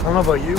I don't know about you.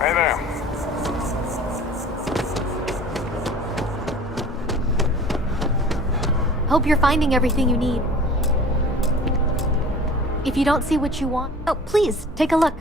Hey there. Hope you're finding everything you need. If you don't see what you want, oh, please, take a look.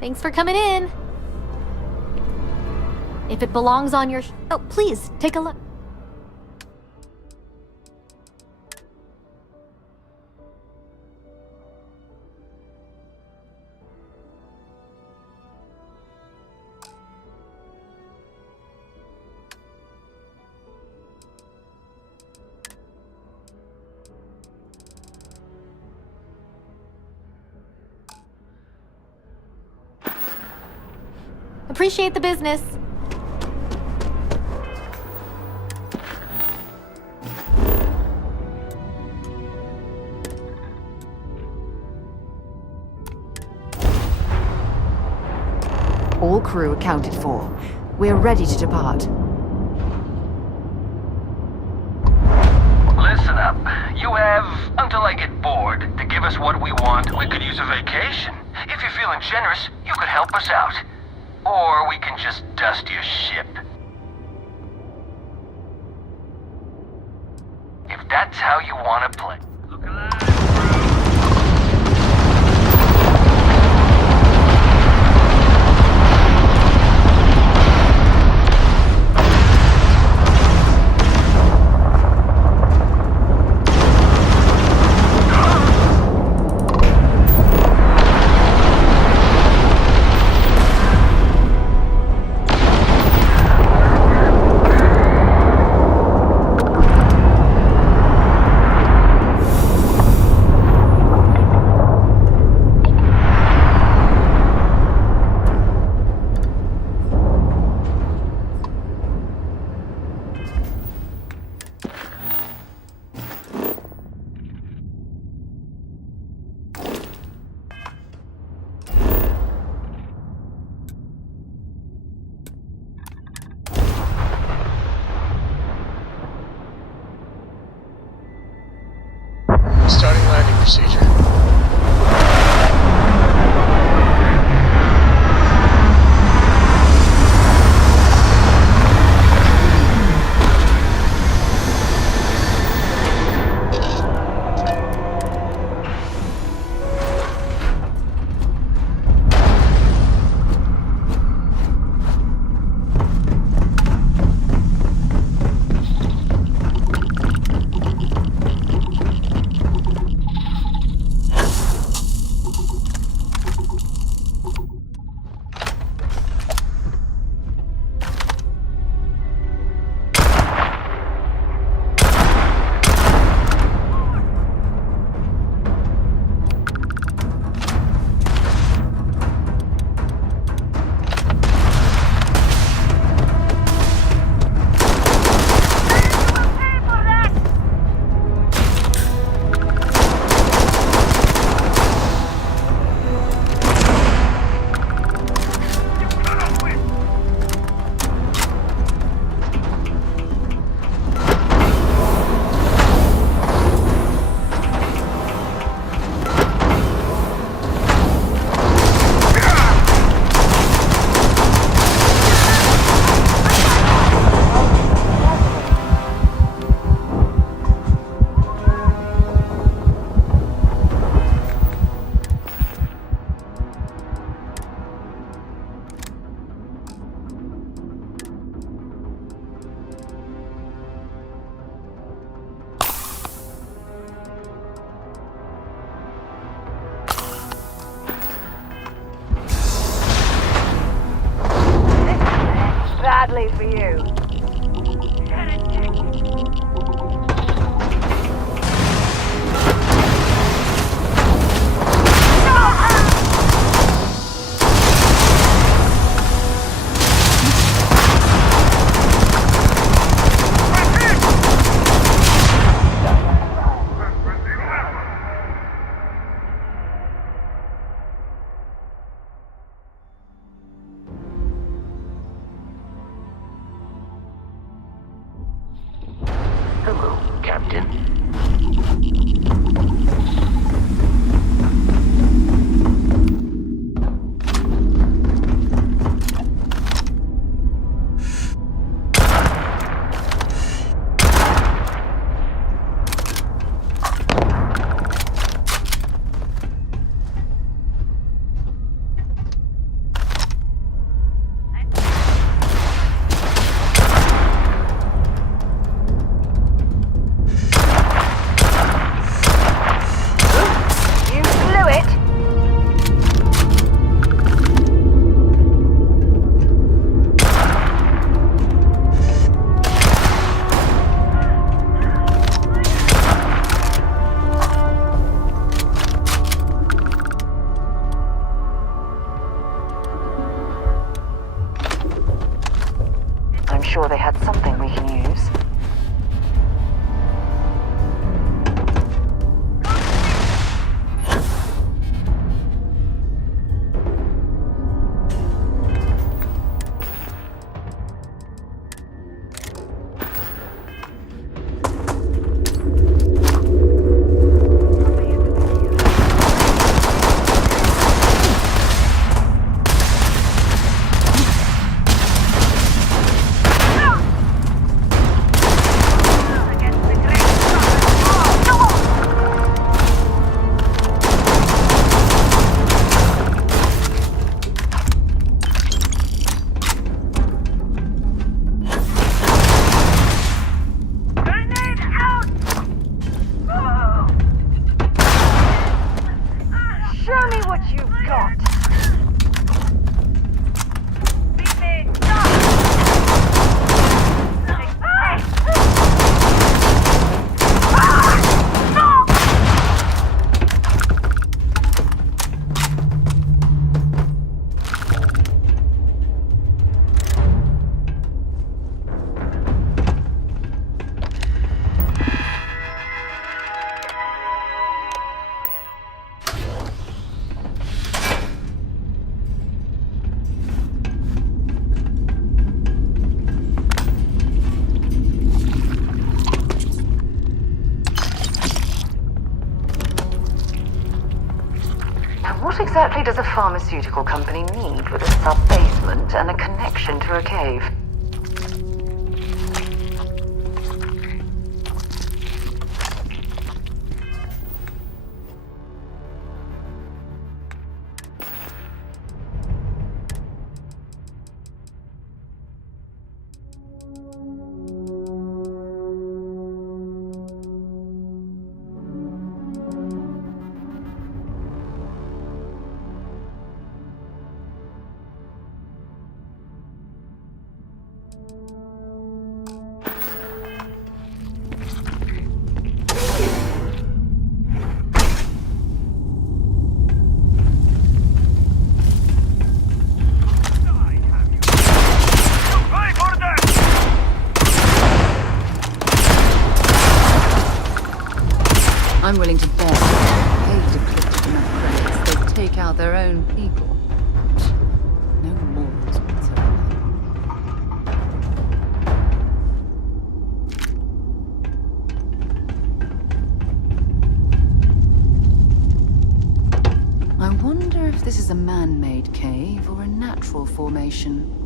Thanks for coming in. If it belongs on your oh, please, take a look. Appreciate the business. All crew accounted for. We're ready to depart. Listen up. You have until I get bored to give us what we want. We could use a vacation. If you're feeling generous, you could help us out. Or we can just dust your ship. If that's how you want to play. Look alive, Sadly for you. Hello, Captain. You blew it! I'm sure they had something we can use. Show me what you've got. Now, what exactly does a pharmaceutical company need with a sub-basement and a connection to a cave? I'm willing to bet paid eclipsed enough credits they'd take out their own people. No morals whatsoever. I wonder if this is a man-made cave or a natural formation.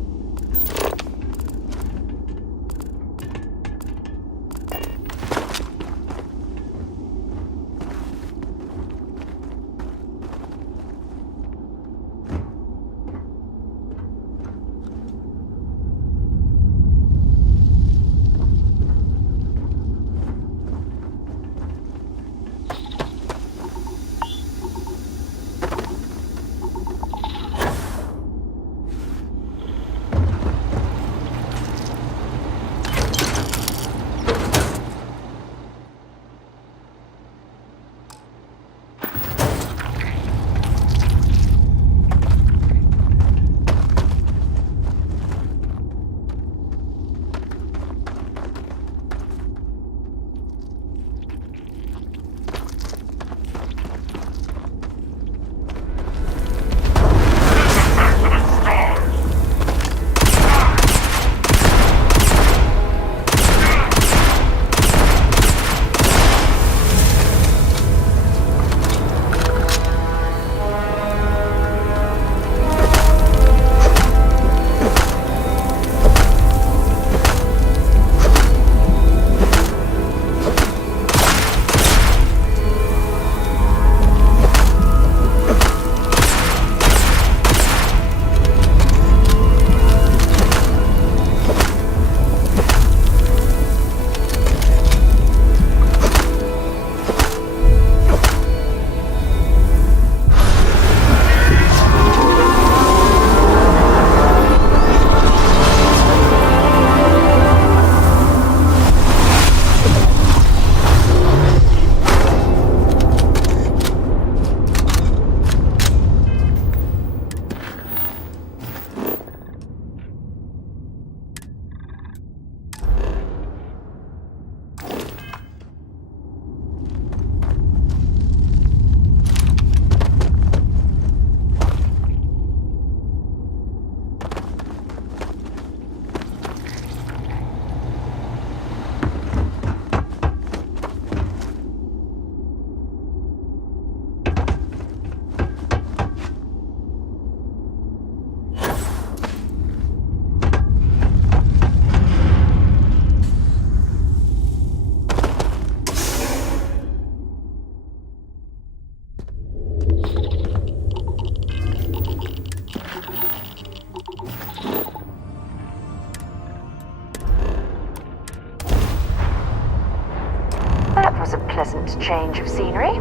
change of scenery.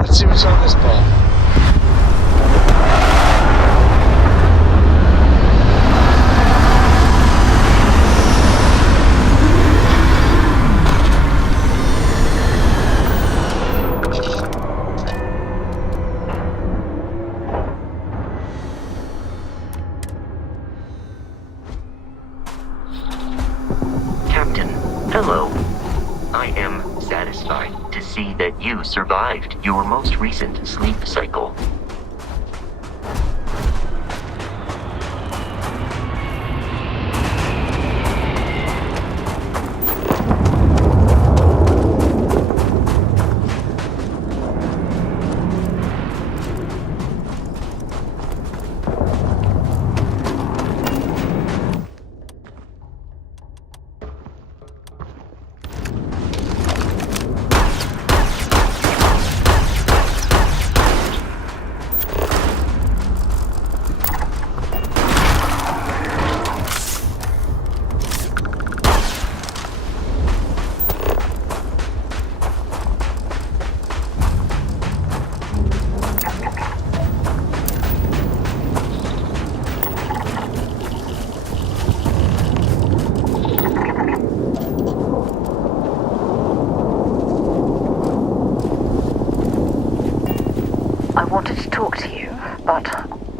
Let's see what's on this ball. Captain, hello. I am satisfied to see that you survived your most recent sleep cycle. I wanted to talk to you, but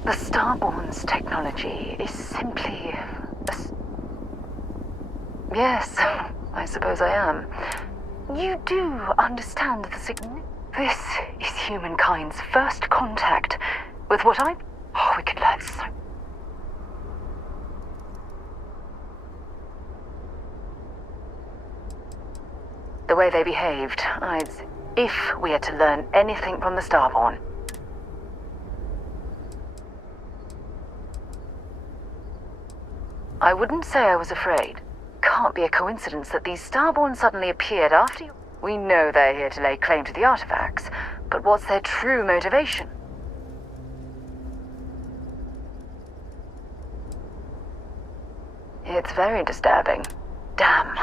the Starborn's technology is simply... Yes, I suppose I am. You do understand the significance. This is humankind's first contact with what I... Oh, we could learn so... The way they behaved, if we are to learn anything from the Starborn. I wouldn't say I was afraid. Can't be a coincidence that these Starborn suddenly appeared after you. We know they're here to lay claim to the artifacts, but what's their true motivation? It's very disturbing. Damn.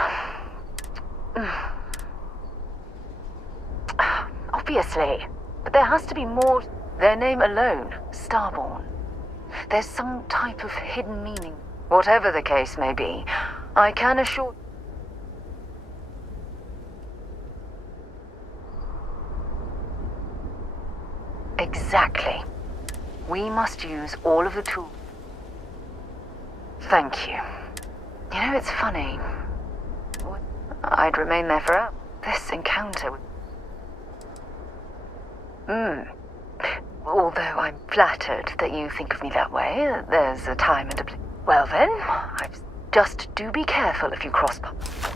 Obviously. But there has to be more. Their name alone, Starborn. There's some type of hidden meaning. Whatever the case may be, I can assure... Exactly. We must use all of the tools. Thank you. You know, it's funny. I'd remain there forever. This encounter with... Although I'm flattered that you think of me that way, there's a time and a place. Well then, just do be careful if you cross paths.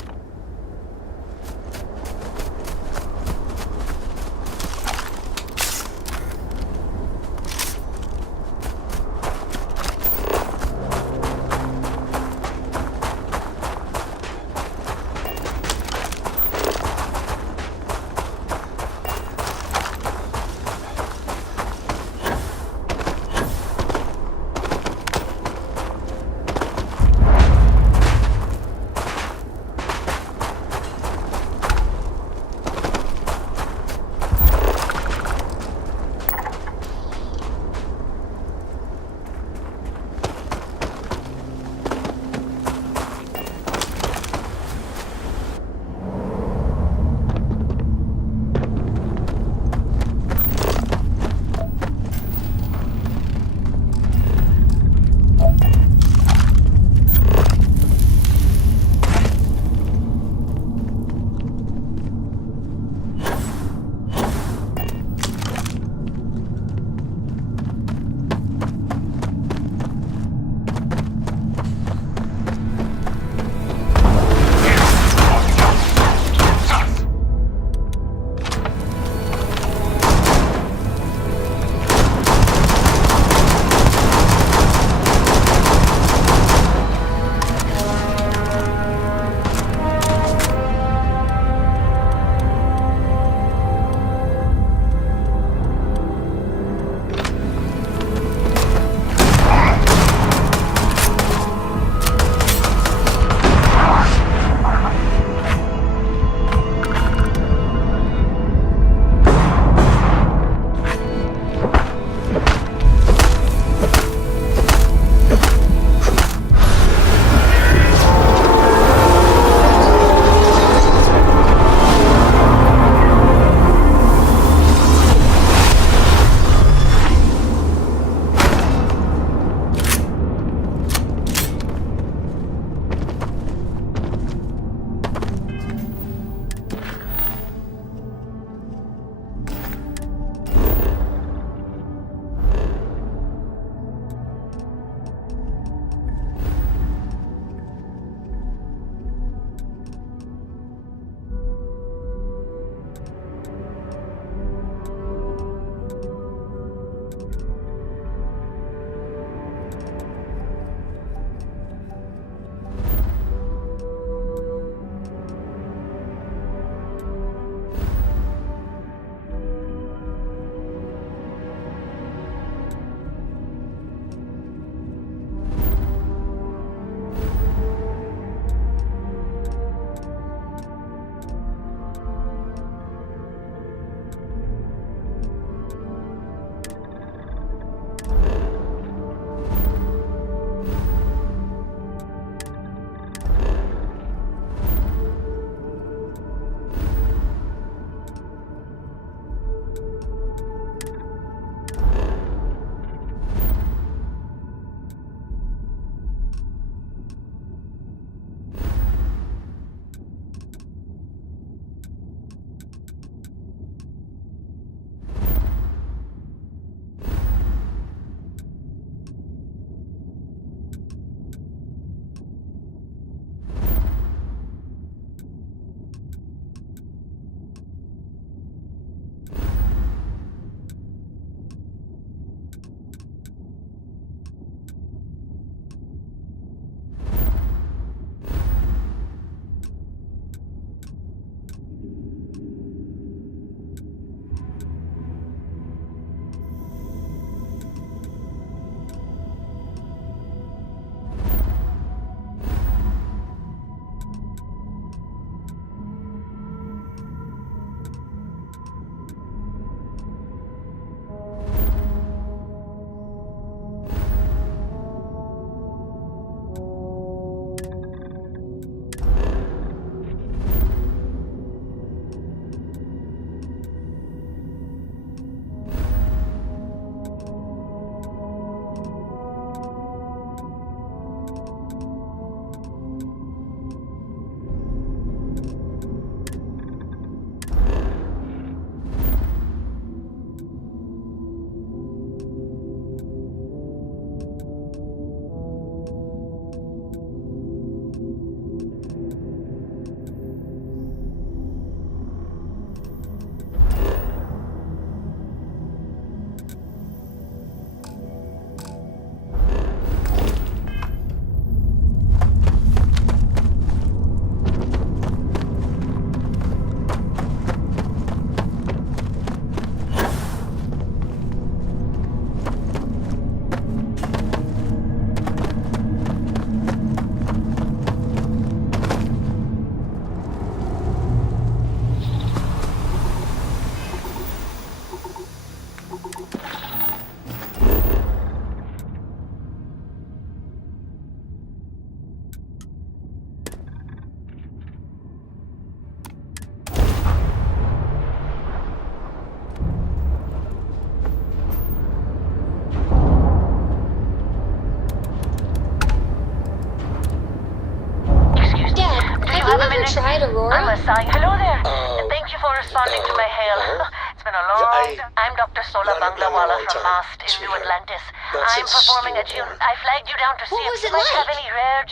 Hello there. Thank you for responding to my hail. It's been a long time. I'm Dr. Sola Banglawala from Mast in New Atlantis. I'm performing a I flagged you down to see if you might have any rare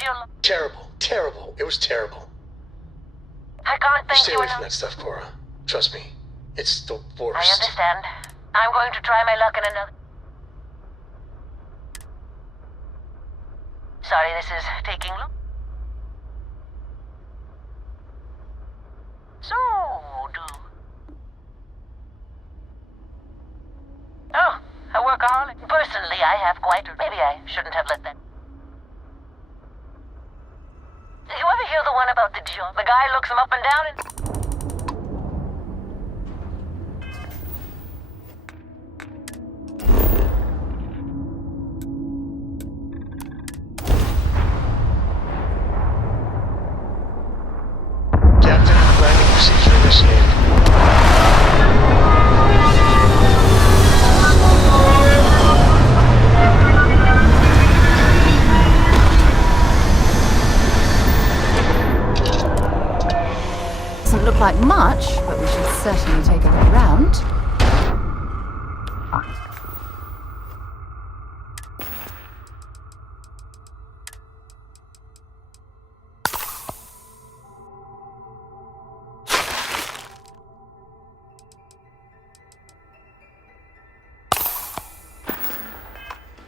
Terrible. It was terrible. I can't thank Stay you away from enough. that stuff, Cora. Trust me. It's the worst. I understand. I'm going to try my luck in another. Sorry, this is taking long. So, Oh, a workaholic. Personally, I have quite. Maybe I shouldn't have let that. Did you ever hear the one about the job? The guy looks him up and down and. Captain, landing procedure initiated. Doesn't look like much, but we should certainly take a look around.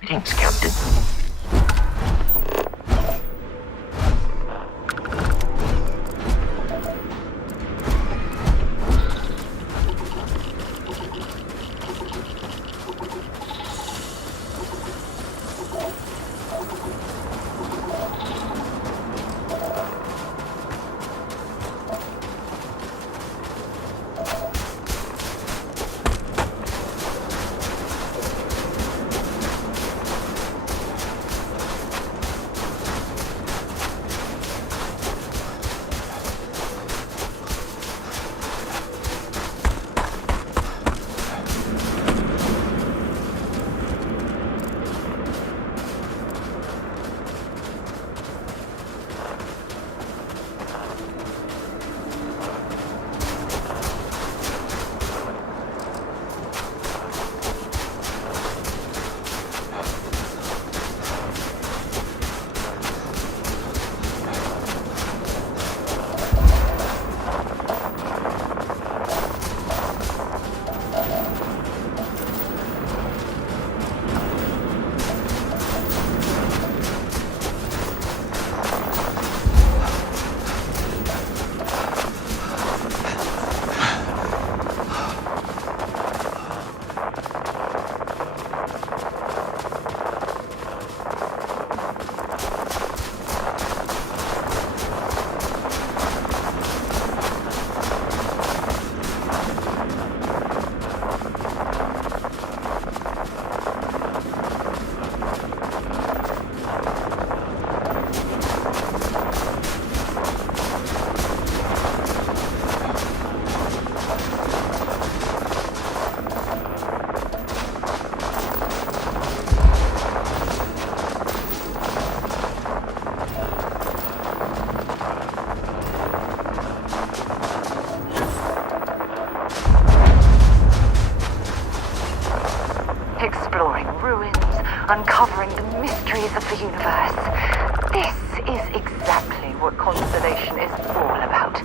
Greetings, Captain. Exploring ruins, uncovering the mysteries of the universe. This is exactly what Constellation is all about.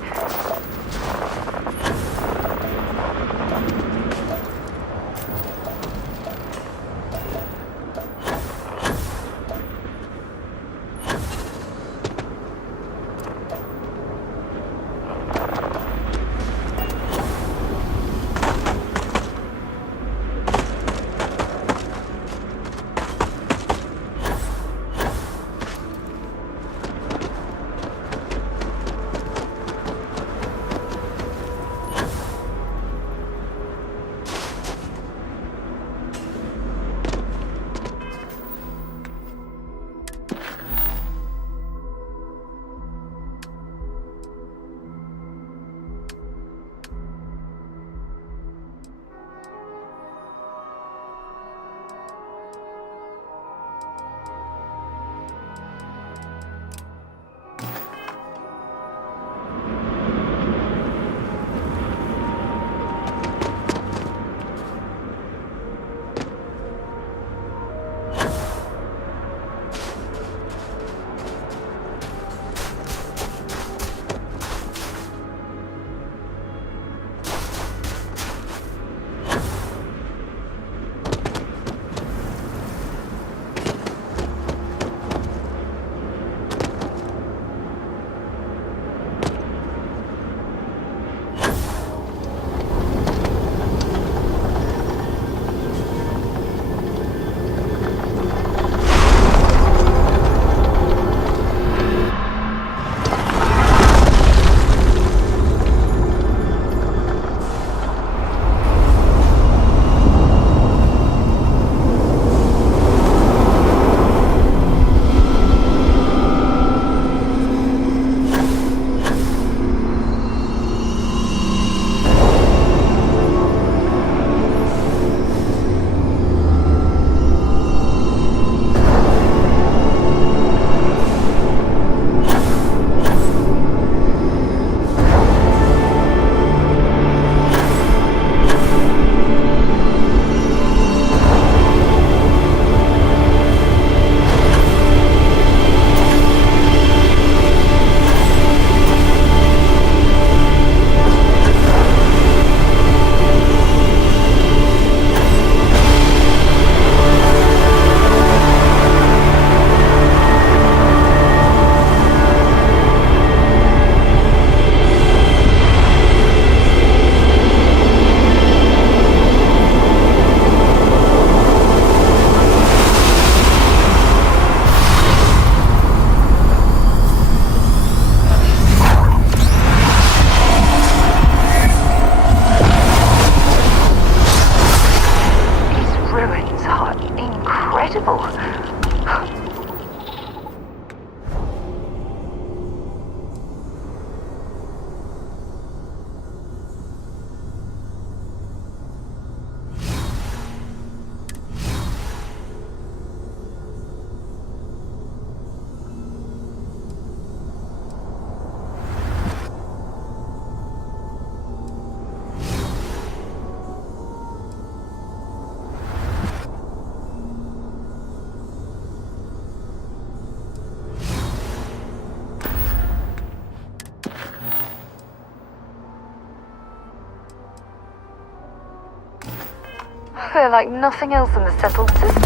They're like nothing else in the settled system.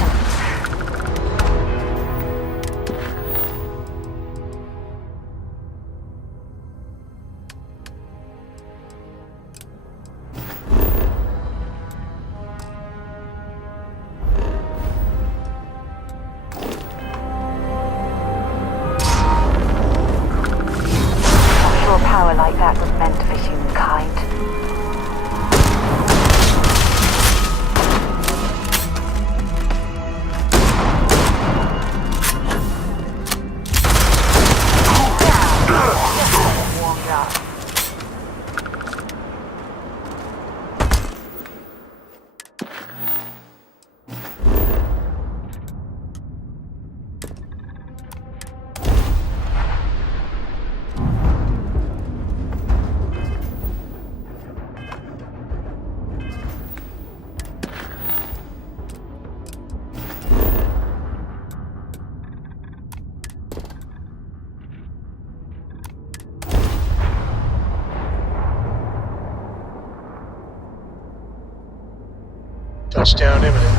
Power like that was meant for humankind. Warmed up. Touchdown imminent.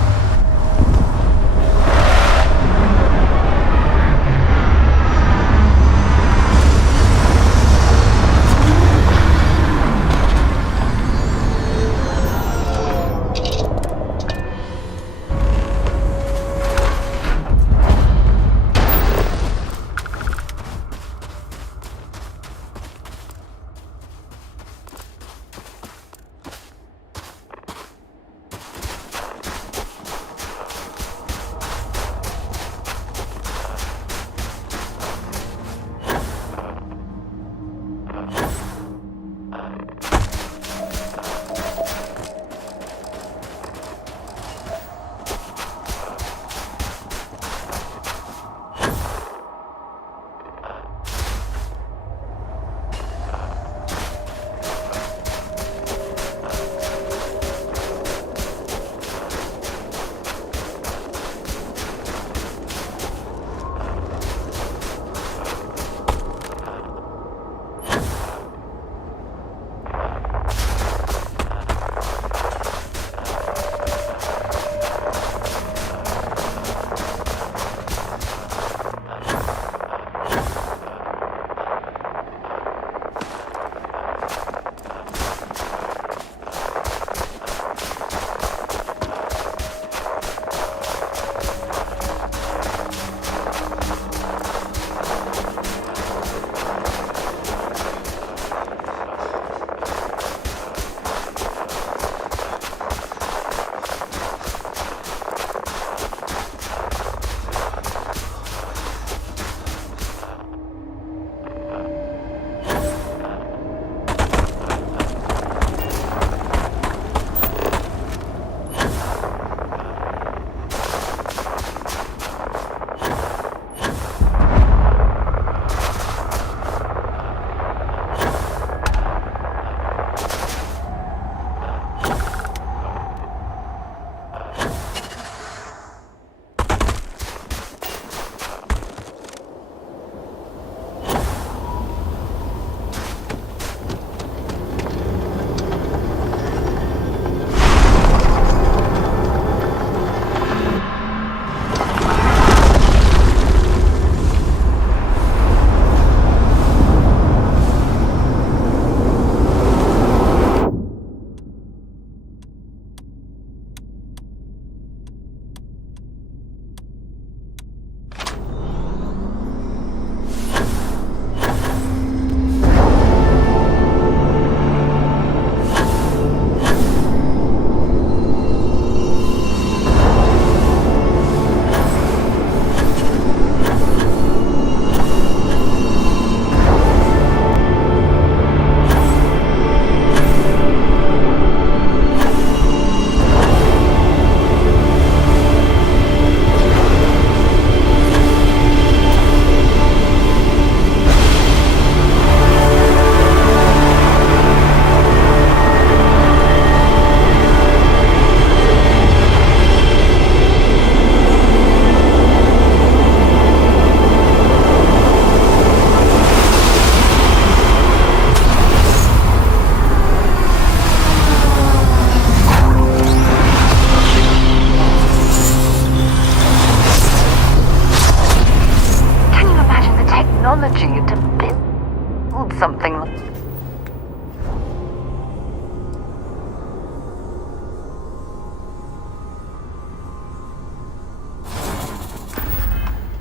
something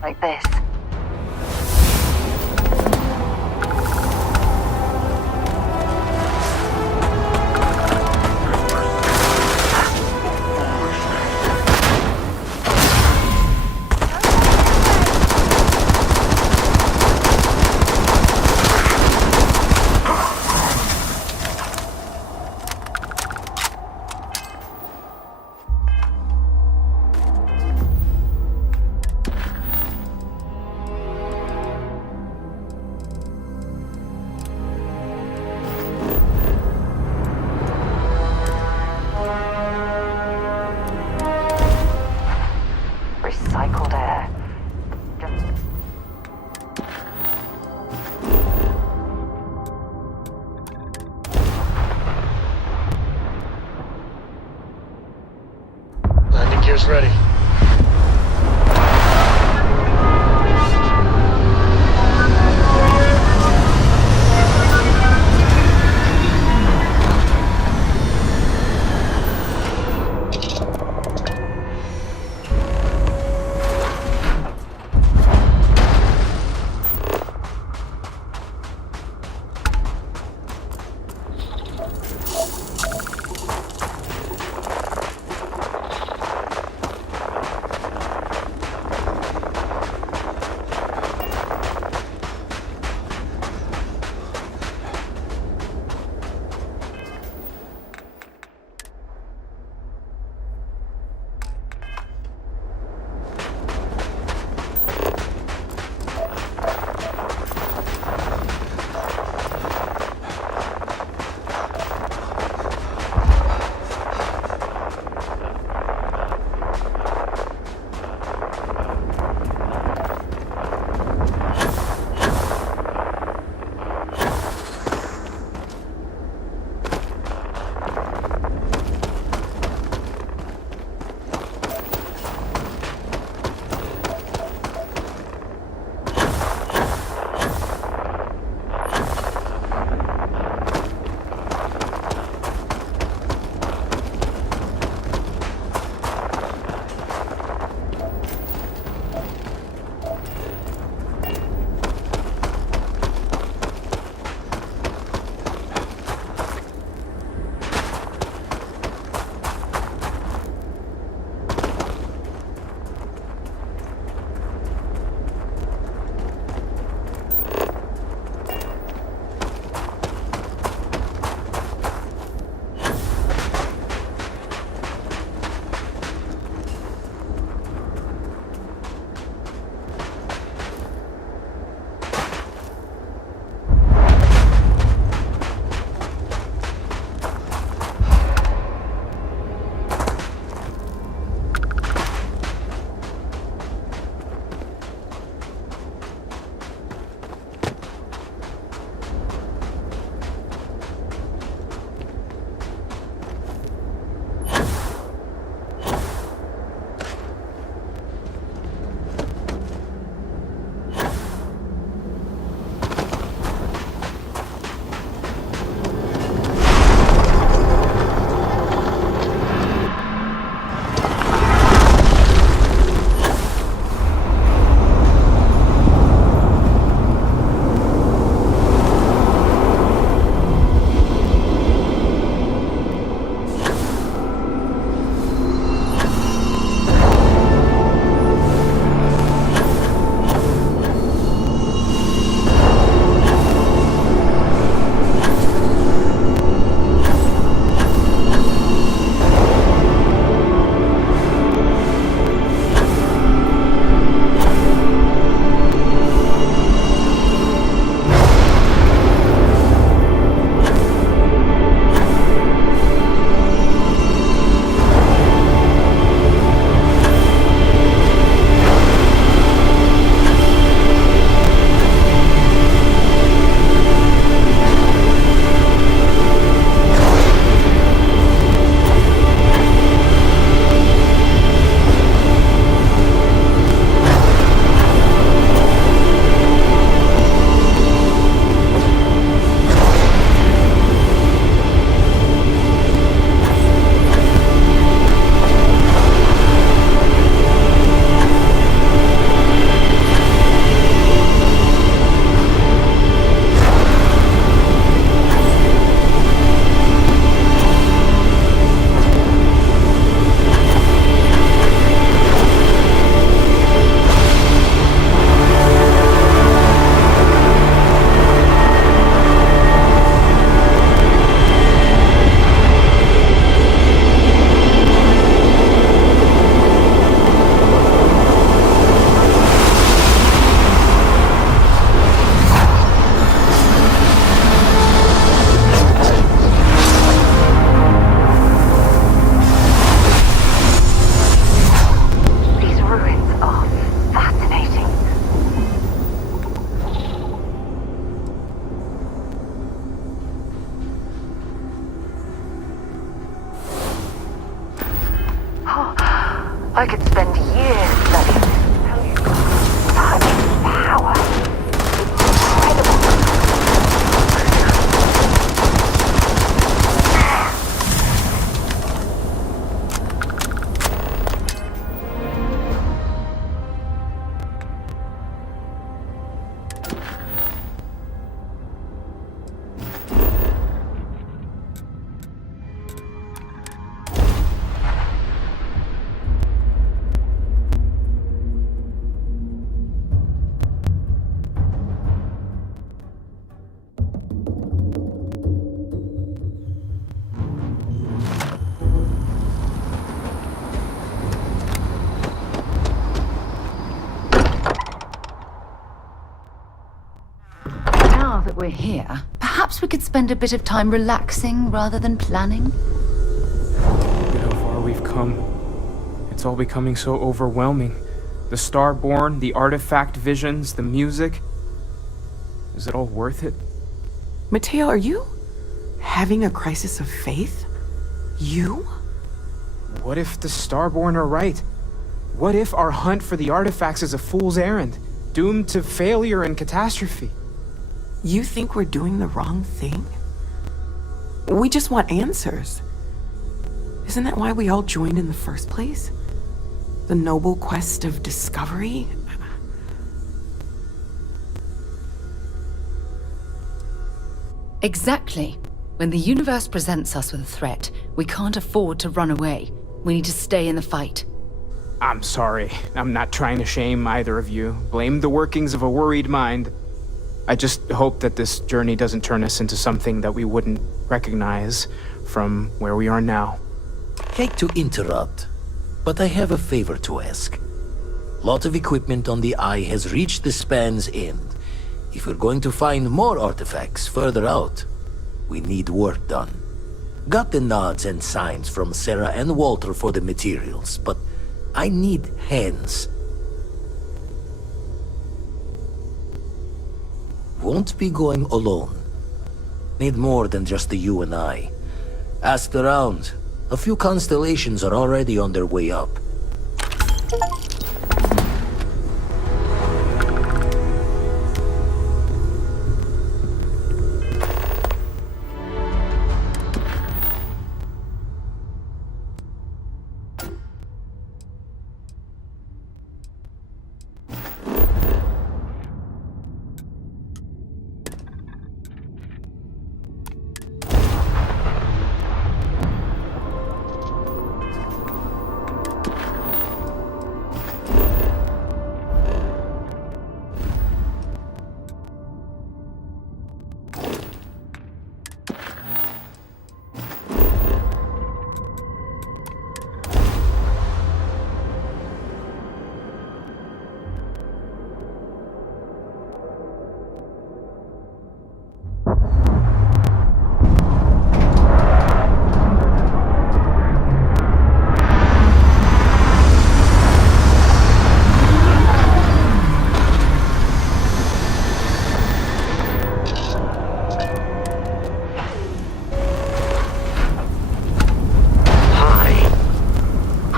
like this. Recycled air. Landing gear's ready. I could spend years studying this. Tell you, such power. Incredible. Now that we're here, perhaps we could spend a bit of time relaxing rather than planning? Look at how far we've come. It's all becoming so overwhelming. The Starborn, the artifact visions, the music. Is it all worth it? Mateo, are you having a crisis of faith? You? What if the Starborn are right? What if our hunt for the artifacts is a fool's errand, doomed to failure and catastrophe? You think we're doing the wrong thing? We just want answers. Isn't that why we all joined in the first place? The noble quest of discovery? Exactly. When the universe presents us with a threat, we can't afford to run away. We need to stay in the fight. I'm sorry. I'm not trying to shame either of you. Blame the workings of a worried mind. I just hope that this journey doesn't turn us into something that we wouldn't recognize from where we are now. Hate to interrupt, but I have a favor to ask. Lot of equipment on the Eye has reached the span's end. If we're going to find more artifacts further out, we need work done. Got the nods and signs from Sarah and Walter for the materials, but I need hands. Won't be going alone. Need more than just the you and I. Asked around. A few constellations are already on their way up.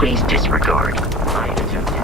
Please disregard. I attempted.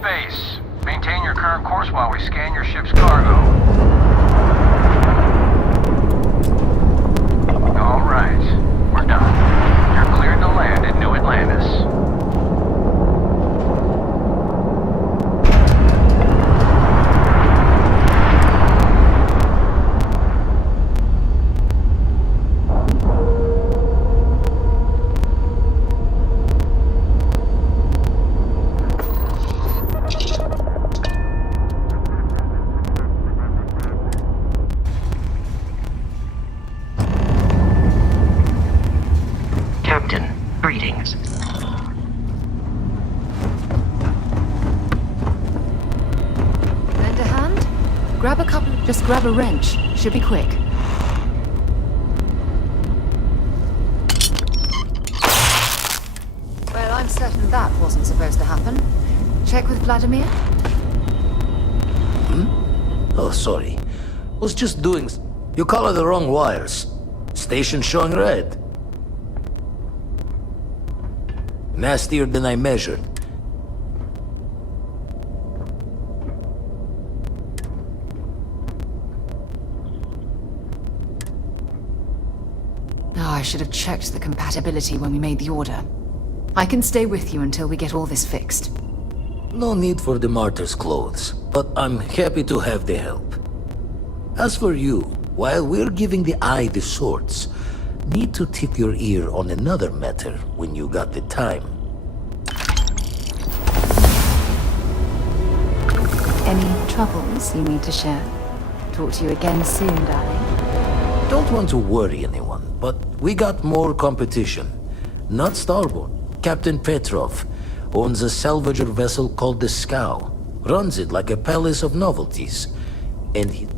space. Maintain your current course while we scan your ship's cargo. All right, we're done. You're cleared to land at New Atlantis. Captain, greetings. Lend a hand? Grab a couple. Just grab a wrench. Should be quick. Well, I'm certain that wasn't supposed to happen. Check with Vladimir? Oh, sorry. Was just doing... You colored the wrong wires. Station showing red. Nastier than I measured. Oh, I should have checked the compatibility when we made the order. I can stay with you until we get all this fixed. No need for the martyr's clothes, but I'm happy to have the help. As for you, while we're giving the eye the sorts, need to tip your ear on another matter when you got the time. Any troubles you need to share? Talk to you again soon, darling. Don't want to worry anyone, but we got more competition. Not Starboard. Captain Petrov owns a salvager vessel called the Scow. Runs it like a palace of novelties. And he...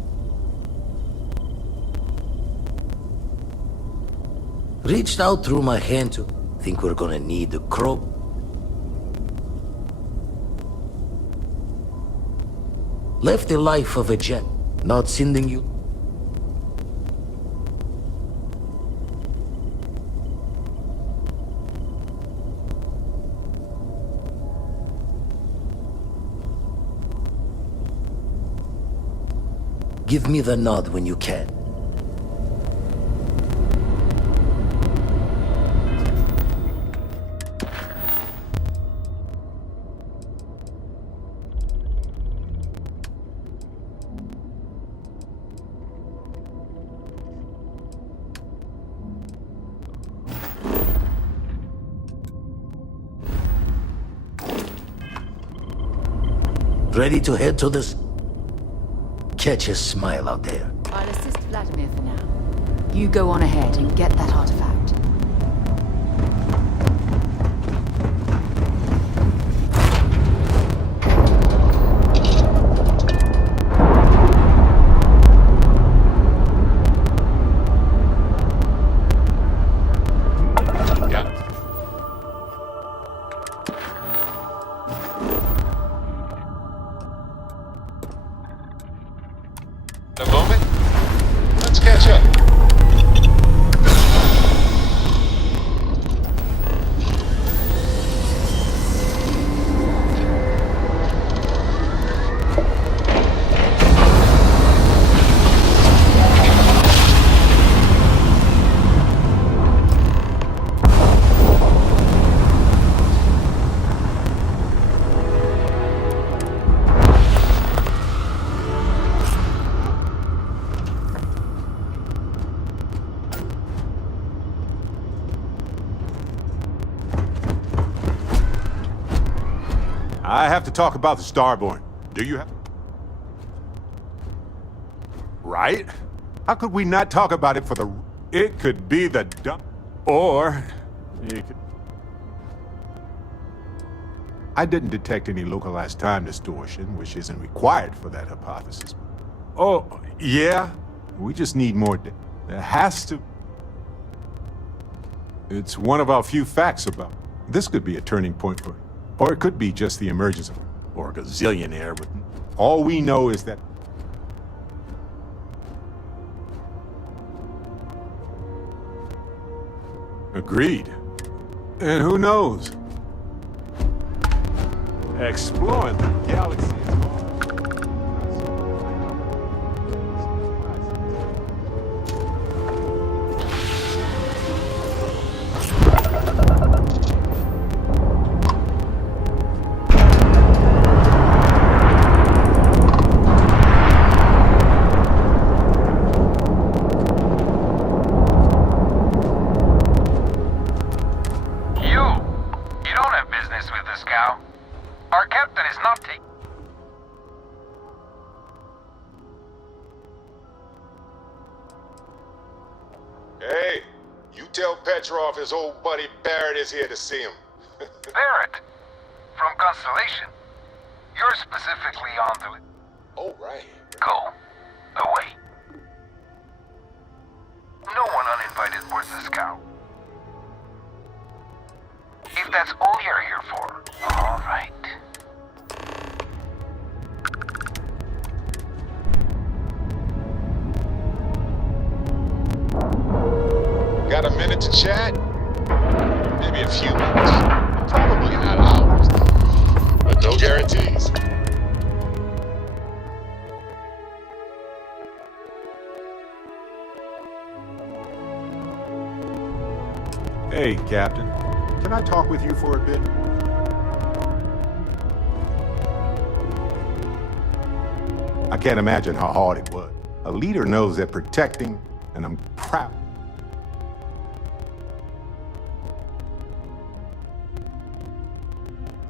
reached out through my hand to... Think we're gonna need a crow? Left the life of a jet. Not sending you... Give me the nod when you can. Ready to head to this... Catch a smile out there. I'll assist Vladimir for now. You go on ahead and get that artifact. A moment? Let's catch up. I have to talk about the Starborn. Do you have... Right? How could we not talk about it for the... It could be the dumb... Or... You could... I didn't detect any localized time distortion, which isn't required for that hypothesis. Oh, yeah? We just need more... There has to... It's one of our few facts about... This could be a turning point for... Or it could be just the emergence of... Or a gazillionaire, but... All we know is that... Agreed. And who knows? Exploring the galaxy is hard. You don't have business with this cow. Our captain is not taking... Hey, you tell Petrov his old buddy Barrett is here to see him. Barrett, from Constellation. You're specifically on the... Oh, right. Go. Away. No one uninvited boards this cow. If that's all you're here for, all right. Got a minute to chat? Maybe a few minutes. Probably not hours, though. But no guarantees. Hey, Captain. Can I talk with you for a bit? I can't imagine how hard it was. A leader knows that protecting, and I'm proud.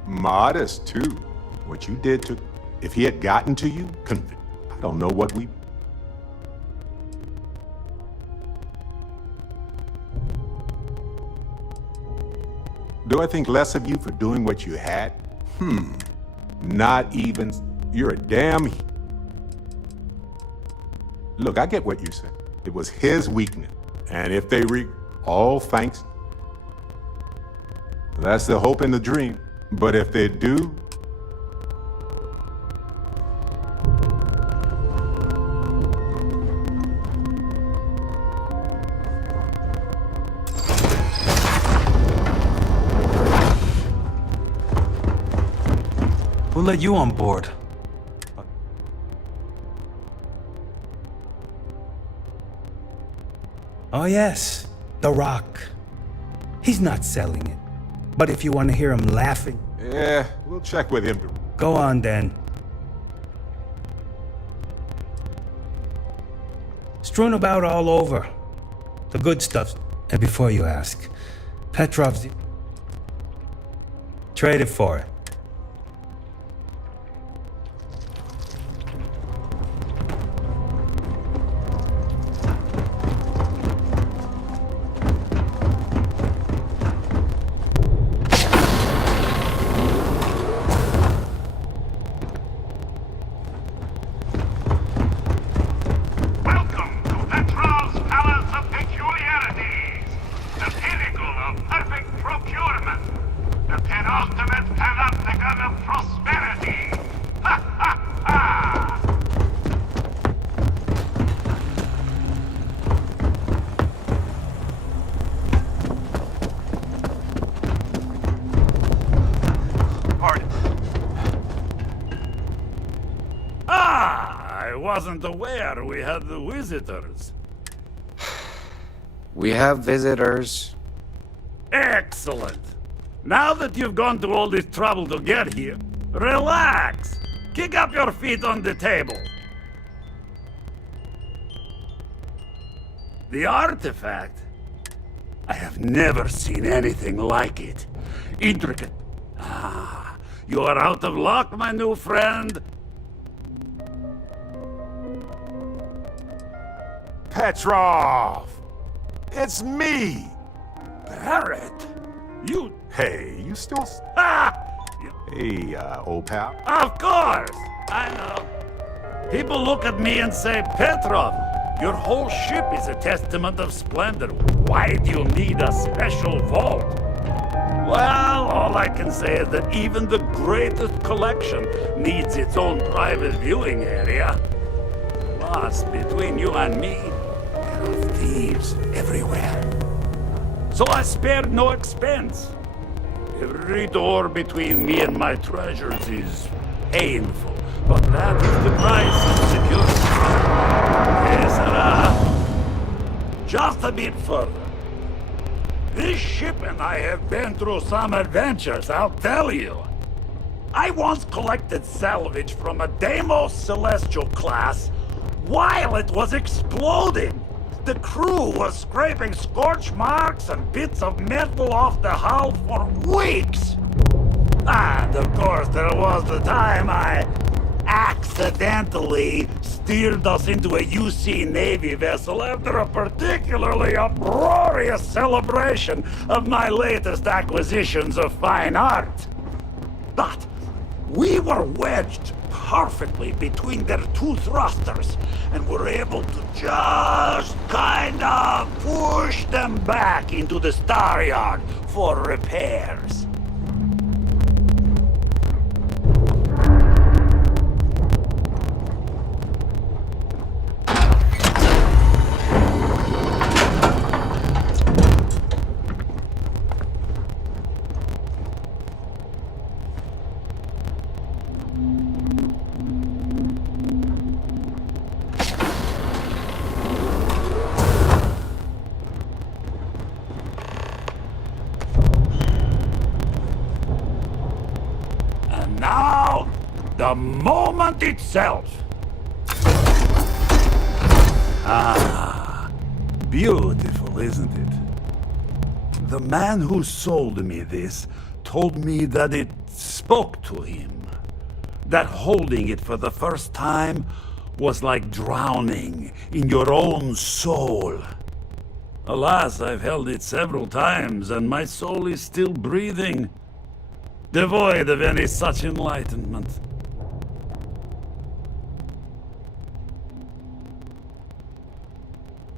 Modest, too. What you did to... If he had gotten to you, I don't know what we... Do I think less of you for doing what you had? Not even... You're a damn... Look, I get what you said. It was his weakness. And if they all thanks... That's the hope and the dream. But if they do... We'll let you on board. Oh yes, The Rock. He's not selling it. But if you want to hear him laughing... Yeah, we'll check with him. Go on then. Strewn about all over. The good stuff. And before you ask, Petrov's... Traded for it. I wasn't aware we had the visitors. We have visitors. Excellent. Now that you've gone to all this trouble to get here, relax. Kick up your feet on the table. The artifact? I have never seen anything like it. Intricate. Ah, you are out of luck, my new friend. Petrov! It's me! Barrett? You... Hey, you still... Ah! Hey, old pal. Of course! I know. People look at me and say, Petrov, your whole ship is a testament of splendor. Why do you need a special vault? Well, all I can say is that even the greatest collection needs its own private viewing area. Plus, between you and me, there are thieves everywhere. So I spared no expense. Every door between me and my treasures is painful, but that is the price of security. Yes, sir. Just a bit further. This ship and I have been through some adventures, I'll tell you. I once collected salvage from a Deimos Celestial class while it was exploding. The crew was scraping scorch marks and bits of metal off the hull for weeks. And of course there was the time I accidentally steered us into a UC Navy vessel after a particularly uproarious celebration of my latest acquisitions of fine art. But we were wedged perfectly between their two thrusters and were able to just kind of push them back into the star yard for repairs. Now, the moment itself. Ah, beautiful, isn't it? The man who sold me this told me that it spoke to him. That holding it for the first time was like drowning in your own soul. Alas, I've held it several times, and my soul is still breathing, devoid of any such enlightenment.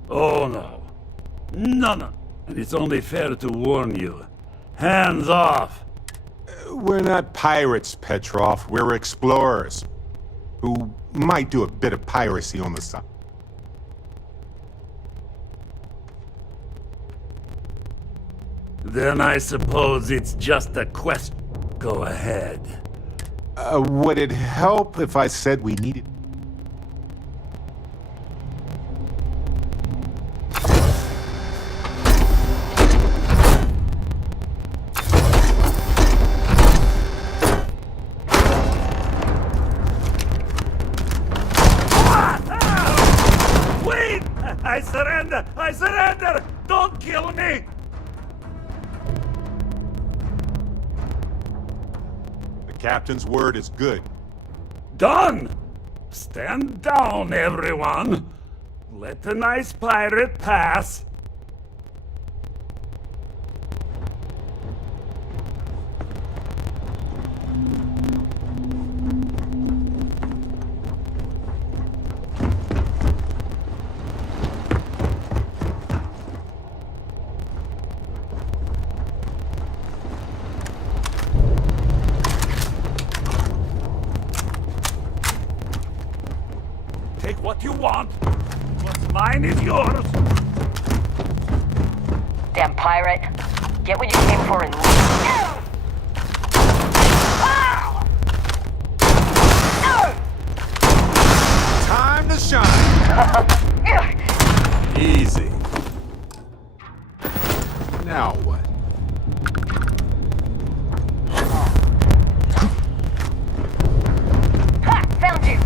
Oh no. No. And it's only fair to warn you. Hands off! We're not pirates, Petrov. We're explorers. Who might do a bit of piracy on the side. Then I suppose it's just a quest. Go ahead. Would it help if I said we needed... Wait! I surrender! I surrender! Don't kill me! Captain's word is good. Done! Stand down, everyone. Let the nice pirate pass. Take what you want. What's mine is yours. Damn pirate. Get what you came for and leave. Time to shine. Easy. Now what? Ha! Found you!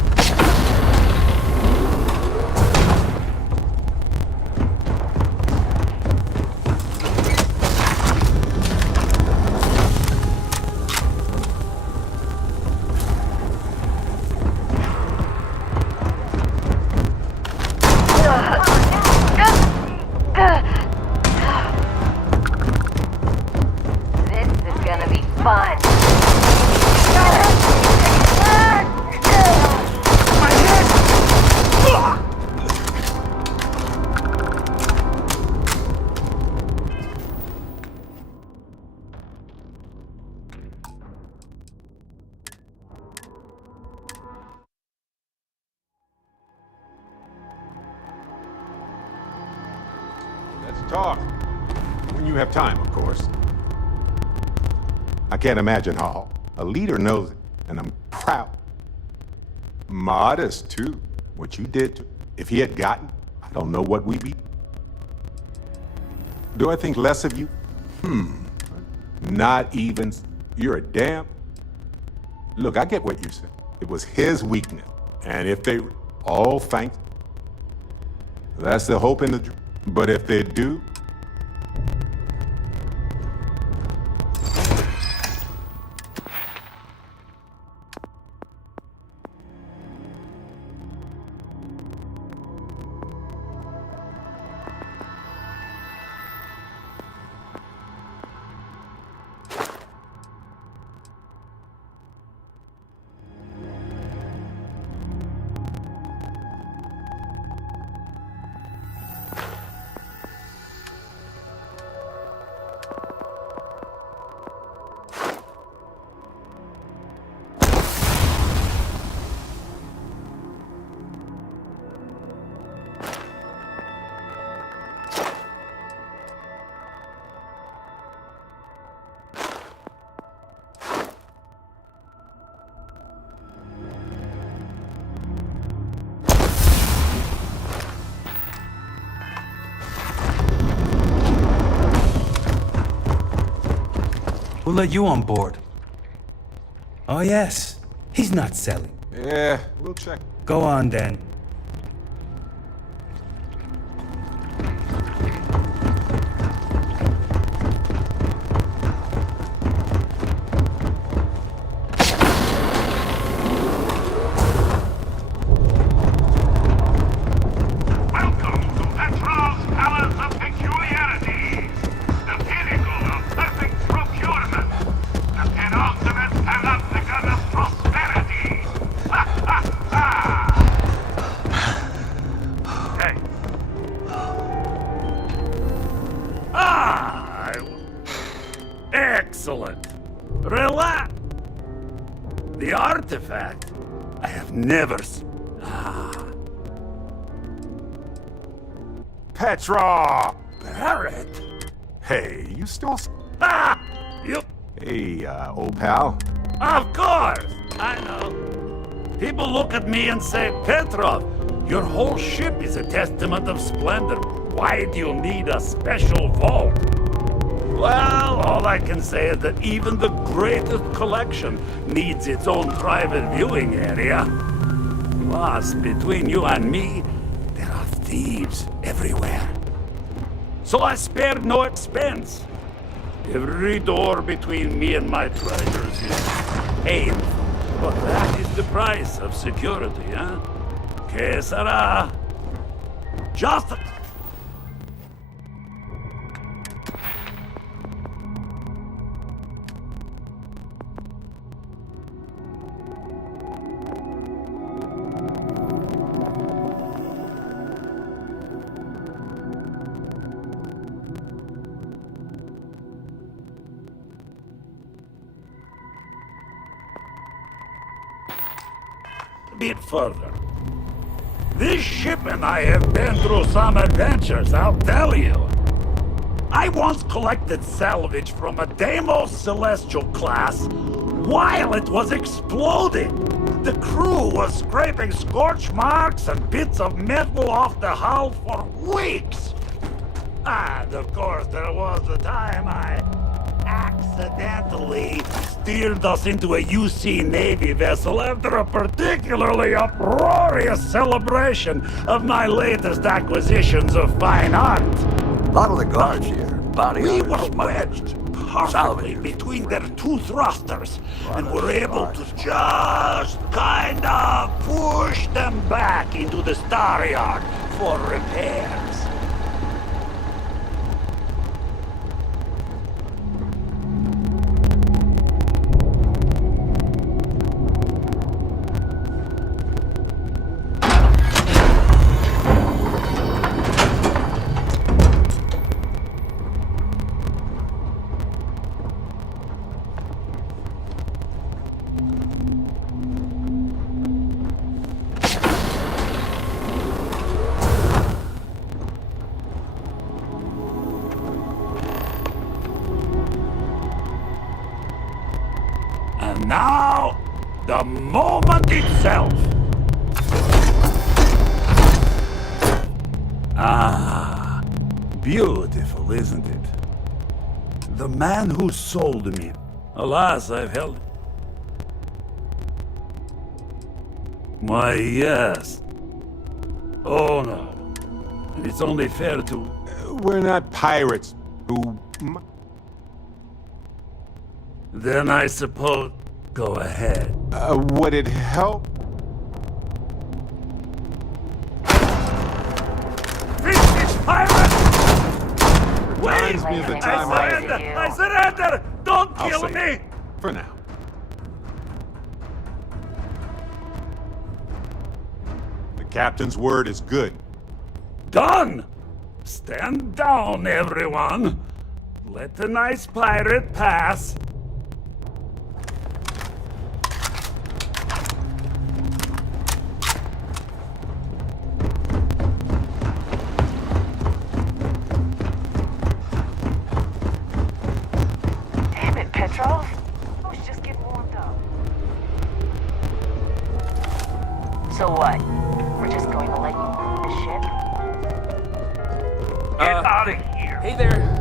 Let's talk. When you have time, of course. I can't imagine how. A leader knows it, and I'm proud. Modest, too. What you did to... If he had gotten, I don't know what we'd be. Do I think less of you? Not even... You're a damn... Look, I get what you said. It was his weakness. And if they... All thanks... That's the hope in the dream. But if they do... Who let you on board? Oh, yes. He's not selling. Yeah, we'll check. Go on, then. Excellent. Relax. The artifact. I have never. Petra! Barrett. Hey, you still... You. Hey, old pal. Of course. I know. People look at me and say, Petrov, your whole ship is a testament of splendor. Why do you need a special vault? Well, all I can say is that even the greatest collection needs its own private viewing area. Plus, between you and me, there are thieves everywhere. So I spared no expense. Every door between me and my treasures is painful. But that is the price of security, huh? Que sera? Just... bit further. This ship and I have been through some adventures, I'll tell you. I once collected salvage from a Deimos Celestial class while it was exploding. The crew was scraping scorch marks and bits of metal off the hull for weeks. And of course, there was the time I accidentally steered us into a UC Navy vessel after a particularly uproarious celebration of my latest acquisitions of fine art. A lot of the guards here, bounty We hunters, were wedged perfectly between their two thrusters and were able to just kind of push them back into the Star Yard for repairs. Now, the moment itself. Ah, beautiful, isn't it? The man who sold me. Alas, I've held it. Why, yes. Oh, no. And it's only fair to... We're not pirates who... Then I suppose... Go ahead. Would it help? It's pirate! Reminds me of the time I surrender! Don't kill I'll me! For now. The captain's word is good. Done! Stand down, everyone. Let the nice pirate pass. Damn it, Petrov. I was just getting warmed up. So what? We're just going to let you move the ship? Get out of here! Hey there.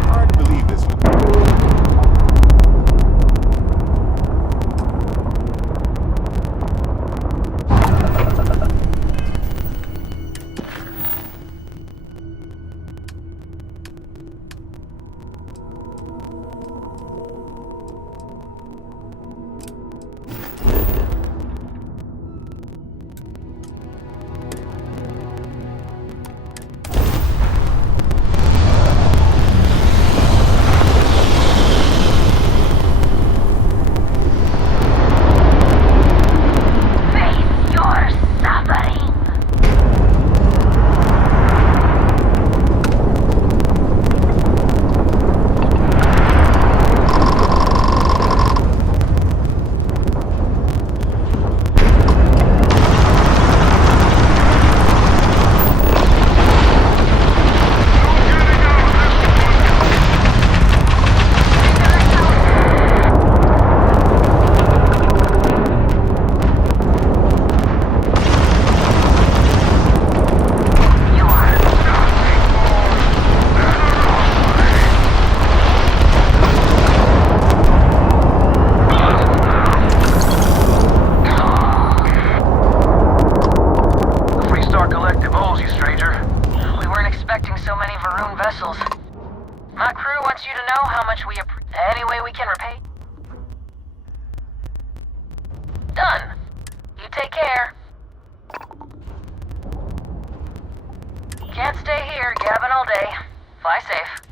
Hard to believe this one. Face your suffering. Freestar Collective owes you, stranger. We weren't expecting so many Varun vessels. My crew wants you to know how much we appreciate. Any way we can repay. Done. You take care. Can't stay here gabbing all day. Fly safe.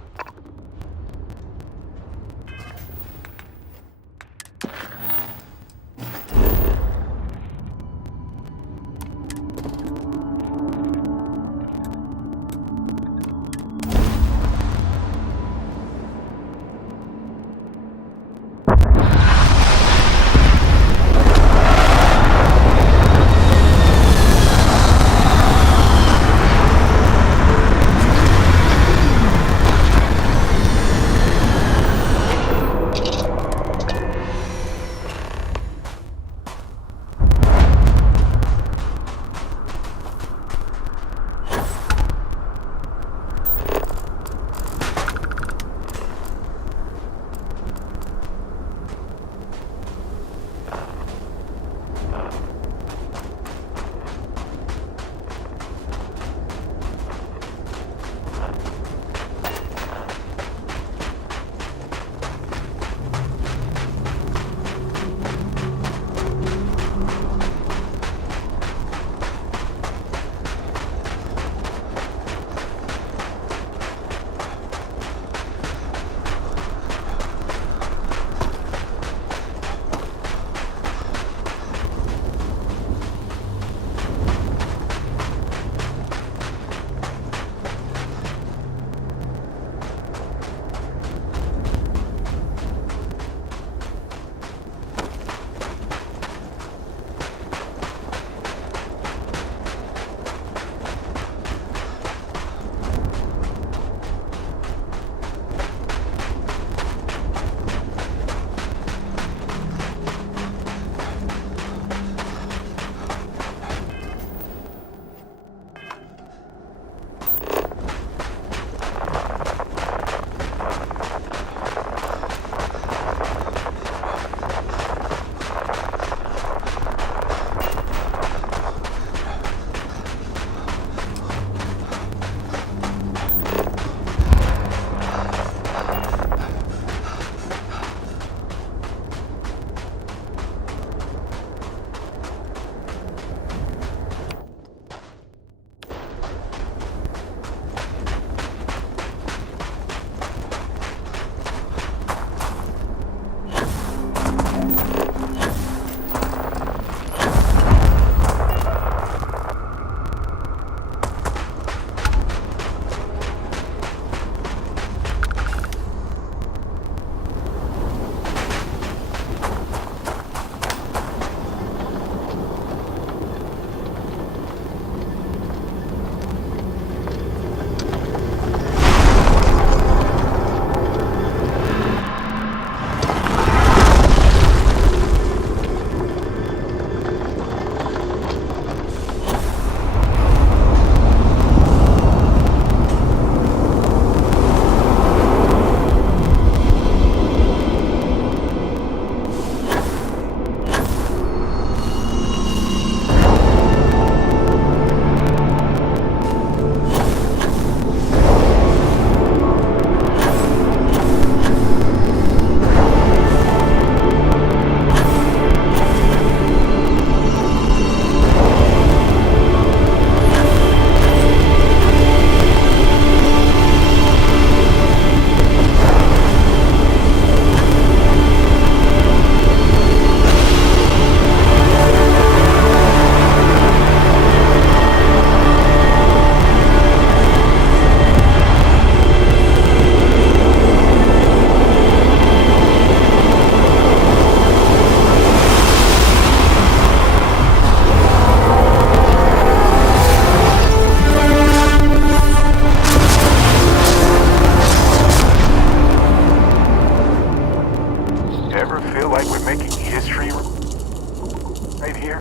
Right here.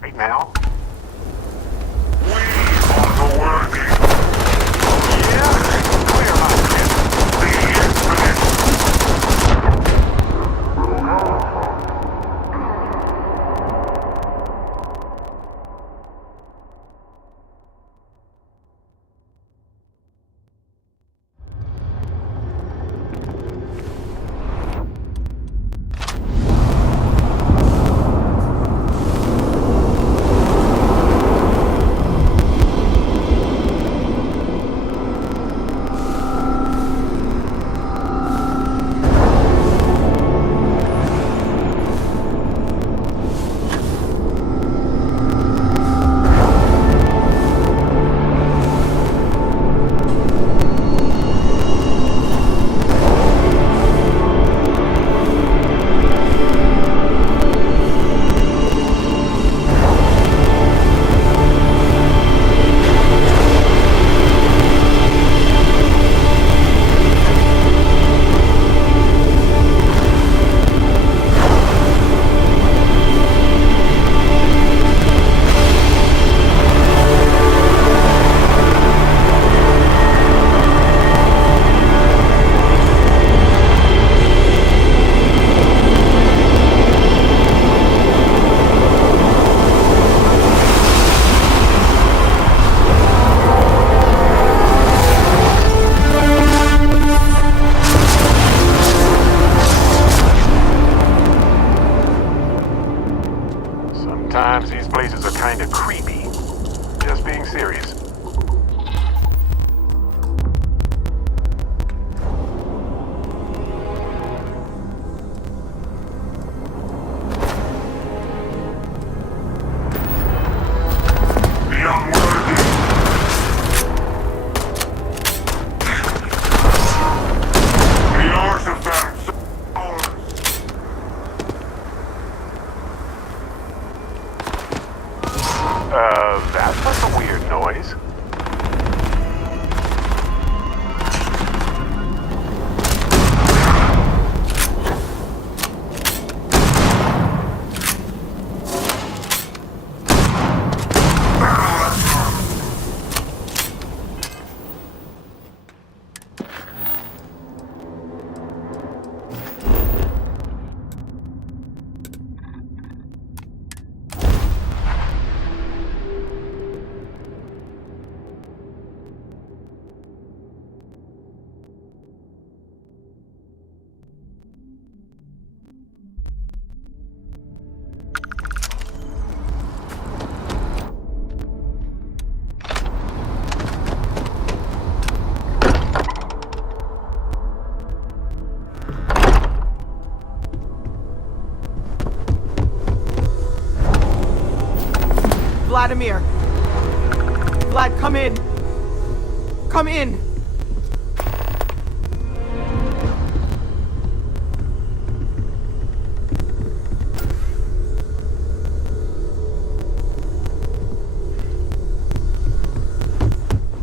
Right now? Sometimes these places are kinda creepy. Just being serious. That was a weird noise. Vladimir! Vlad, come in! Come in!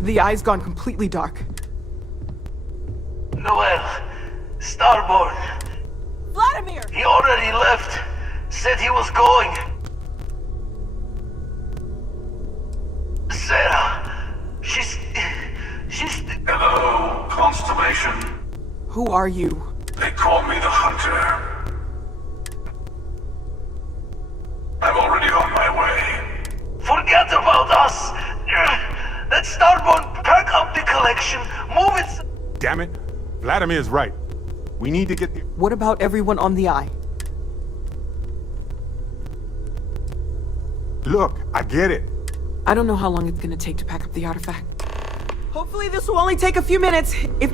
The eye's gone completely dark. Noel, Starborn. Vladimir! He already left. Said he was going. Sarah, she's... Hello, Constellation. Who are you? They call me the Hunter. I'm already on my way. Forget about us. Let Starborn pack up the collection, move it... Damn it. Vladimir's right. We need to get the... What about everyone on the eye? Look, I get it. I don't know how long it's gonna take to pack up the artifact. Hopefully this will only take a few minutes. If...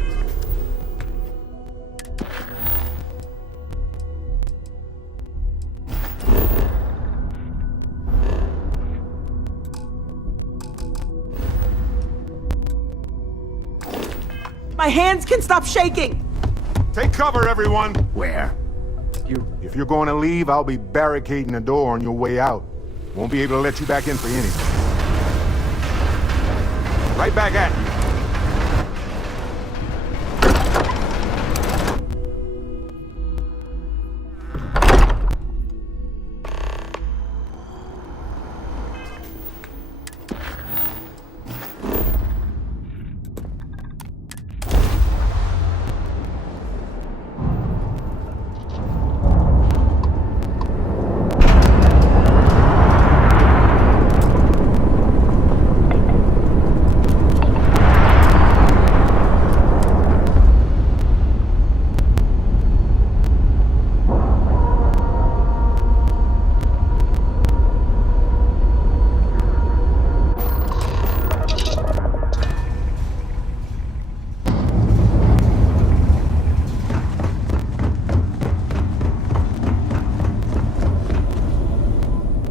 My hands can stop shaking! Take cover, everyone! Where? If you're going to leave, I'll be barricading the door on your way out. Won't be able to let you back in for anything. Right back at you.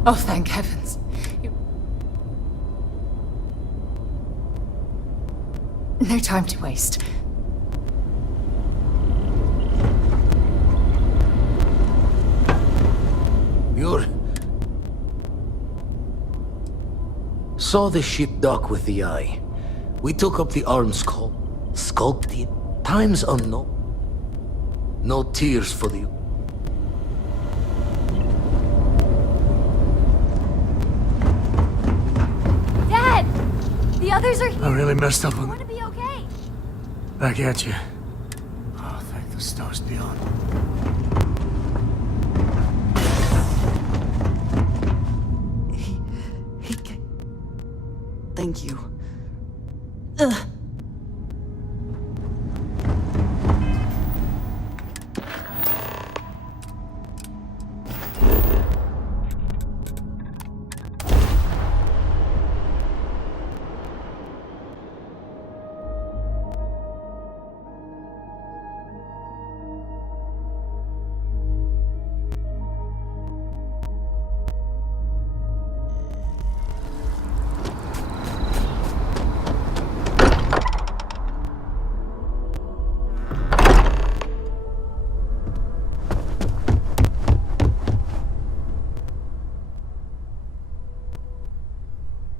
Oh, thank heavens. No time to waste. You're... Saw the ship dock with the eye. We took up the arm sculpted. Times unknown. No tears for the... Dad! The others are here. I really messed up I on... want to be okay. Back at you. Oh, thank the stars beyond. Thank you. Ugh.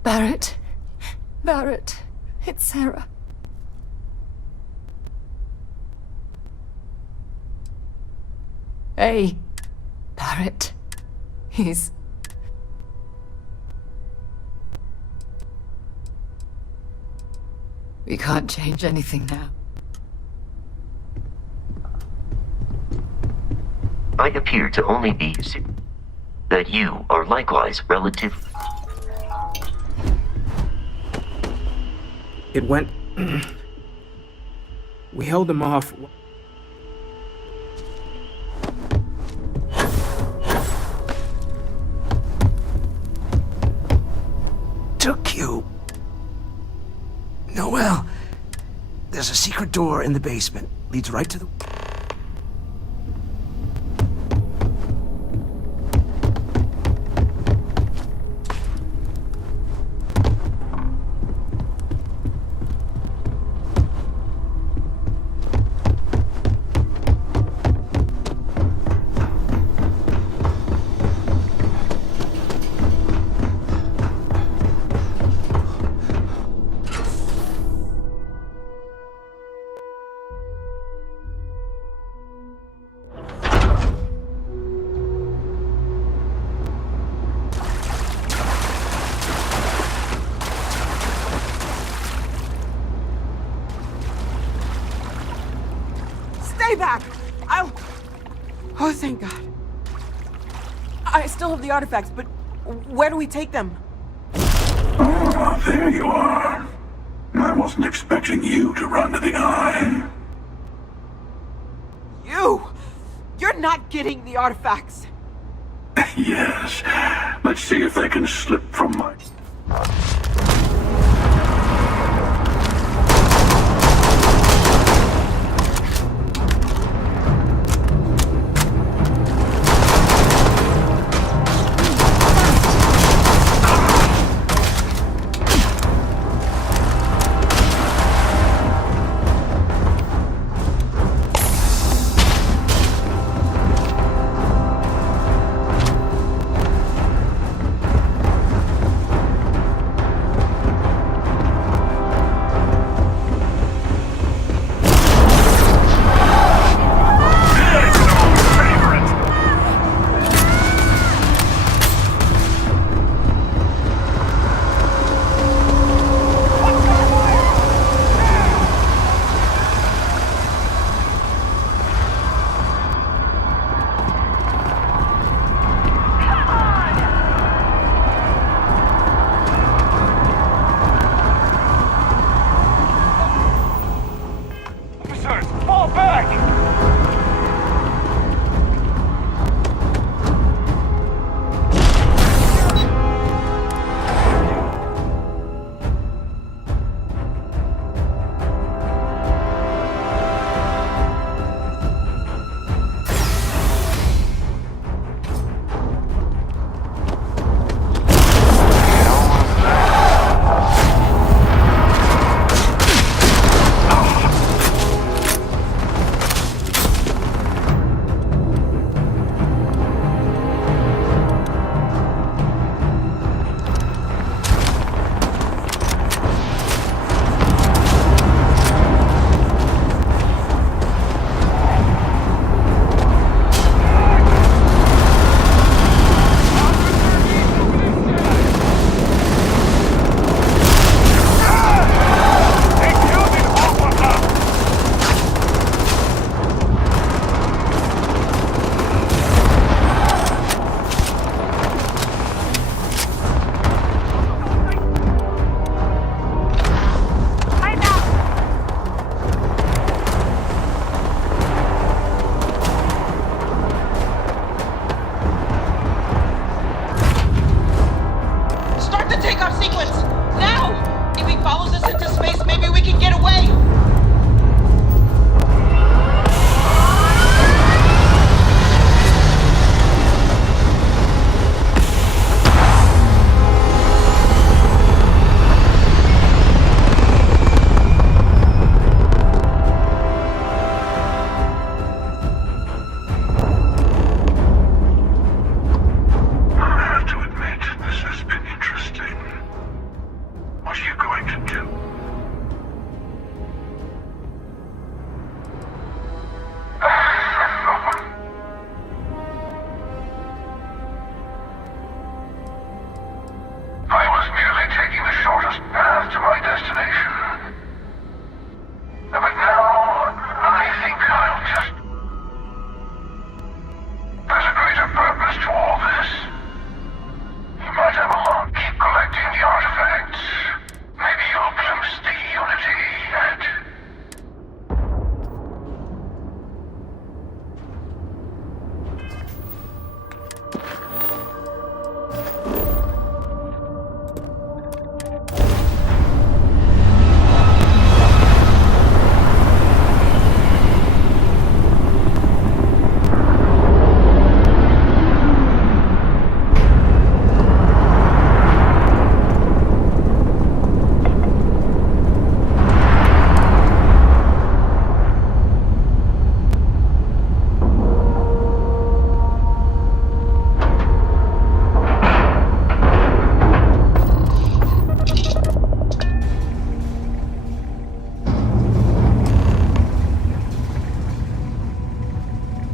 Barrett. Barrett. It's Sarah. Hey. Barrett. He's... We can't change anything now. I appear to only be... that you are likewise relative... It went... We held him off. Took you. Noel, there's a secret door in the basement. Leads right to the... Stay back! I'll... Oh, thank God. I still have the artifacts, but where do we take them? Ah, there you are. I wasn't expecting you to run to the eye. You! You're not getting the artifacts! Yes. Let's see if they can slip from my...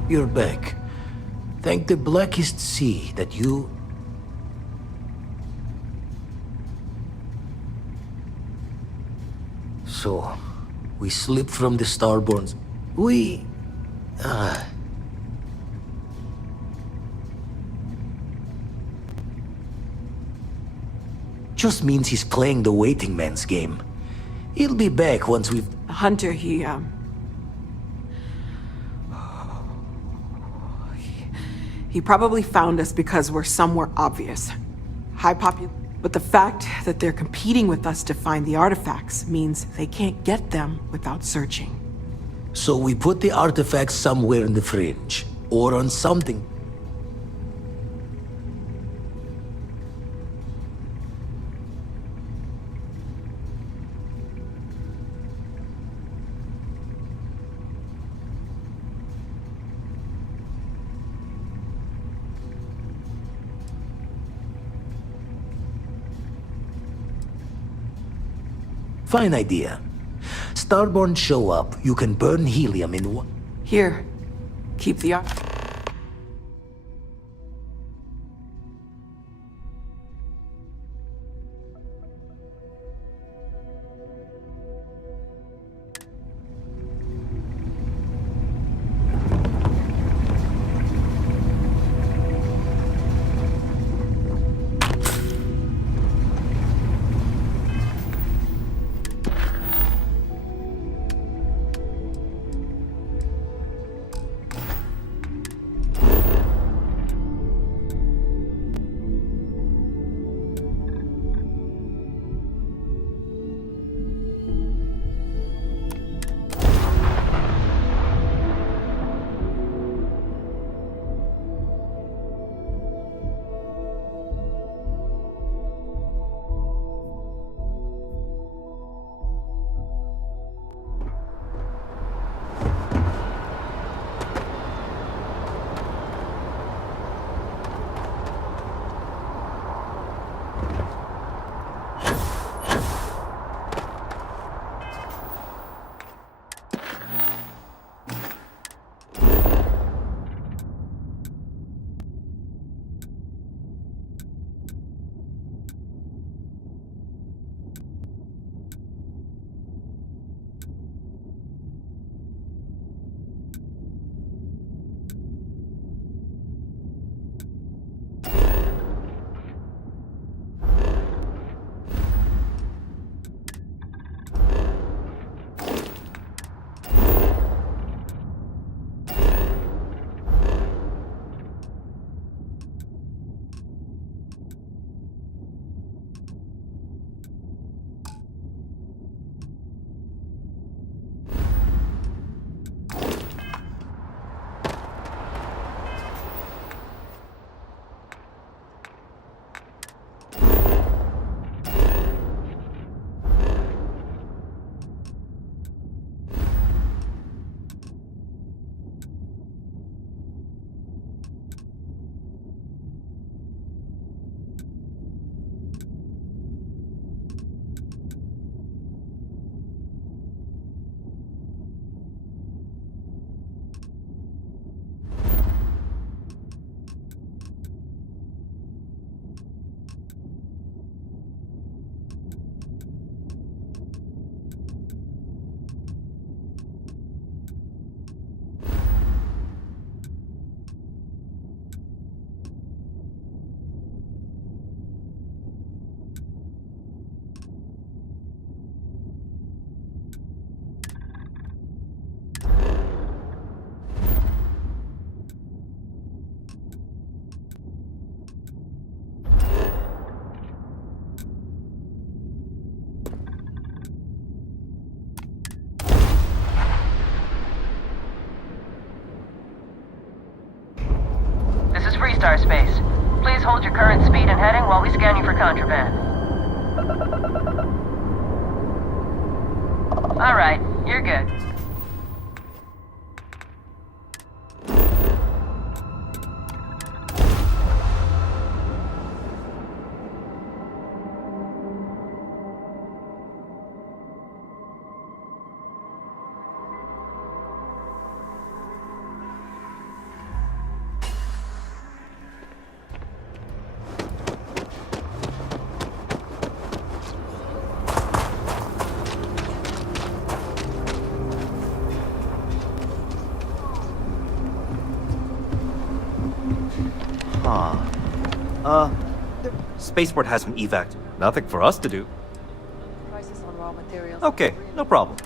You're back. Thank the blackest sea that you... So, we slipped from the Starborns. We... Just means he's playing the waiting man's game. He'll be back once we've... Hunter, he probably found us because we're somewhere obvious. High population. But the fact that they're competing with us to find the artifacts means they can't get them without searching. So we put the artifacts somewhere in the fringe, or on something. Fine idea. Starborn show up, you can burn helium in one... Here, keep the... Star Space. Please hold your current speed and heading while we scan you for contraband. All right, you're good. spaceport has been evac'd. Nothing for us to do. Prices on raw materials. Okay, no problem.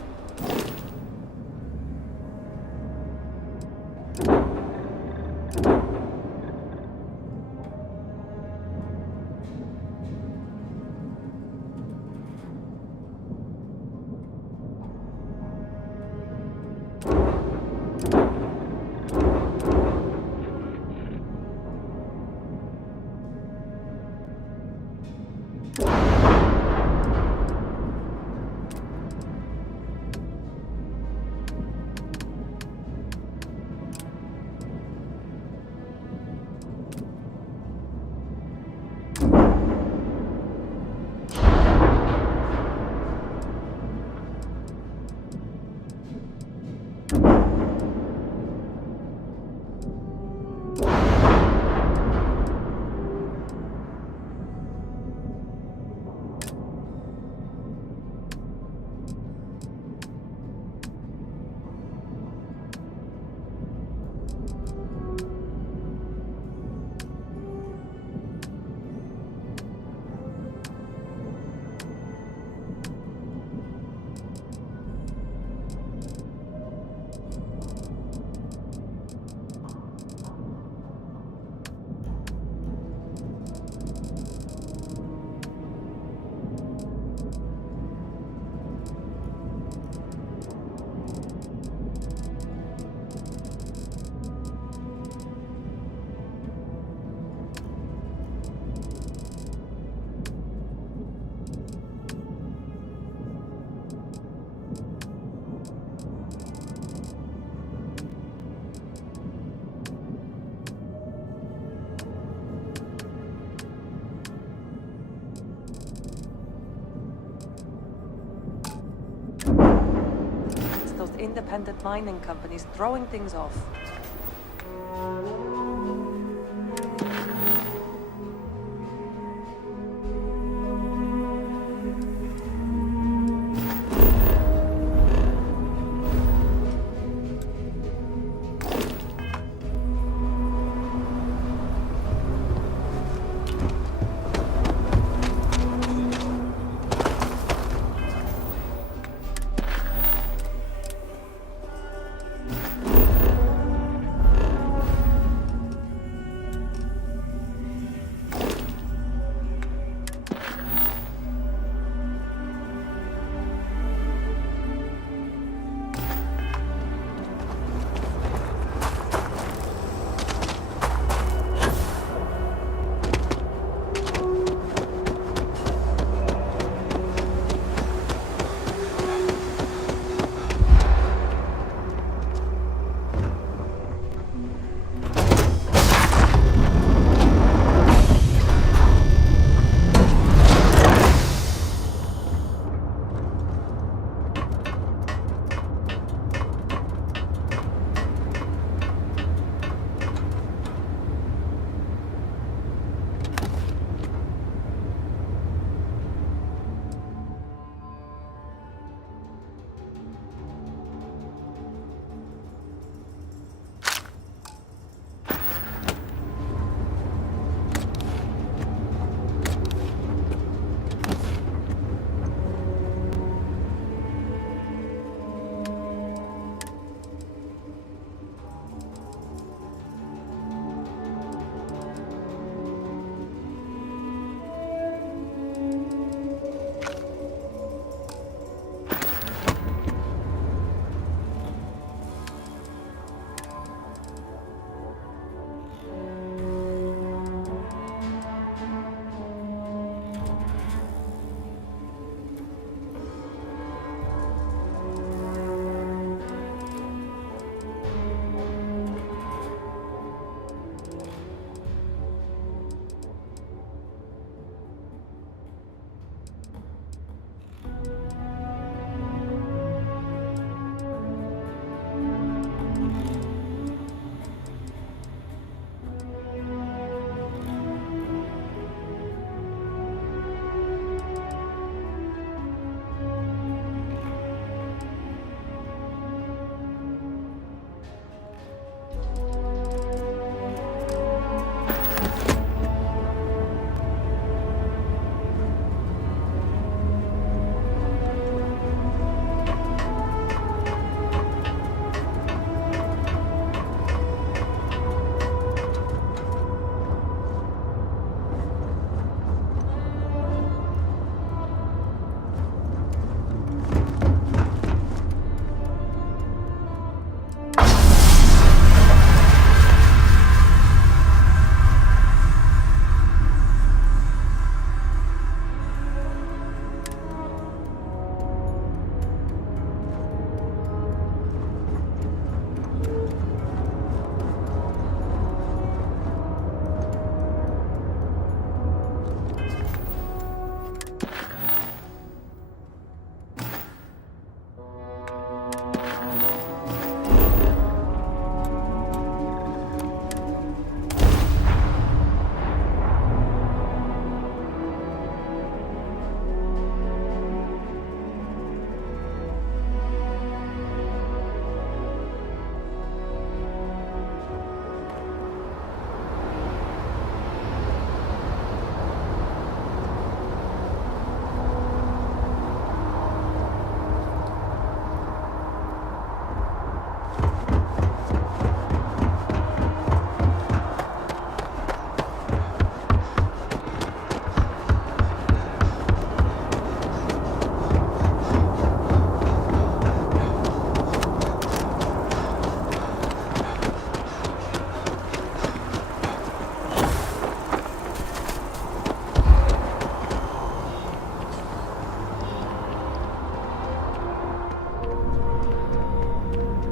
Independent mining companies throwing things off.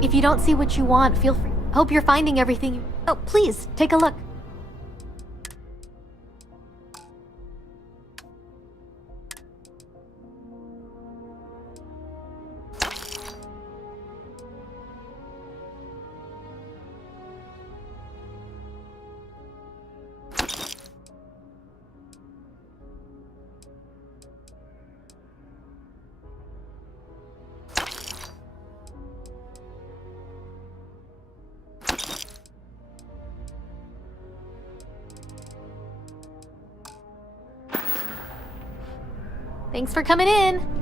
If you don't see what you want, feel free. Hope you're finding everything you... Oh, please, take a look. Thanks for coming in.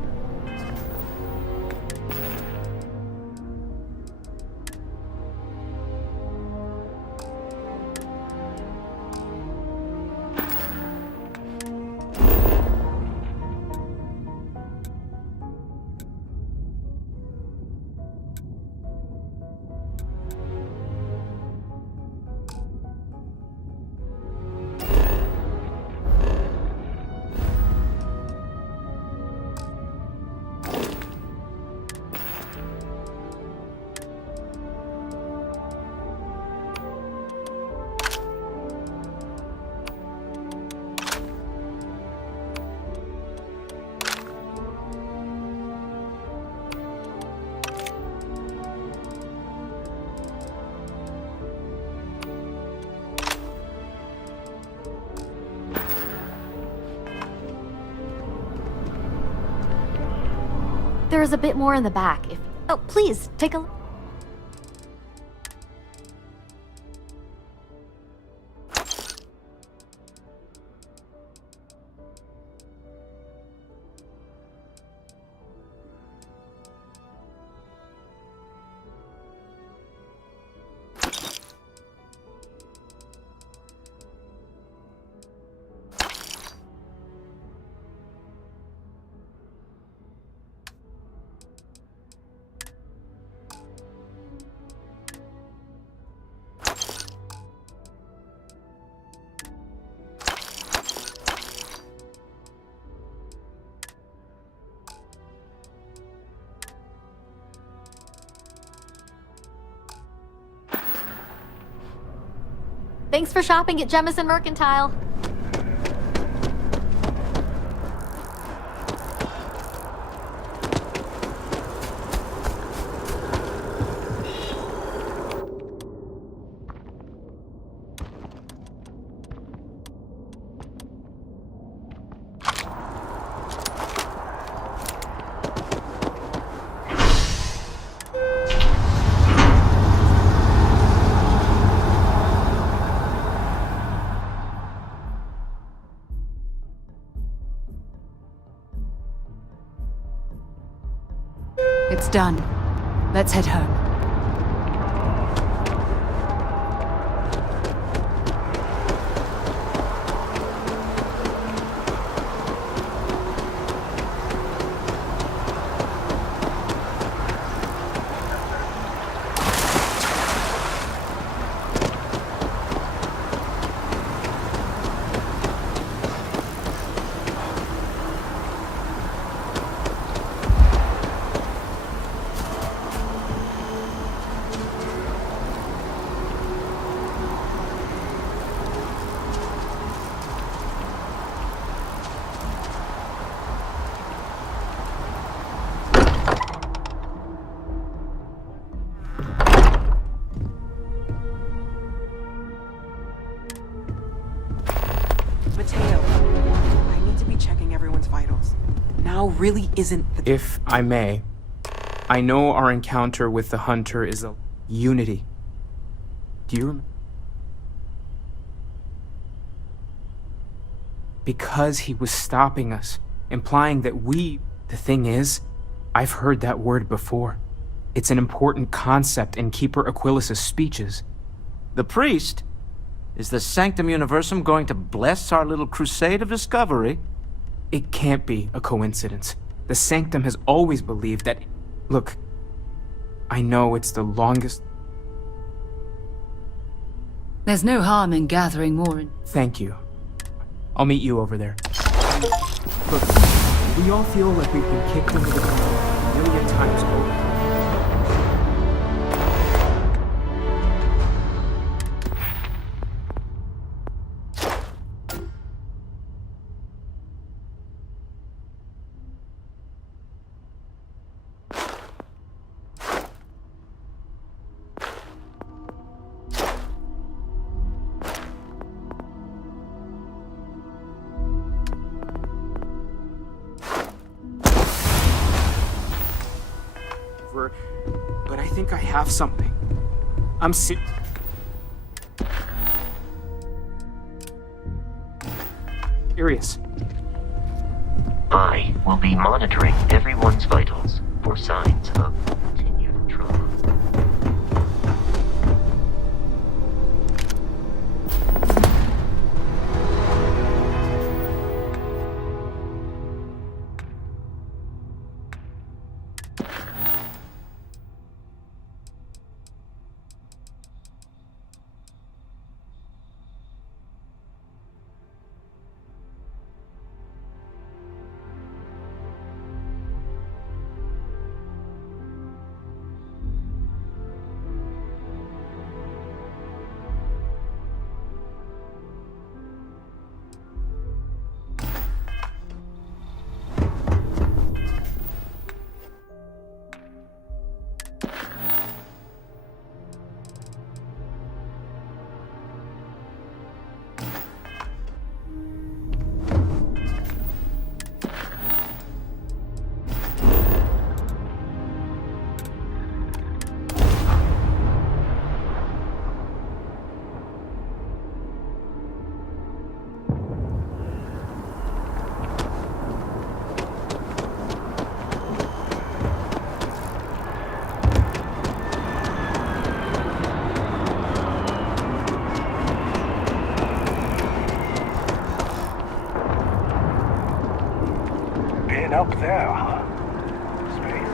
There is a bit more in the back. Oh, please, take a look. Thanks for shopping at Jemison Mercantile. It's done. Let's head home. Really isn't the... If I may, I know our encounter with the Hunter is a unity. Do you remember? Because he was stopping us, implying that we... The thing is, I've heard that word before. It's an important concept in Keeper Aquilas's speeches. The priest? Is the Sanctum Universum going to bless our little crusade of discovery? It can't be a coincidence. The Sanctum has always believed that... Look, I know it's the longest... There's no harm in gathering more in... Thank you. I'll meet you over there. Look, we all feel like we've been kicked into the ground a million times over. Keeper, but I think I have something. I'm serious. I will be monitoring everyone's vitals for signs of continued trauma. Up there, huh? Space.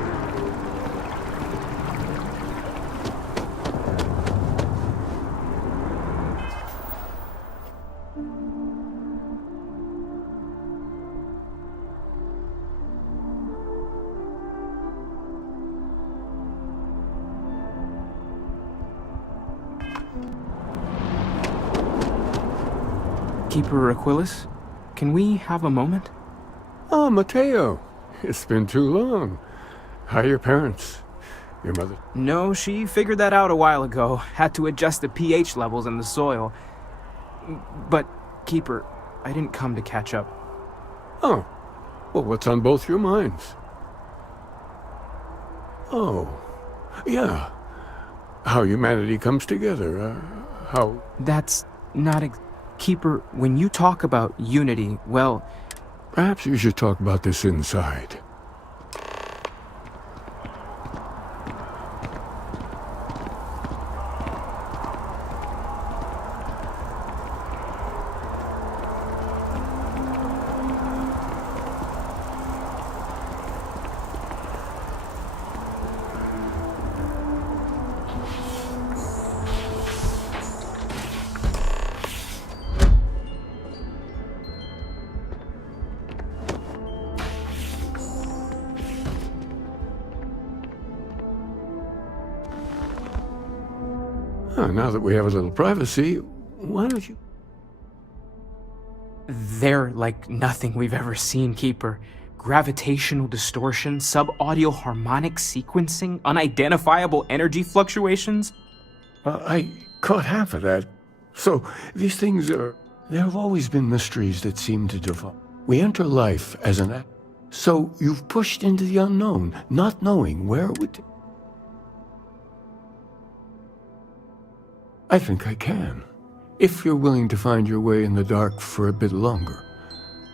Keeper Aquilus, can we have a moment? Oh, Mateo. It's been too long. How are your parents? Your mother? No, she figured that out a while ago. Had to adjust the pH levels in the soil. But, Keeper, I didn't come to catch up. Oh. Well, what's on both your minds? Oh. Yeah. How humanity comes together. How... That's not Keeper, when you talk about unity, well... Perhaps you should talk about this inside. Now that we have a little privacy, why don't you... They're like nothing we've ever seen, Keeper. Gravitational distortion, sub-audio harmonic sequencing, unidentifiable energy fluctuations. I caught half of that. So, these things are... There have always been mysteries that seem to define. We enter life as an act. So, you've pushed into the unknown, not knowing where it would... I think I can. If you're willing to find your way in the dark for a bit longer,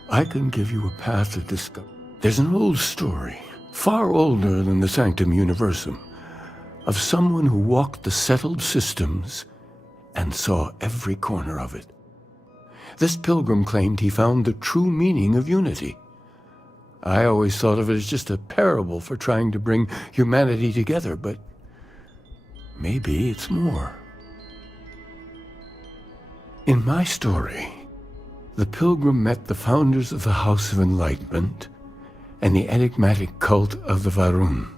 I can give you a path to discover. There's an old story, far older than the Sanctum Universum, of someone who walked the settled systems and saw every corner of it. This pilgrim claimed he found the true meaning of unity. I always thought of it as just a parable for trying to bring humanity together, but maybe it's more. In my story, the pilgrim met the founders of the House of Enlightenment and the enigmatic cult of the Varun,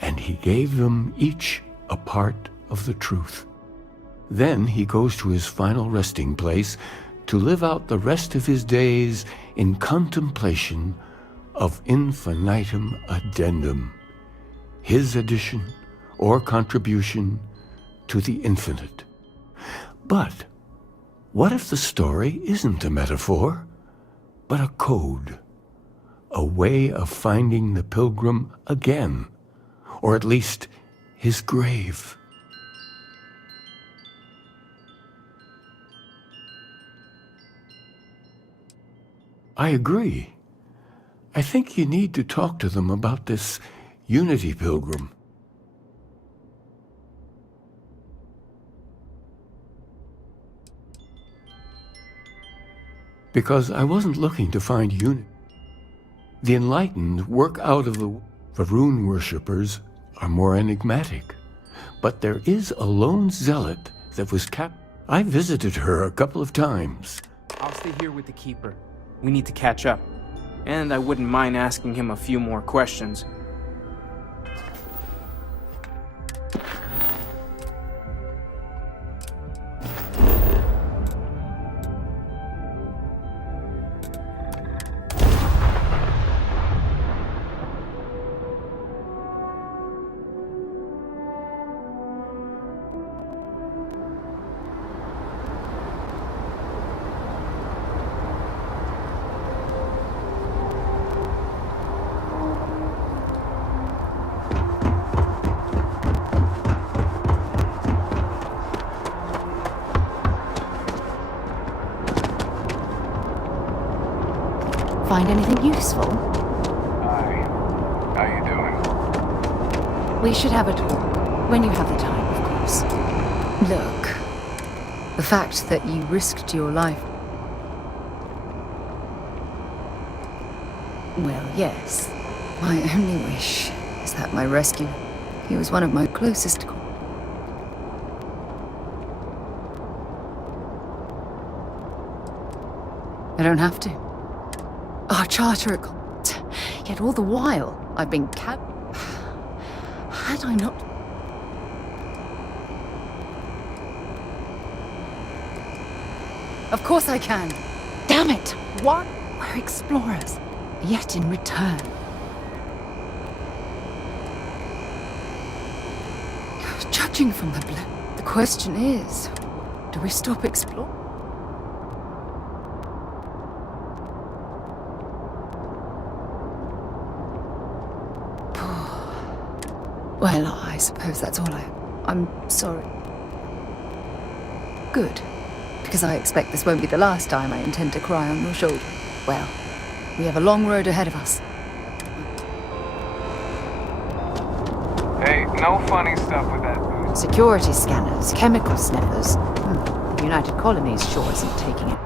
and he gave them each a part of the truth. Then he goes to his final resting place to live out the rest of his days in contemplation of infinitum addendum, his addition or contribution to the infinite. But what if the story isn't a metaphor, but a code, a way of finding the pilgrim again? or at least his grave. I agree. I think you need to talk to them about this Unity Pilgrim. Because I wasn't looking to find Unity. The enlightened work out of the Varun worshippers are more enigmatic. But there is a lone zealot that was I visited her a couple of times. I'll stay here with the Keeper. We need to catch up. And I wouldn't mind asking him a few more questions. Find anything useful? Hi. How you doing? We should have a talk. When you have the time, of course. Look, the fact that you risked your life... Well, yes. My only wish is that my rescue... He was one of my closest... I don't have to. Our charter... Yet all the while, I've been Had I not... Of course I can. Damn it! What? We're explorers. Yet in return... Judging from the question is... Do we stop exploring? Well, I suppose that's all I'm sorry. Good. Because I expect this won't be the last time I intend to cry on your shoulder. Well, we have a long road ahead of us. Hey, no funny stuff with that booth. Security scanners, chemical sniffers. The United Colonies sure isn't taking it.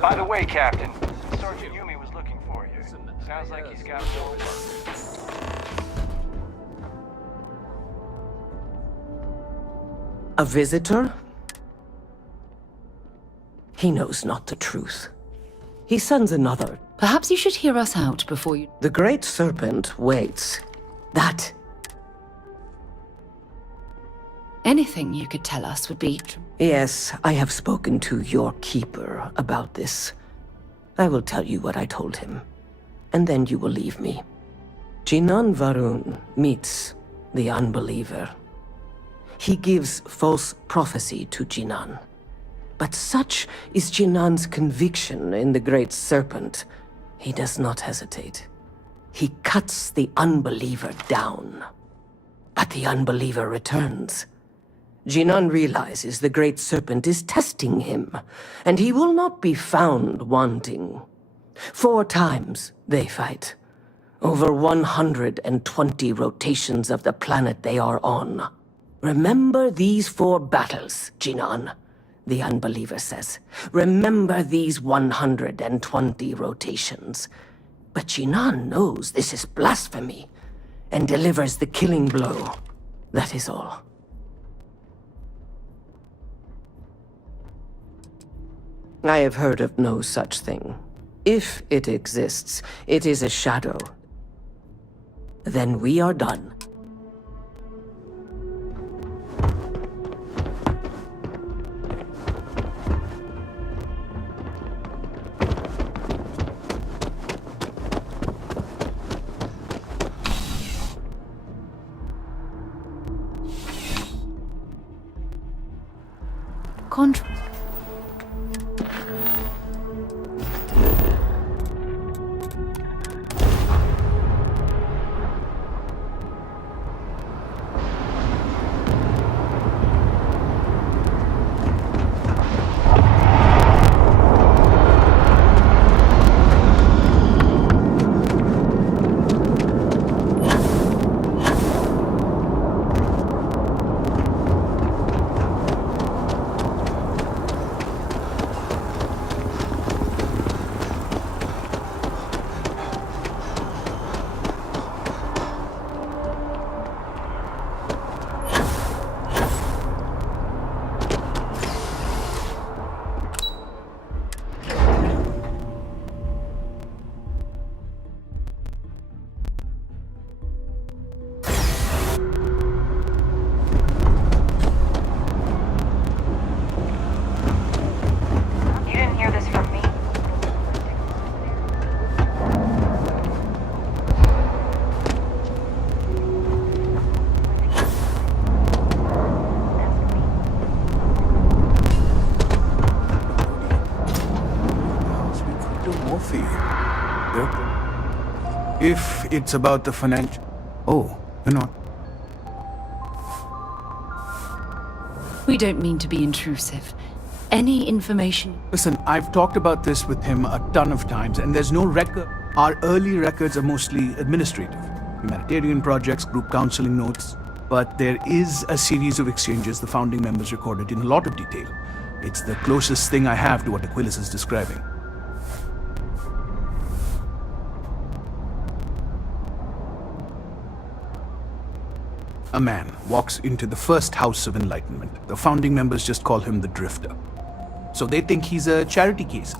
By the way, Captain, Sergeant Yumi was looking for you. Sounds like he's got it over. A visitor? He knows not the truth. He sends another. Perhaps you should hear us out before you... The Great Serpent waits. That... Anything you could tell us would be... Yes, I have spoken to your keeper about this. I will tell you what I told him, and then you will leave me. Jinan Varun meets the unbeliever. He gives false prophecy to Jinan. But such is Jinan's conviction in the Great Serpent, he does not hesitate. He cuts the unbeliever down. But the unbeliever returns. Jinan realizes the Great Serpent is testing him, and he will not be found wanting. 4 times they fight. Over 120 rotations of the planet they are on. Remember these 4 battles, Jinan, the unbeliever says. Remember these 120 rotations. But Jinan knows this is blasphemy, and delivers the killing blow. That is all. I have heard of no such thing. If it exists, it is a shadow. Then we are done. fee. Yep. If it's about the financial... Oh, you're not. We don't mean to be intrusive. Any information... Listen, I've talked about this with him a ton of times, and there's no record. Our early records are mostly administrative. Humanitarian projects, group counseling notes. But there is a series of exchanges the founding members recorded in a lot of detail. It's the closest thing I have to what Aquilus is describing. A man walks into the first House of Enlightenment. The founding members just call him the Drifter. So they think he's a charity case.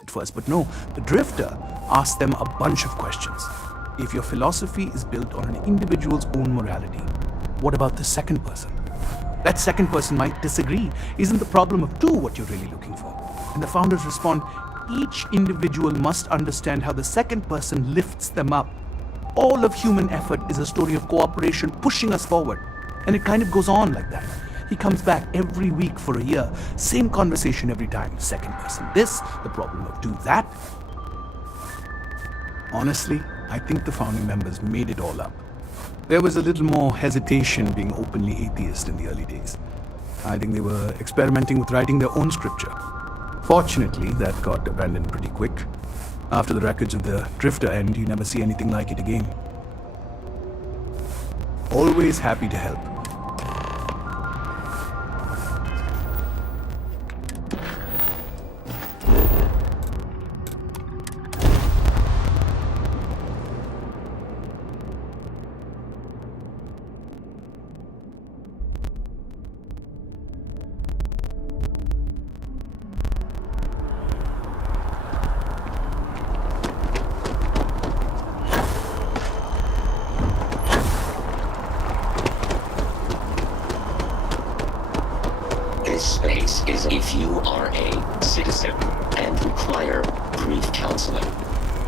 At first, but no, the Drifter asked them a bunch of questions. If your philosophy is built on an individual's own morality, what about the second person? That second person might disagree. Isn't the problem of two what you're really looking for? And the founders respond, each individual must understand how the second person lifts them up. All of human effort is a story of cooperation pushing us forward. And it kind of goes on like that. He comes back every week for a year. Same conversation every time. Second person this, the problem of do that. Honestly, I think the founding members made it all up. There was a little more hesitation being openly atheist in the early days. I think they were experimenting with writing their own scripture. Fortunately, that got abandoned pretty quick. After the records of the Drifter end, you never see anything like it again. Always happy to help. This space is if you are a citizen and require brief counseling.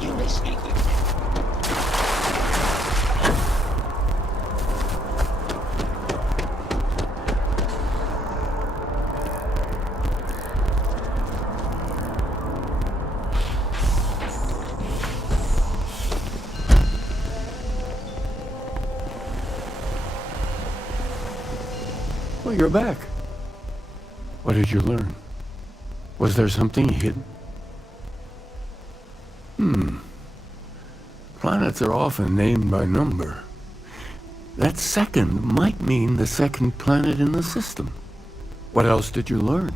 You may speak with me. Well, you're back. What did you learn? Was there something hidden? Planets are often named by number. That second might mean the second planet in the system. What else did you learn?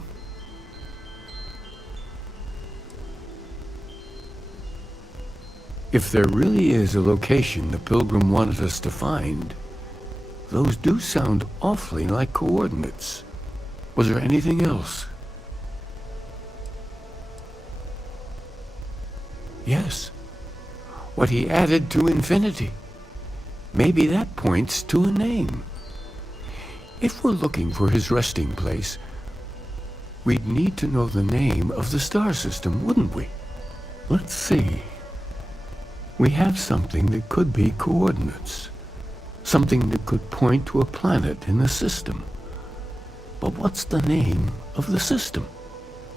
If there really is a location the Pilgrim wanted us to find, those do sound awfully like coordinates. Was there anything else? Yes. What he added to infinity. Maybe that points to a name. If we're looking for his resting place, we'd need to know the name of the star system, wouldn't we? Let's see. We have something that could be coordinates. Something that could point to a planet in the system. But what's the name of the system?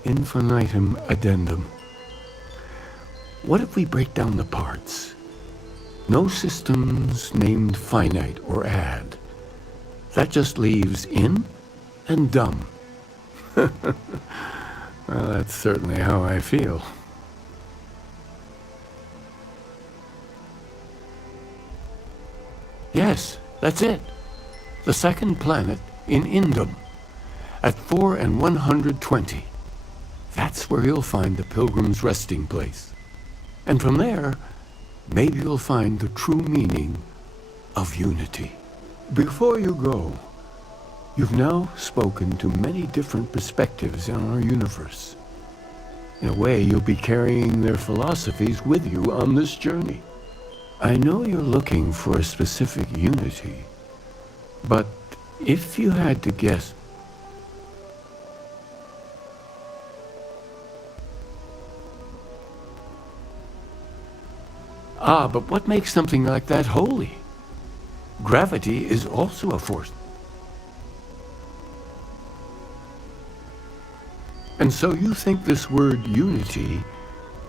Infinitum addendum. What if we break down the parts? No systems named finite or add. That just leaves in and dumb. Well, that's certainly how I feel. Yes, that's it. The second planet in Indum. At 4 and 120. That's where you'll find the Pilgrim's resting place. And from there, maybe you'll find the true meaning of unity. Before you go, You've now spoken to many different perspectives on our universe. In a way, you'll be carrying their philosophies with you on this journey. I know you're looking for a specific unity, but if you had to guess, but what makes something like that holy? Gravity is also a force. And so you think this word unity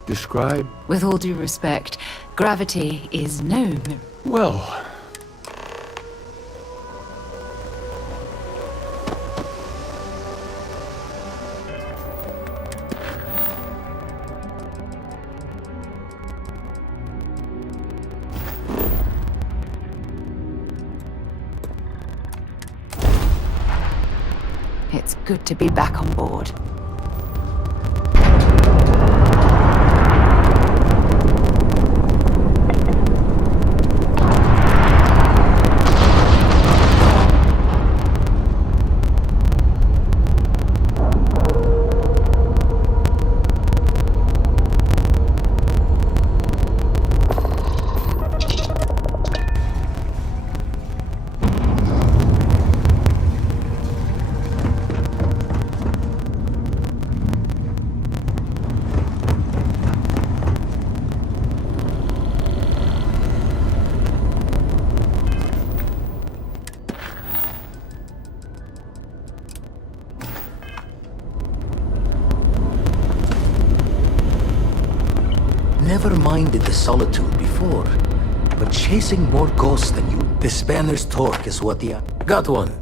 describe... With all due respect, gravity is no mirror. Well... It's good to be back on board. Never minded the solitude before, but chasing more ghosts than you, the spanner's torque is what the... Got one.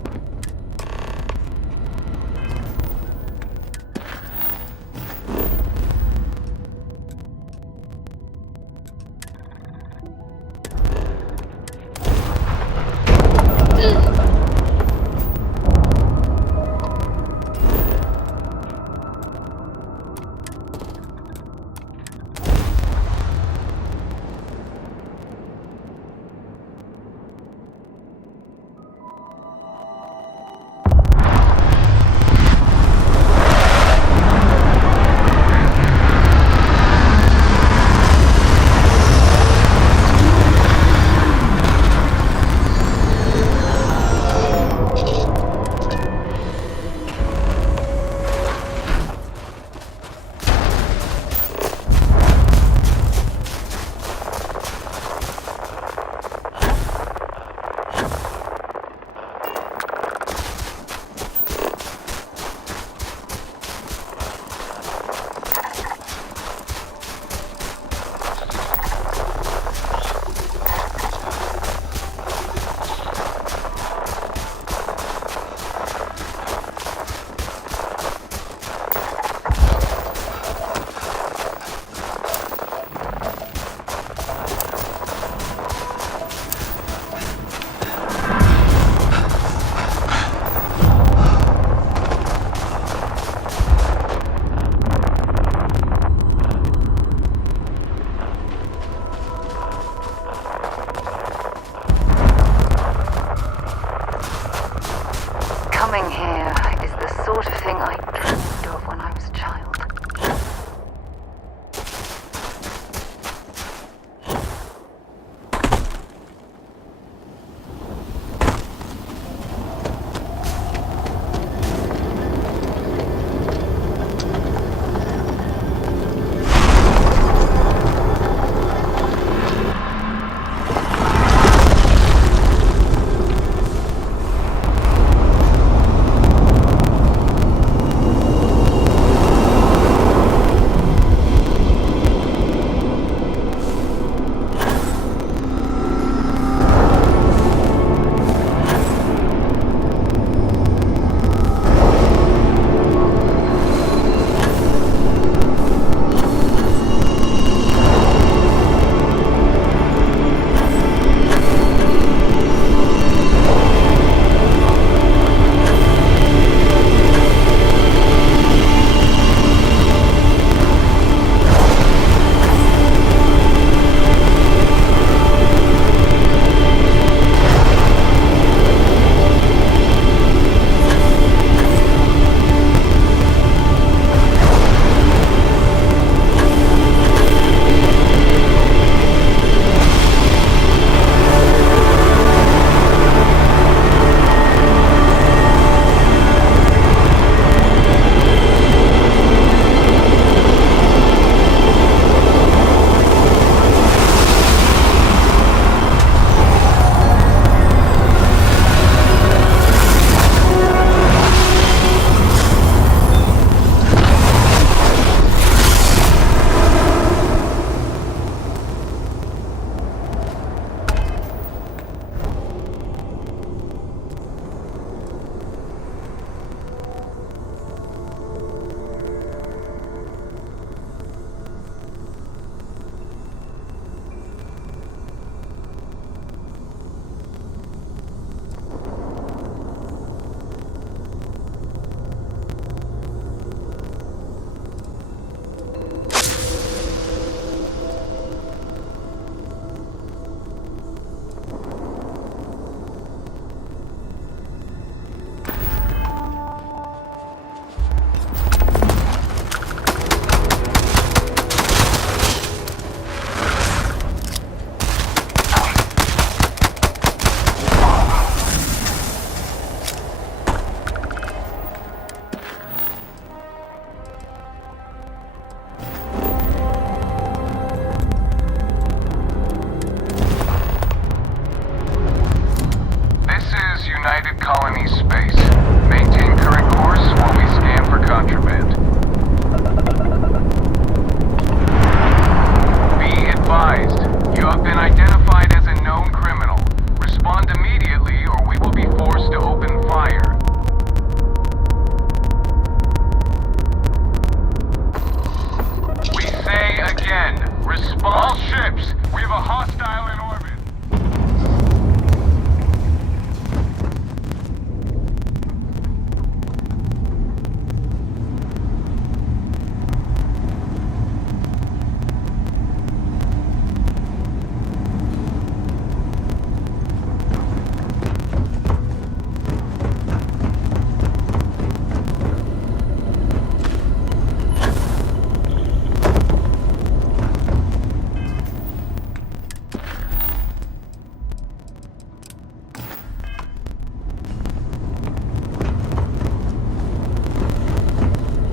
Coming here is the sort of thing I dreamed of when I was a child.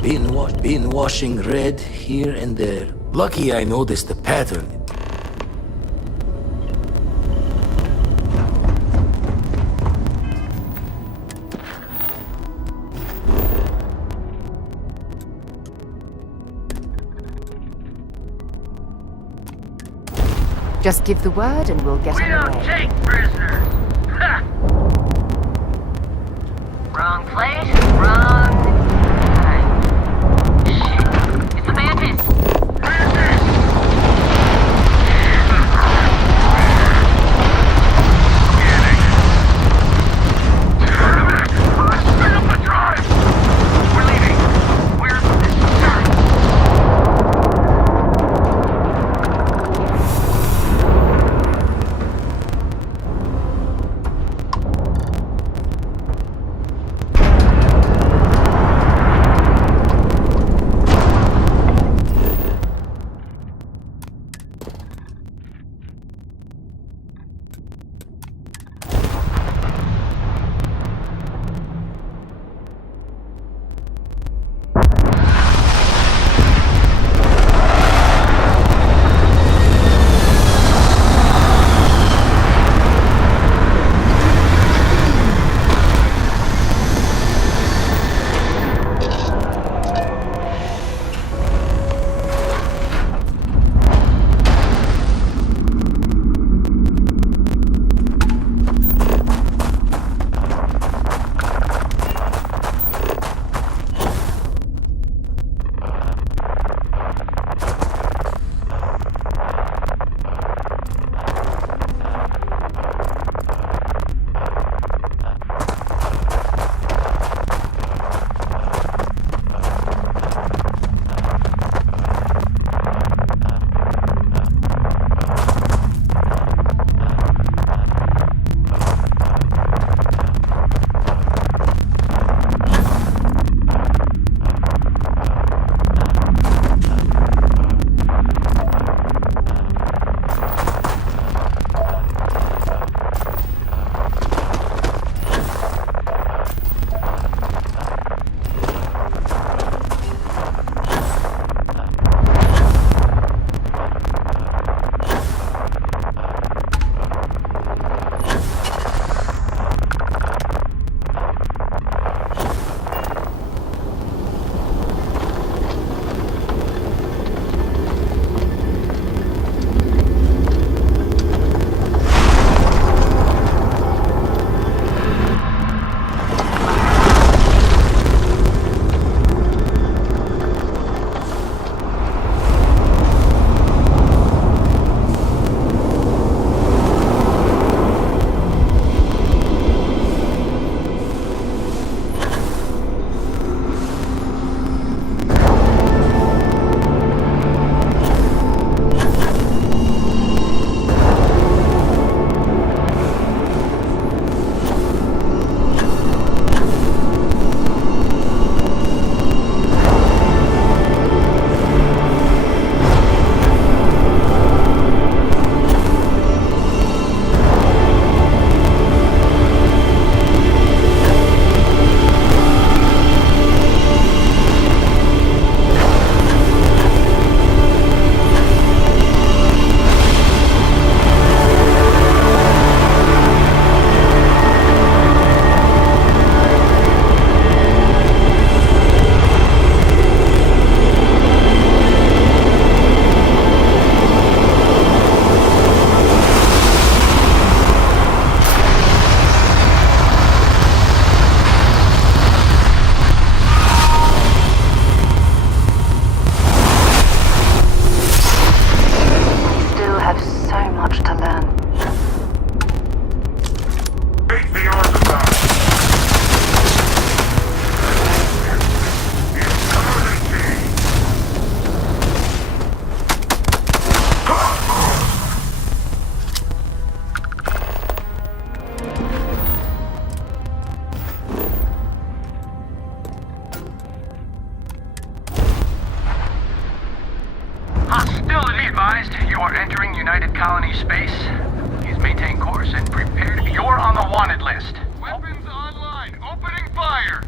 Been washing red here and there. Lucky I noticed the pattern. Just give the word and we'll get We on the don't way. take prisoners. Ha! Wrong place, wrong time. Shit. It's the Mantis. Spin up the drive! We're leaving. We're... Sorry. advised, you are entering United Colony space. Please maintain course and prepare to be... You're on the wanted list. Weapons online. Opening fire.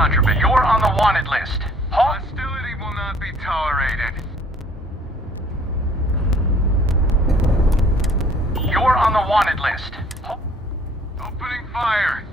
contraband. You're on the wanted list. Hostility will not be tolerated. You're on the wanted list. Opening fire.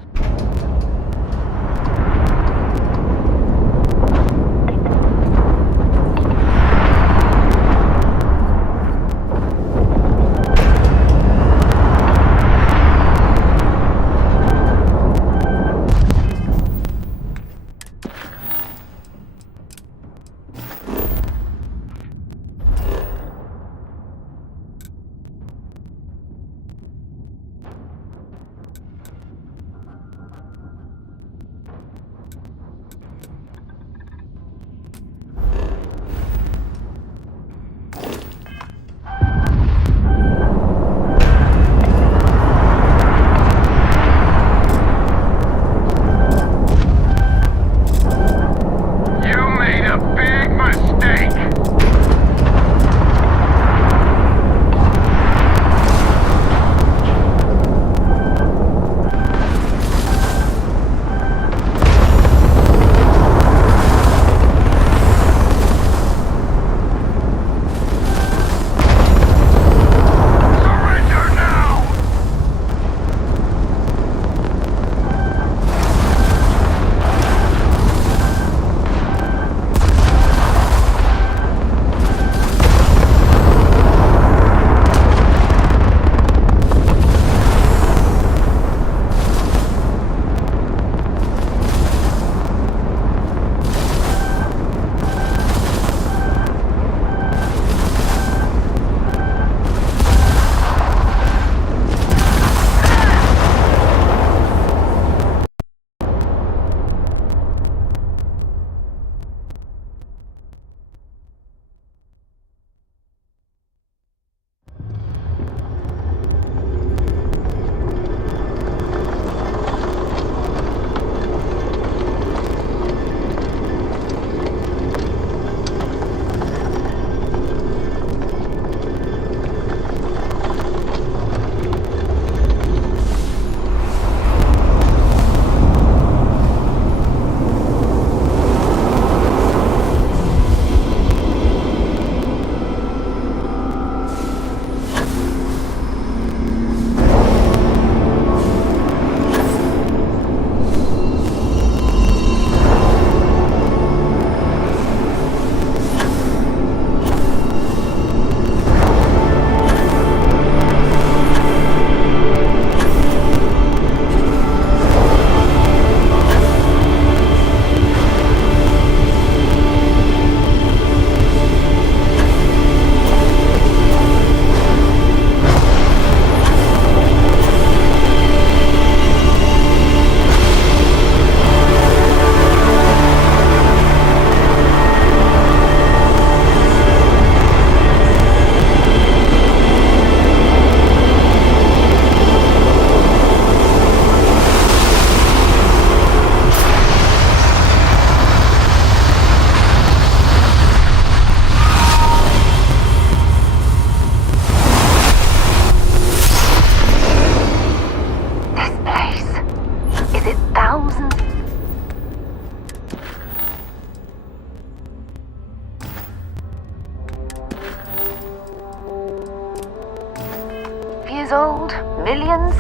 Years old? Millions?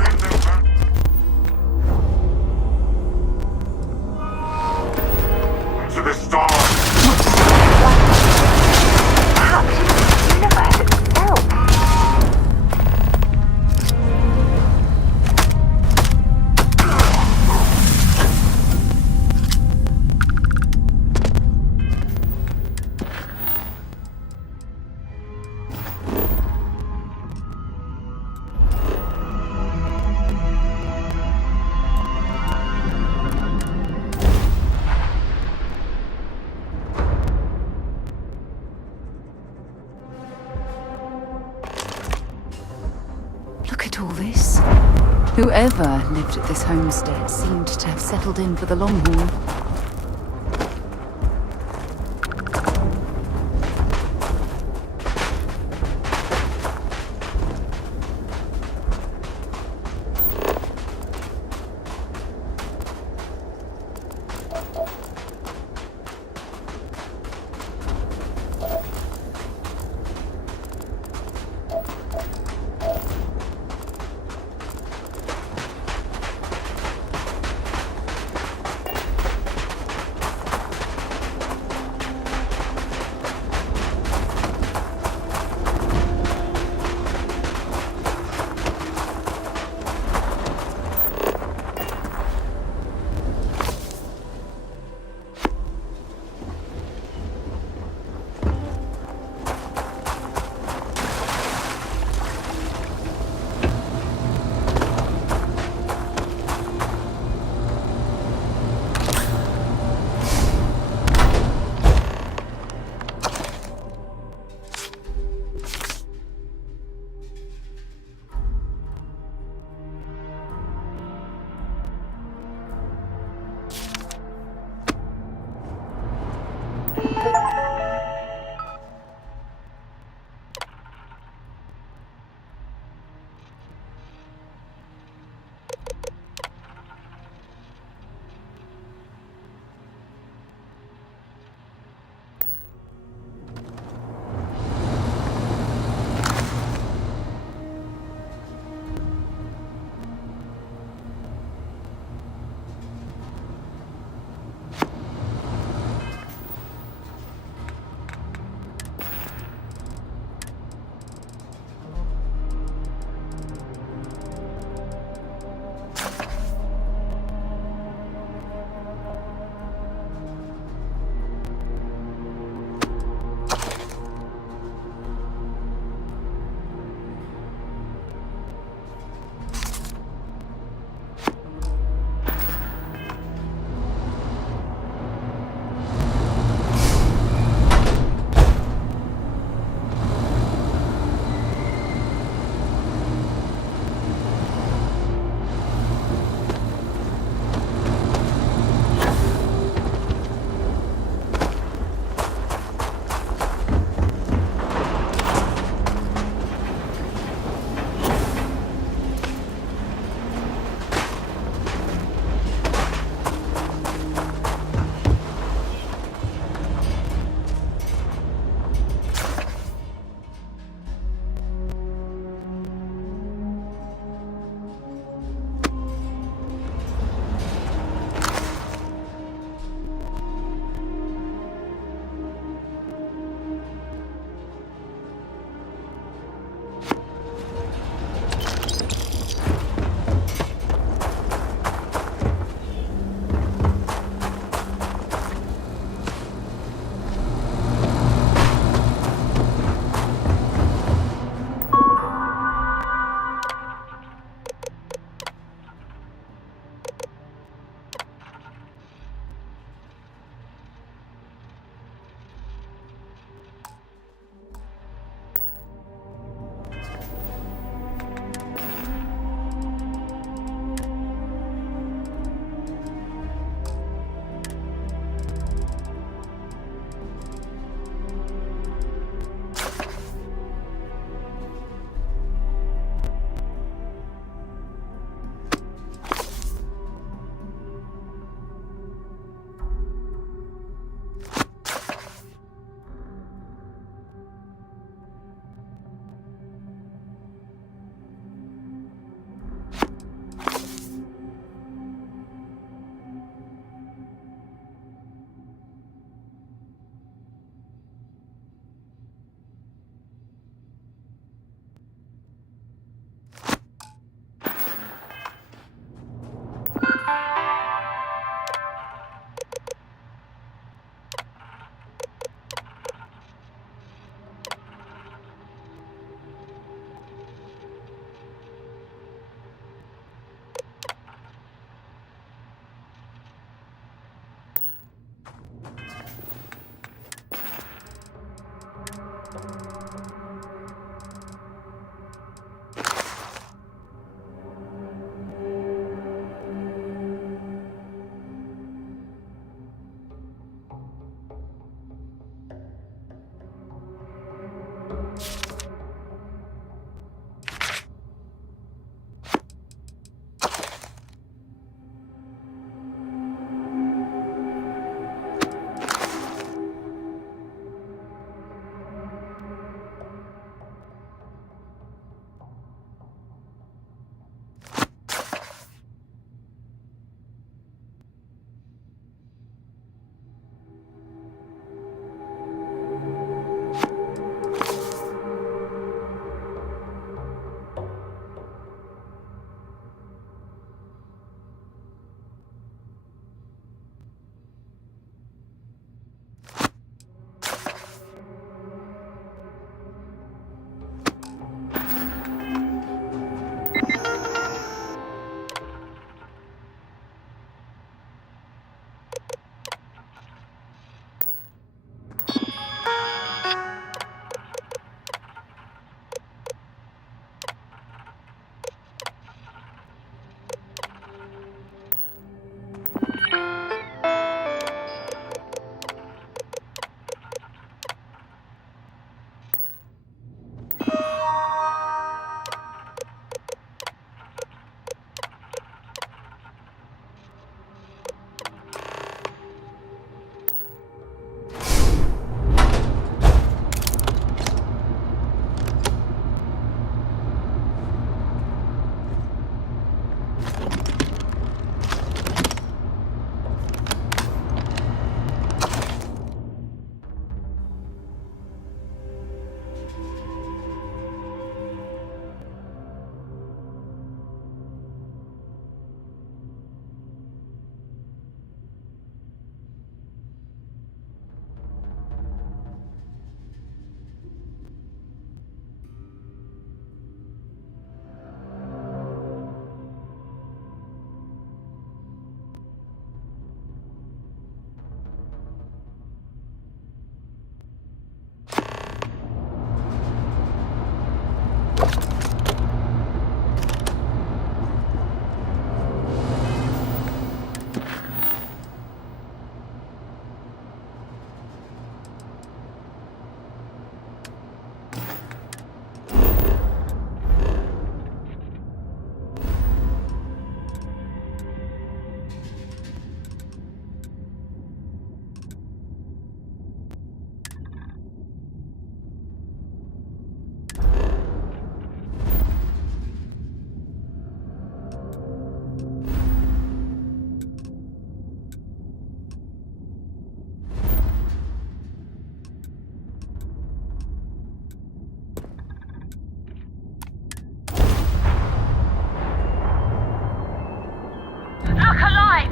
To the stars! Perhaps the universe itself. All this. Whoever lived at this homestead seemed to have settled in for the long haul.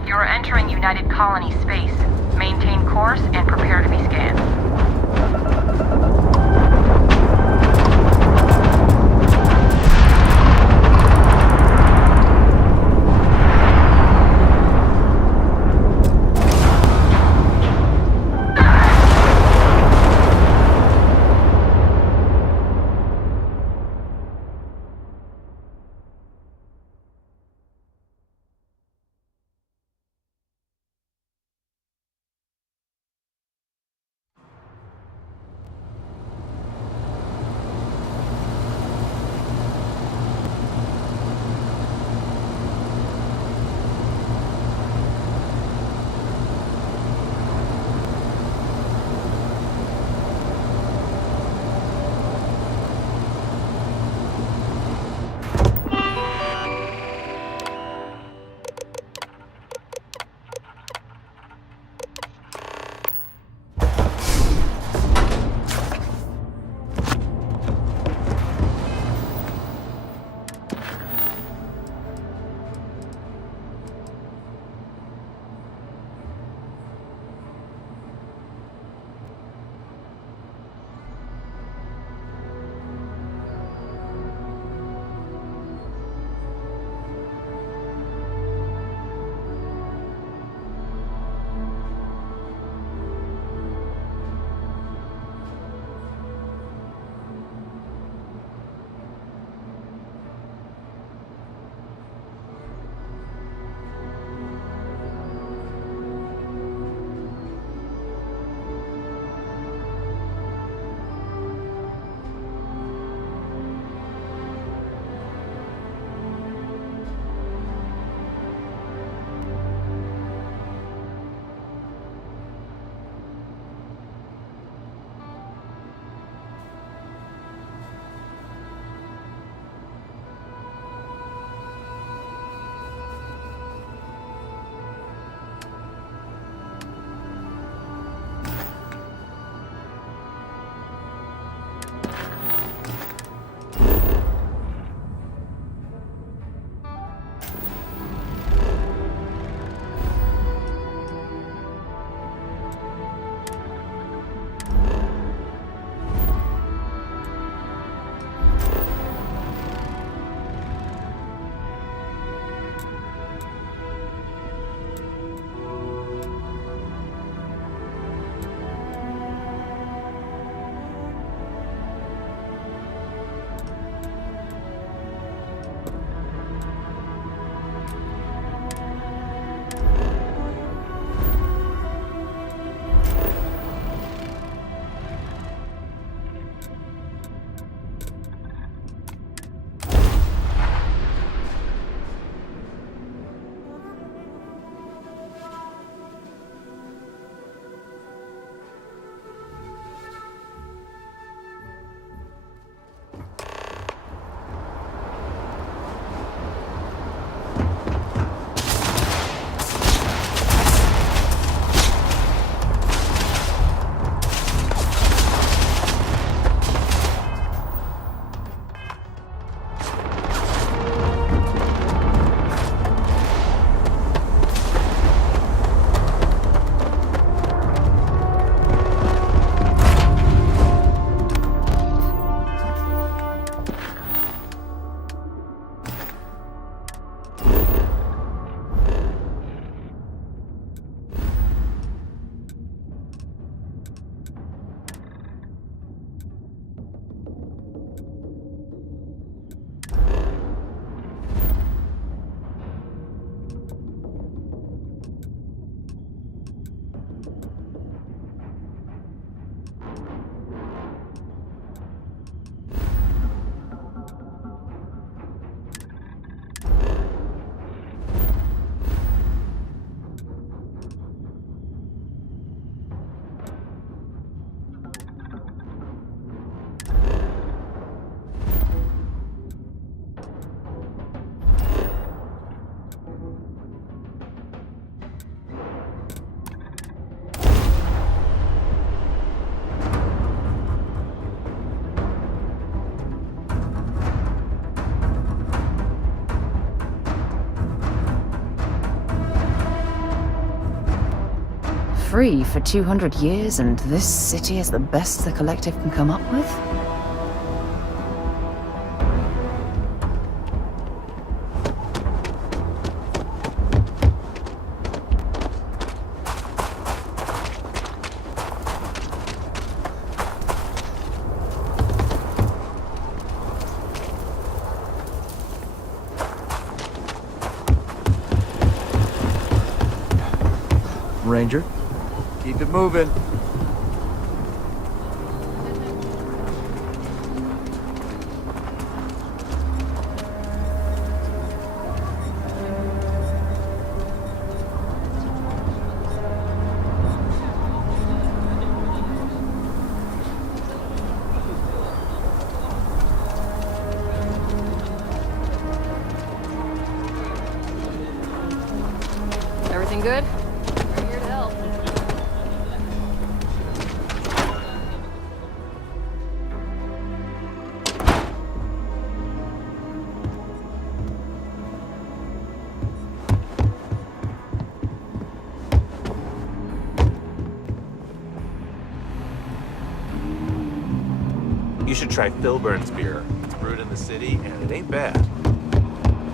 You are entering United Colony space. Maintain course and prepare to be scanned. free for 200 years, and this city is the best the Collective can come up with? Ranger, keep it moving. Everything good? We're here to help. You should try Philburn's beer. It's brewed in the city, and it ain't bad.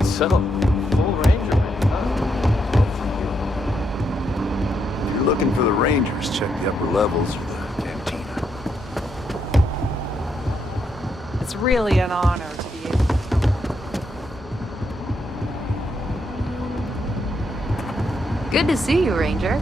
So, full Ranger, man. If you're looking for the Rangers, check the upper levels or the cantina. It's really an honor to be able to. Good to see you, Ranger.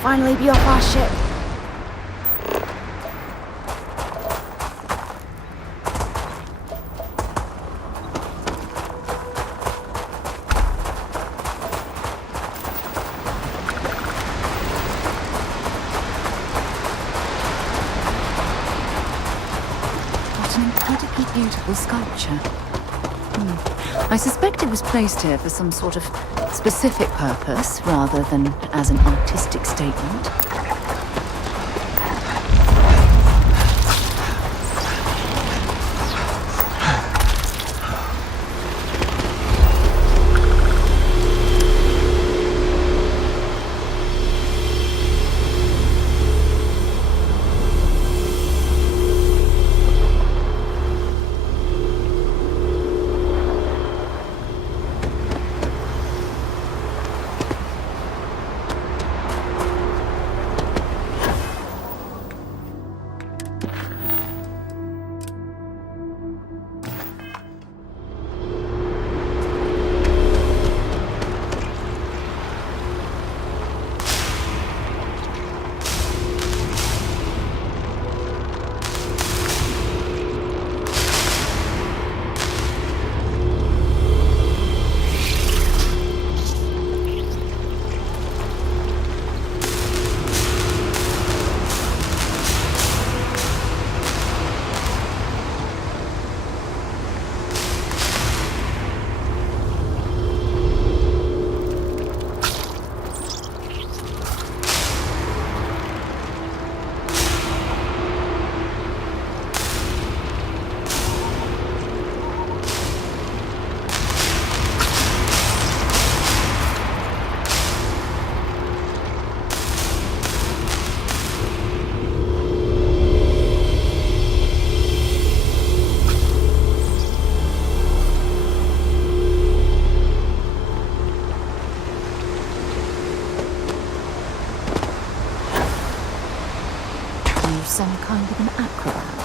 Finally be off our ship. What an incredibly beautiful sculpture. I suspect it was placed here for some sort of specific purpose rather than as an artistic statement. some kind of an acrobat.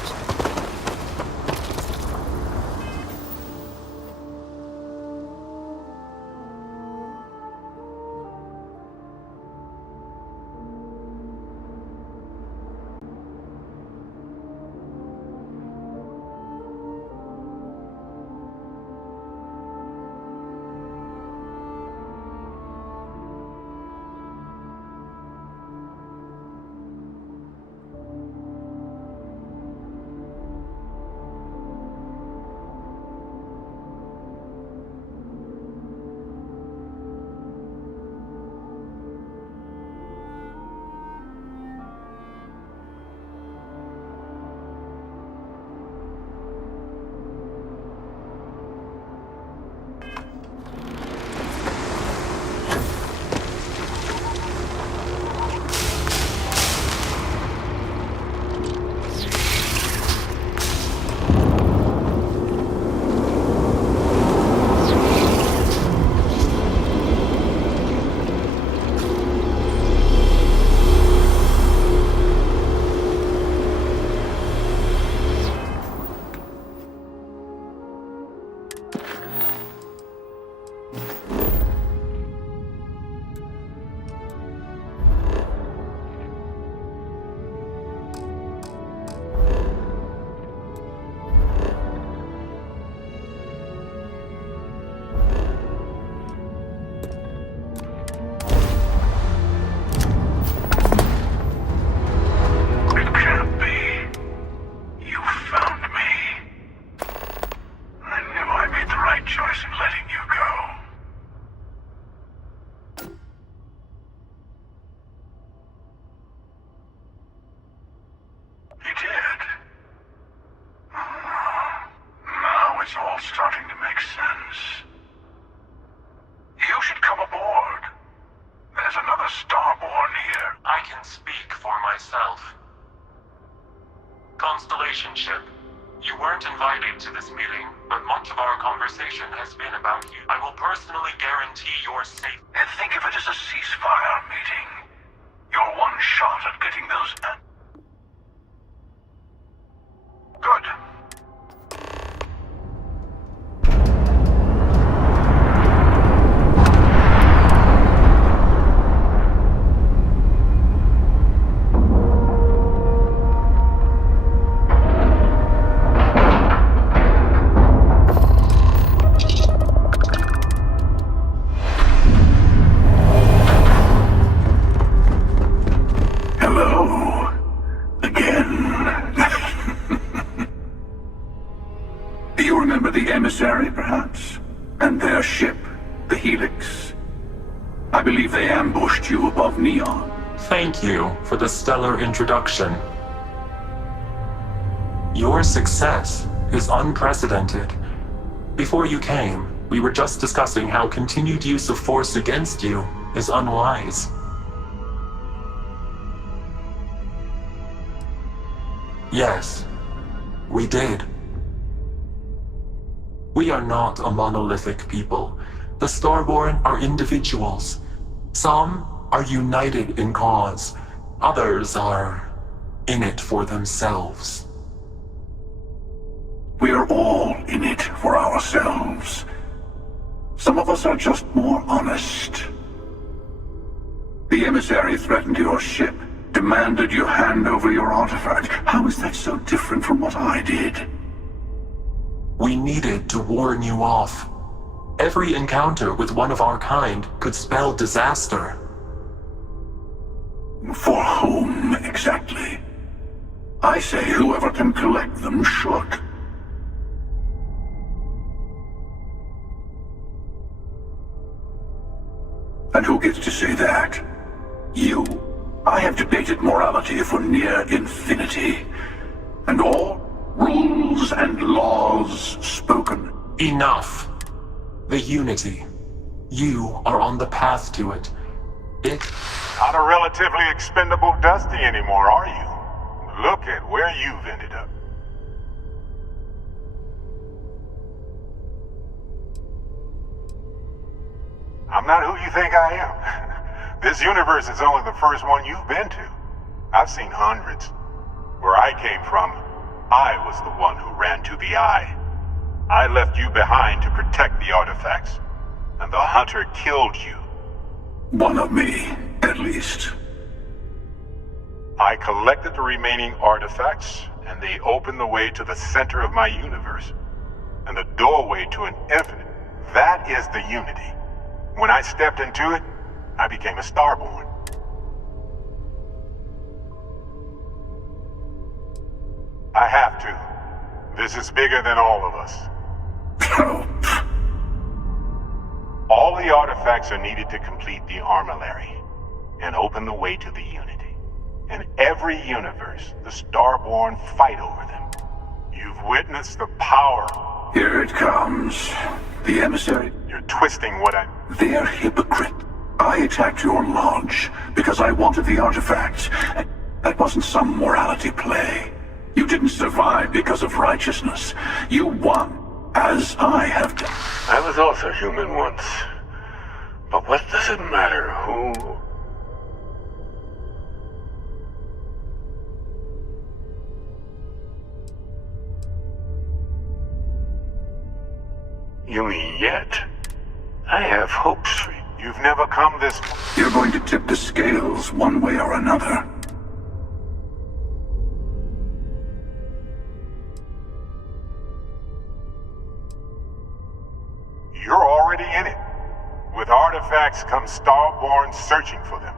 You weren't invited to this meeting, but much of our conversation has been about you. I will personally guarantee your safety. And think of it as a ceasefire meeting. You're one shot at getting those... Good. Emissary, perhaps? And their ship, the Helix. I believe they ambushed you above Neon. Thank you for the stellar introduction. Your success is unprecedented. Before you came, we were just discussing how continued use of force against you is unwise. Yes, we did. We are not a monolithic people. The Starborn are individuals. Some are united in cause. Others are in it for themselves. We are all in it for ourselves. Some of us are just more honest. The Emissary threatened your ship, demanded you hand over your artifact. How is that so different from what I did? We needed to warn you off. Every encounter with one of our kind could spell disaster. For whom, exactly? I say whoever can collect them should. And who gets to say that? You. I have debated morality for near infinity. And all rules and laws spoken. Enough. The Unity. You are on the path to it. Not a relatively expendable Dusty anymore, are you? Look at where you've ended up. I'm not who you think I am. This universe is only the first one you've been to. I've seen hundreds. Where I came from, I was the one who ran to the Eye. I left you behind to protect the artifacts, and the Hunter killed you. One of me, at least. I collected the remaining artifacts, and they opened the way to the center of my universe. And the doorway to an infinite. That is the Unity. When I stepped into it, I became a Starborn. I have to. This is bigger than all of us. All the artifacts are needed to complete the armillary and open the way to the Unity. In every universe, the Starborn fight over them. You've witnessed the power. Here it comes. The emissary. You're twisting what I... They're hypocrite. I attacked your launch because I wanted the artifact. That wasn't some morality play. You didn't survive because of righteousness. You won, as I have done. I was also human once. But what does it matter who... You mean yet? I have hopes for you. You've never come this... You're going to tip the scales one way or another. You're already in it. With artifacts come Starborn searching for them.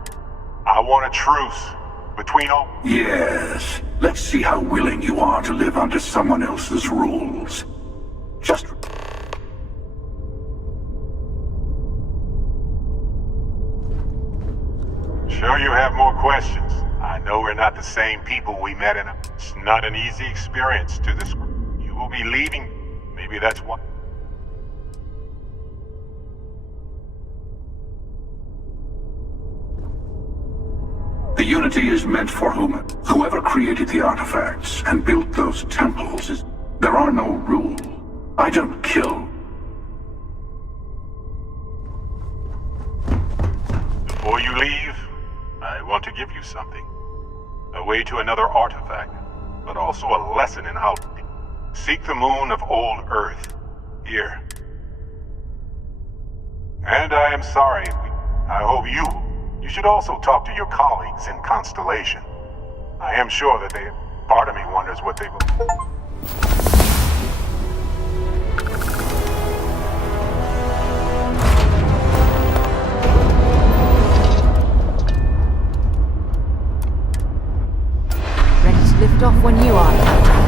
I want a truce between all... Yes. Let's see how willing you are to live under someone else's rules. Just... Sure you have more questions. I know we're not the same people we met in a... It's not an easy experience to this... You will be leaving. Maybe that's why... The Unity is meant for whoever created the artifacts and built those temples is... There are no rules. I don't kill. Before you leave, I want to give you something. A way to another artifact, but also a lesson in how... Seek the moon of old Earth. Here. And I am sorry. I hope you should also talk to your colleagues in Constellation. I am sure that they... Part of me wonders what they will... Ready to lift off when you are.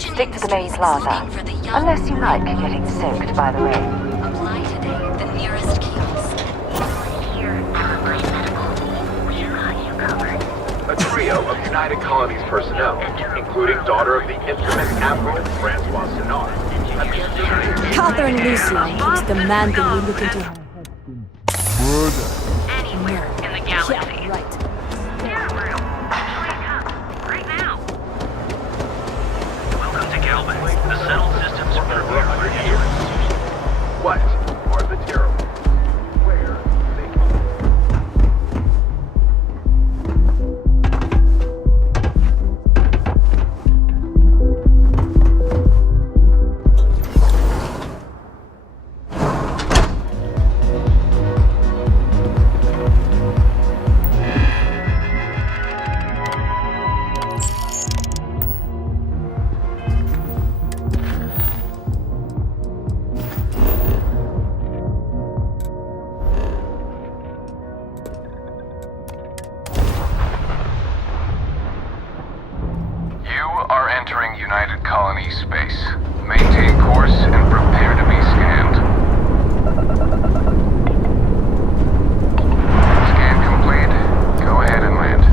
should stick to the main plaza. Unless you like getting soaked by the rain. Apply today, the nearest kiosk. A trio of United Colonies personnel, including daughter of the infamous Admiral Francois Sinard. Catherine Lucian is demanding we look into her. Anywhere in the galaxy. Yeah, right. Right now. Welcome to Galvin. The settled systems are for 100 years. What are the terrible? Where they come entering United Colony space. Maintain course and prepare to be scanned. Scan complete. Go ahead and land.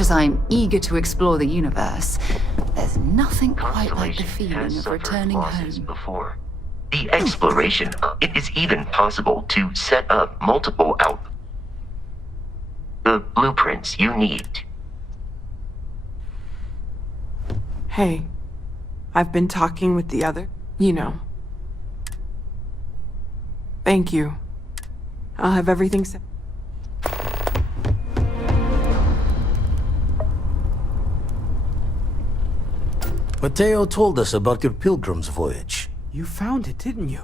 As I'm eager to explore the universe, there's nothing quite like the feeling of returning home. Before. The exploration, it is even possible to set up multiple the blueprints you need. Hey, I've been talking with the other, Thank you. I'll have everything set. Mateo told us about your pilgrim's voyage. You found it, didn't you?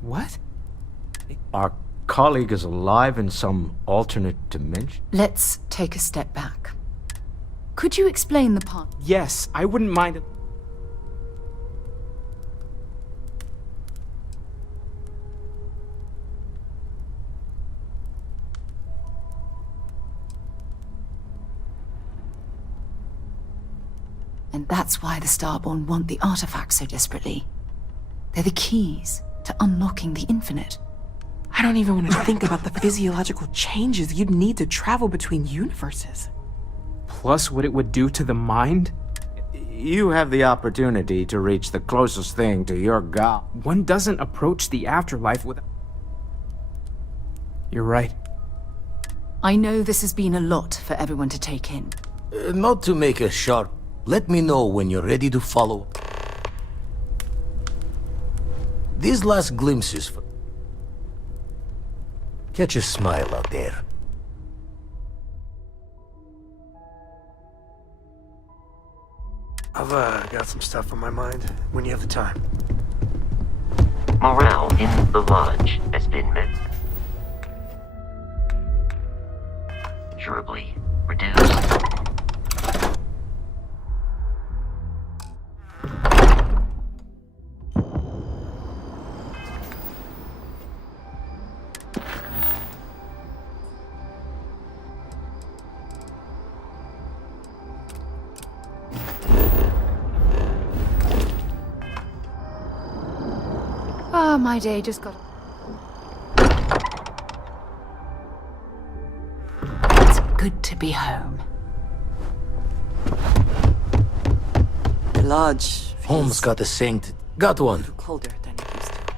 What? Our colleague is alive in some alternate dimension? Let's take a step back. Could you explain the part? Yes, I wouldn't mind it. And that's why the Starborn want the artifacts so desperately. They're the keys to unlocking the infinite. I don't even want to think about the physiological changes you'd need to travel between universes. Plus what it would do to the mind? You have the opportunity to reach the closest thing to your God. One doesn't approach the afterlife without... You're right. I know this has been a lot for everyone to take in. Not to make a sharp... Let me know when you're ready to follow. These last glimpses... Catch a smile out there. I've got some stuff on my mind when you have the time. Morale in the lodge has been measurably reduced. Ah, my day just got... It's good to be home. The lodge Holmes got a saint. Got one. colder than it used to.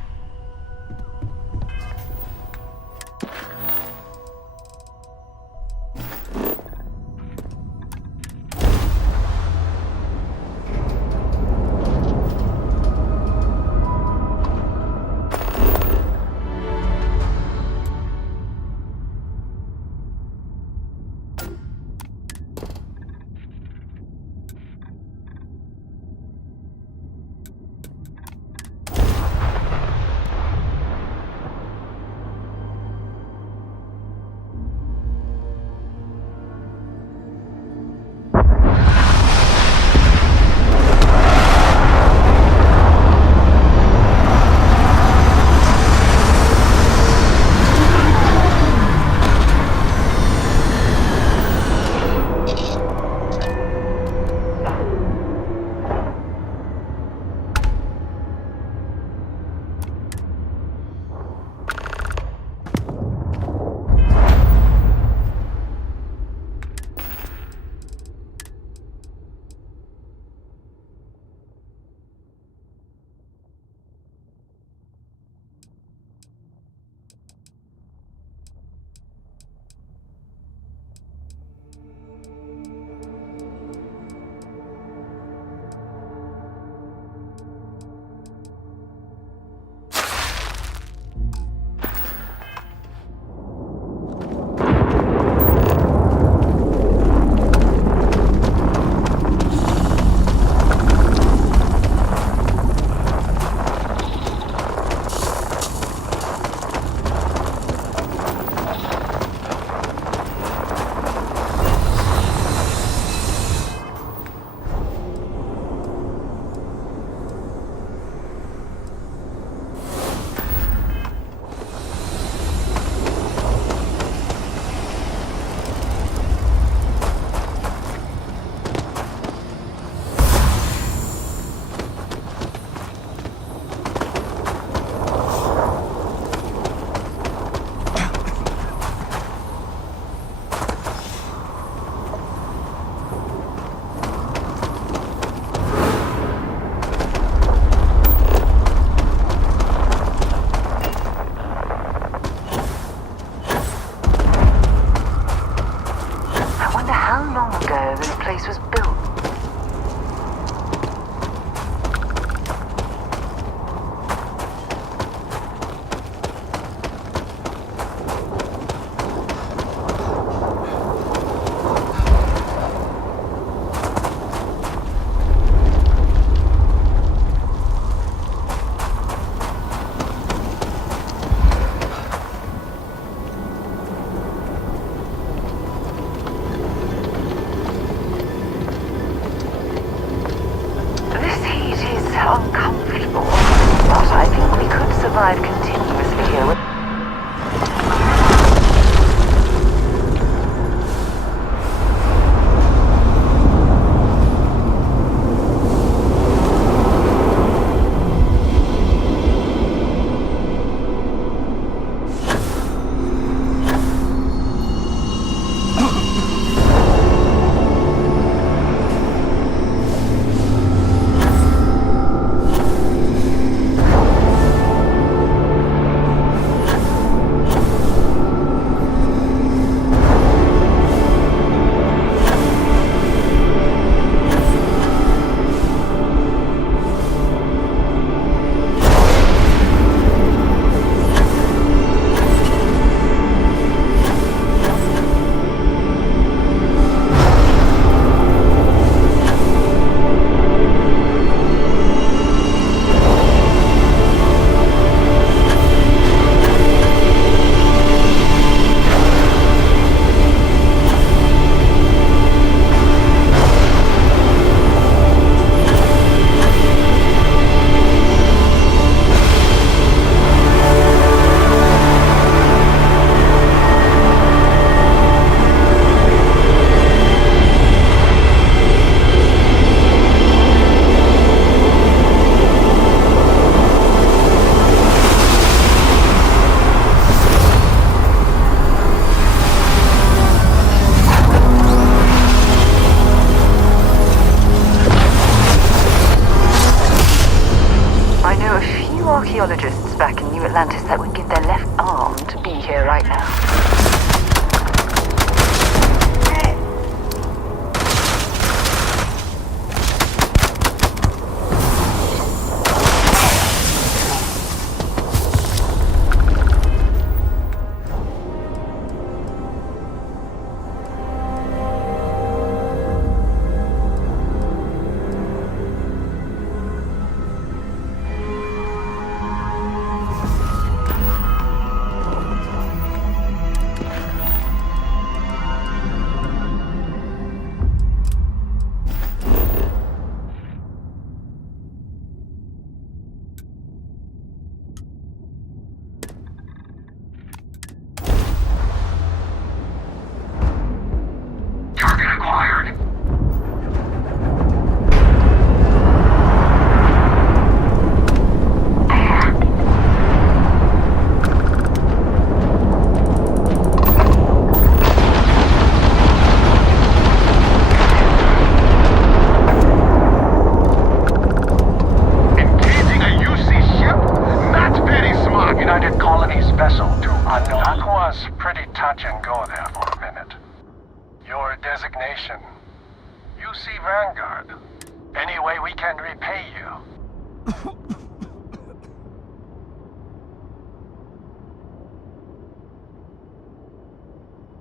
archaeologists back in New Atlantis that would give their left arm to be here right now.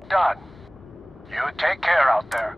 Done. You take care out there.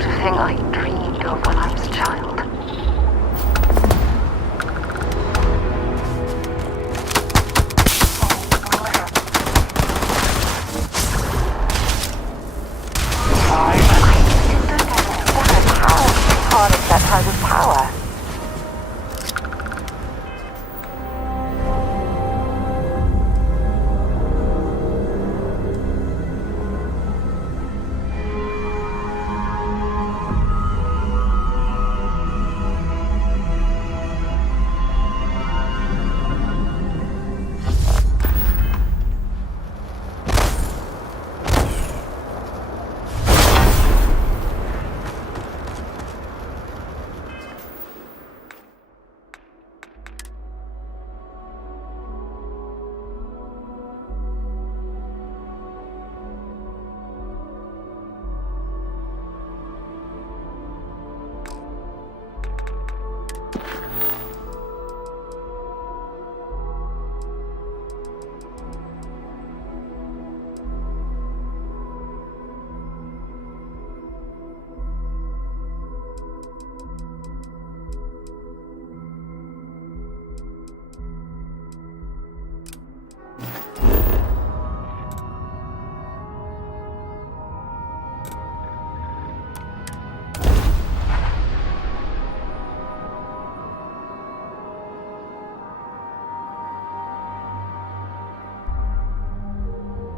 sort of thing I dreamed of when I was a child. Harness that kind of power.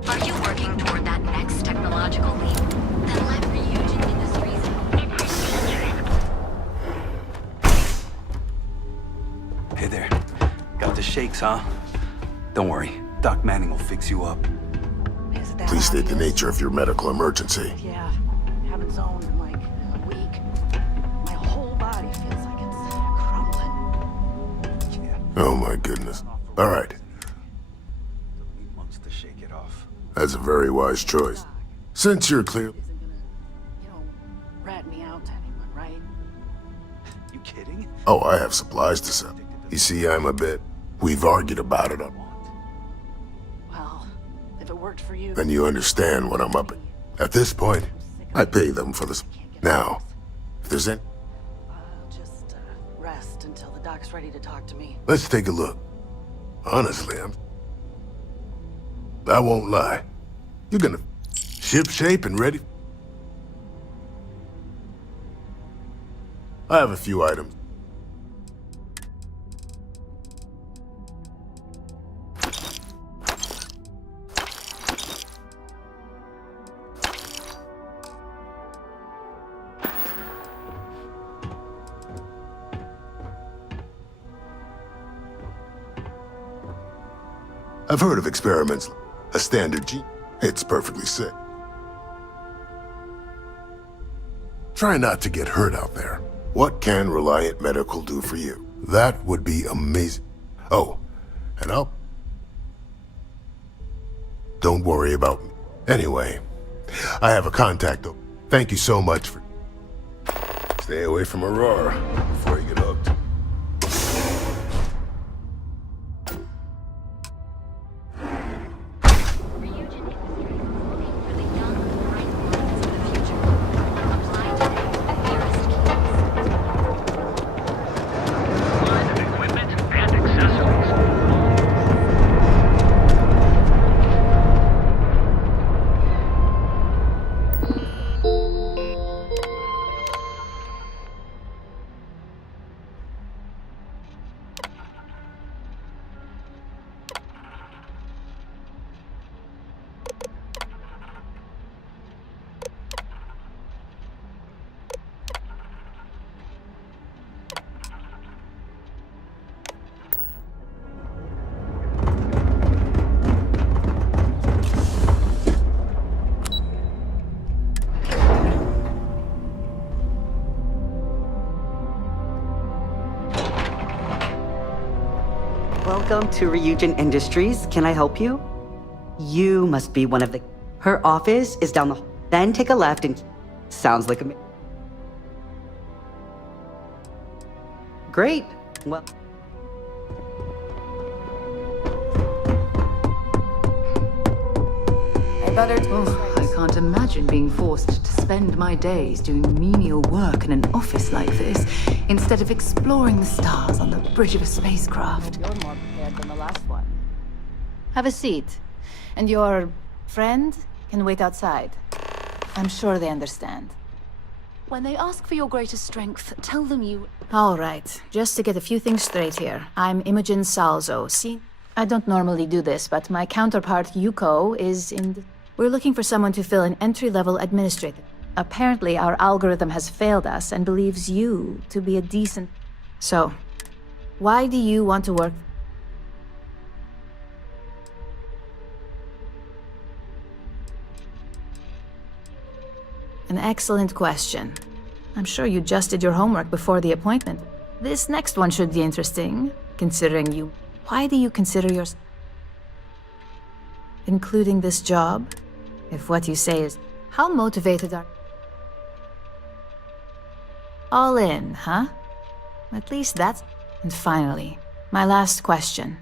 Are you working toward that next technological leap? Then let Ryujin Industries Hey there. Got the shakes, huh? Don't worry. Doc Manning will fix you up. Please state the nature of your medical emergency. Yeah, haven't zoned in like a week. My whole body feels like it's crumbling. Oh my goodness. All right. That's a very wise choice. Since you're clear... Rat me out to anyone, right? You kidding? Oh, I have supplies to sell. You see, I'm a bit... We've argued about it. Well, if it worked for you... And you understand what I'm up at. At this point, I pay them for this. Now, if there's any... I'll just rest until the doc's ready to talk to me. Let's take a look. Honestly, I won't lie. You're gonna ship shape and ready. I have a few items. I've heard of experiments. A standard G. It's perfectly sick. Try not to get hurt out there. What can Reliant Medical do for you? That would be amazing. Oh, and don't worry about me. Anyway, I have a contact though. Thank you so much for... Stay away from Aurora before you get hooked. Welcome to Ryujin Industries. Can I help you? You must be one of the... Her office is down the... Then take a left and... Sounds like a... Great. Well... I can't imagine being forced to spend my days doing menial work in an office like this instead of exploring the stars on the bridge of a spacecraft. You're more prepared than the last one. Have a seat. And your friend can wait outside. I'm sure they understand. When they ask for your greatest strength, tell them you... All right, just to get a few things straight here. I'm Imogen Salzo. See, I don't normally do this, but my counterpart, Yuko, is in... We're looking for someone to fill an entry-level administrator. Apparently, our algorithm has failed us and believes you to be a decent... So, why do you want to work... An excellent question. I'm sure you just did your homework before the appointment. This next one should be interesting, considering you... Why do you consider yourself... including this job? If what you say is... How motivated are... All in, huh? At least that's... And finally, my last question.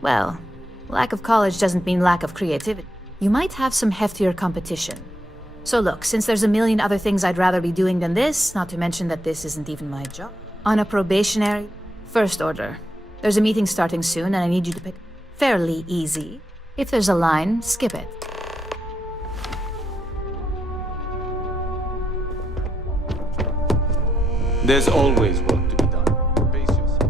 Well, lack of college doesn't mean lack of creativity. You might have some heftier competition. So look, since there's a million other things I'd rather be doing than this, not to mention that this isn't even my job. On a probationary... First order. There's a meeting starting soon and I need you to pick... Fairly easy. If there's a line, skip it. There's always work to be done. Pace yourself.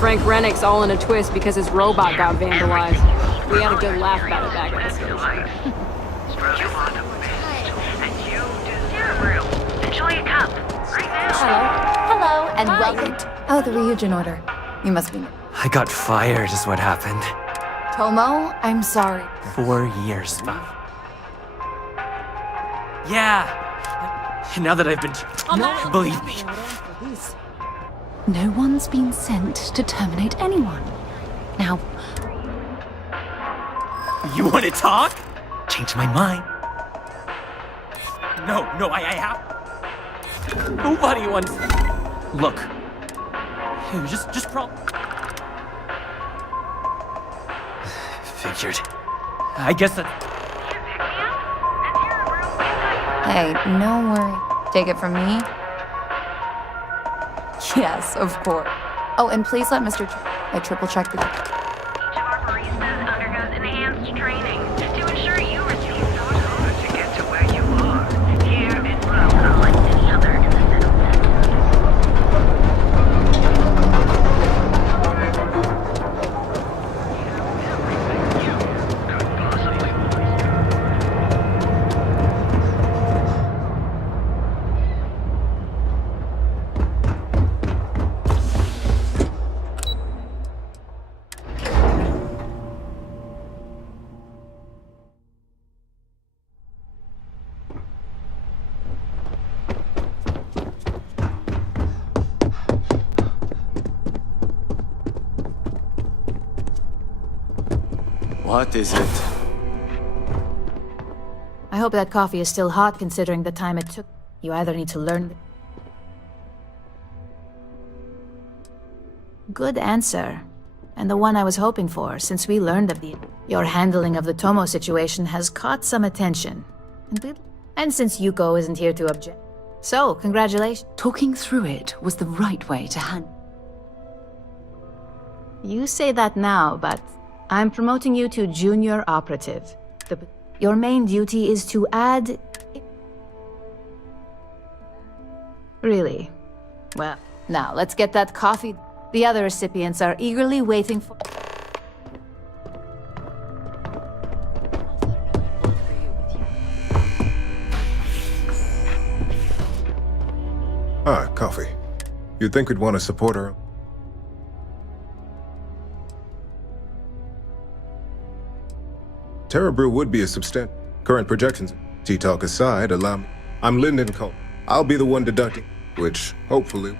Frank Rennick's all in a twist because his robot got vandalized. We had a good laugh about it back at the station. Enjoy a cup. Right now. Hello, and Hi. welcome. Oh, the reunion order. You must be... I got fired is what happened. Tomo, I'm sorry. 4 years. Yeah. Now that I've been... Believe me. No one's been sent to terminate anyone. Now... You want to talk? Change my mind. No, I have... Nobody wants... Look. Just Figured. I guess that... Hey, no worry. Take it from me. Yes, of course. Oh, and please let Mr. I triple check the... Each of our baristas undergoes enhanced training to ensure you receive those to get to where you are. Here in Rome, unlike any other in the What is it? I hope that coffee is still hot considering the time it took. You either need to learn... Good answer. And the one I was hoping for, since we learned of the... Your handling of the Tomo situation has caught some attention. And since Yuko isn't here to object. So, congratulations. Talking through it was the right way to handle. You say that now, but I'm promoting you to junior operative. Your main duty is to add... Really? Well, now let's get that coffee. The other recipients are eagerly waiting for... Ah, coffee. You'd think we'd want to support her. Terra Brew would be a substantial... Current projections, T-Talk aside, allow me. I'm Lyndon Cole. I'll be the one deducting, which, hopefully,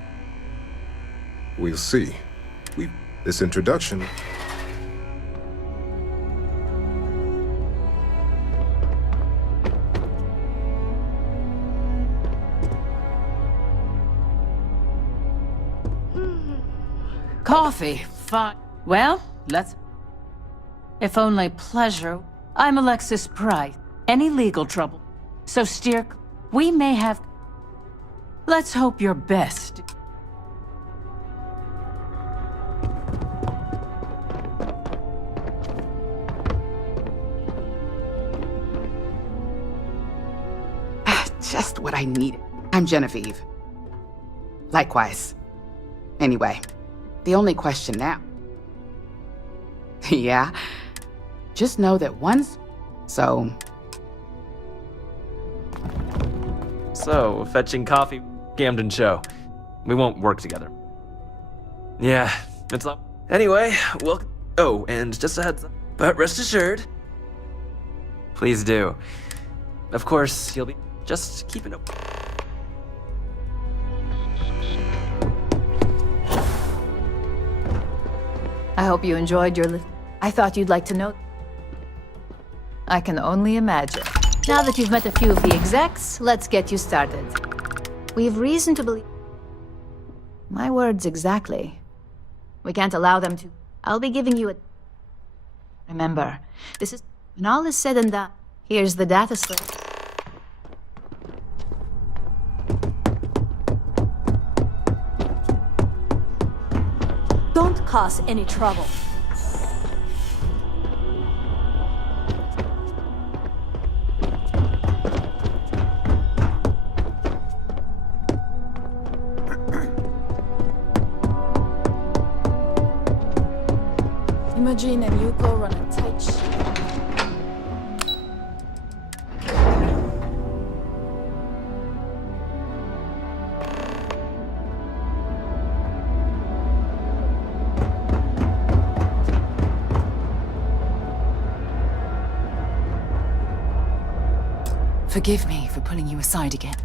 we'll see. This introduction... Coffee. Fine. Well, let's... If only pleasure. I'm Alexis Price. Any legal trouble? So steer... We may have... Let's hope your best. Just what I needed. I'm Genevieve. Likewise. Anyway, the only question now... Yeah? Just know that once... So, fetching coffee, Camden show. We won't work together. Yeah, it's up. Anyway, welcome. Oh, and just a heads up. But rest assured. Please do. Of course, you'll be... Just keep it open. I hope you enjoyed your I thought you'd like to know. I can only imagine. Now that you've met a few of the execs, let's get you started. We have reason to believe... My words exactly. We can't allow them to... I'll be giving you a... Remember, this is... When all is said and done, here's the data slip. Don't cause any trouble. Imagine and Yuko run a tight ship. Forgive me for pulling you aside again.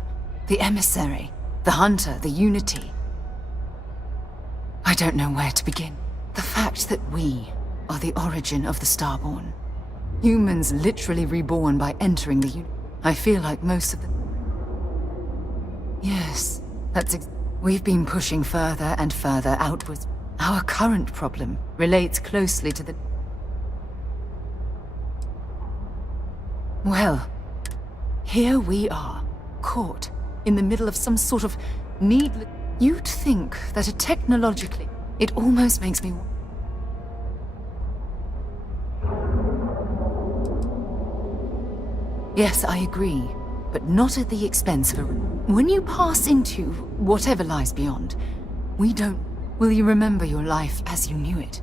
The emissary, the hunter, the unity. I don't know where to begin. The fact that we are the origin of the Starborn. Humans literally reborn by entering the unity. I feel like most of them... Yes, we've been pushing further and further outwards. Our current problem relates closely to the... Well, here we are, caught in the middle of some sort of needless... You'd think that technologically, it almost makes me... Yes, I agree, but not at the expense of a... When you pass into whatever lies beyond, we don't... Will you remember your life as you knew it?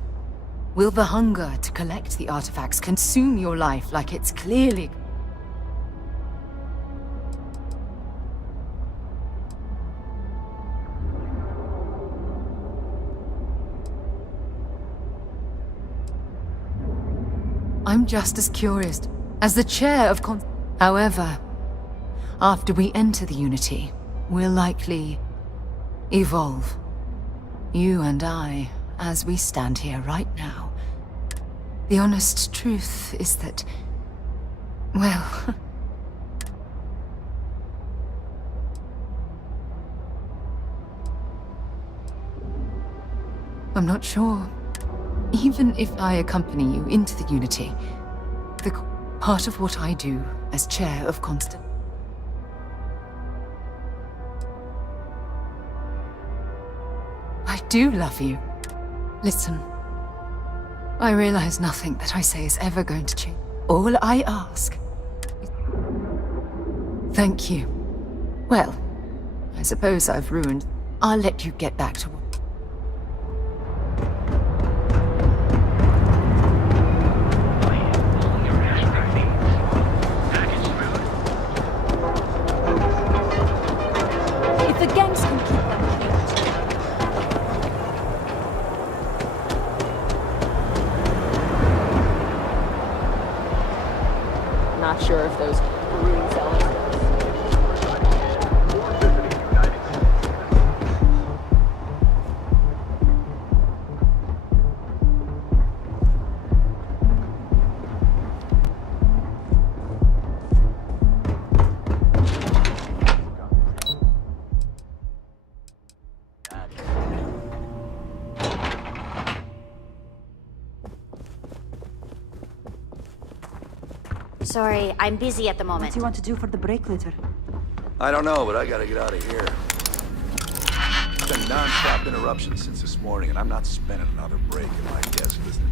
Will the hunger to collect the artifacts consume your life like it's clearly... I'm just as curious as the chair of However, after we enter the Unity, we'll likely evolve. You and I, as we stand here right now. The honest truth is that, well... I'm not sure. Even if I accompany you into the Unity, the part of what I do as chair of Constant... I do love you. Listen, I realize nothing that I say is ever going to change. All I ask is... Thank you. Well, I suppose I've ruined... I'll let you get back to work. Not sure if those Sorry, I'm busy at the moment. What do you want to do for the break later? I don't know, but I gotta get out of here. It's been non-stop interruptions since this morning, and I'm not spending another break at my desk listening.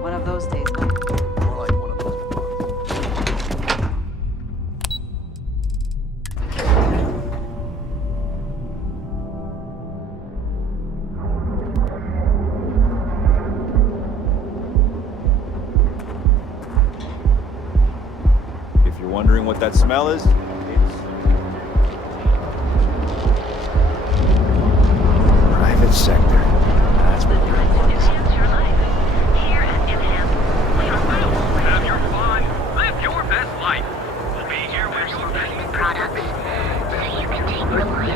One of those days. If you're wondering what that smell is, Private sector. That's what we're Enhance your life. Here at Enhance, we are Have your fun. Live your best life. We'll be here with your best products, so you can take your life.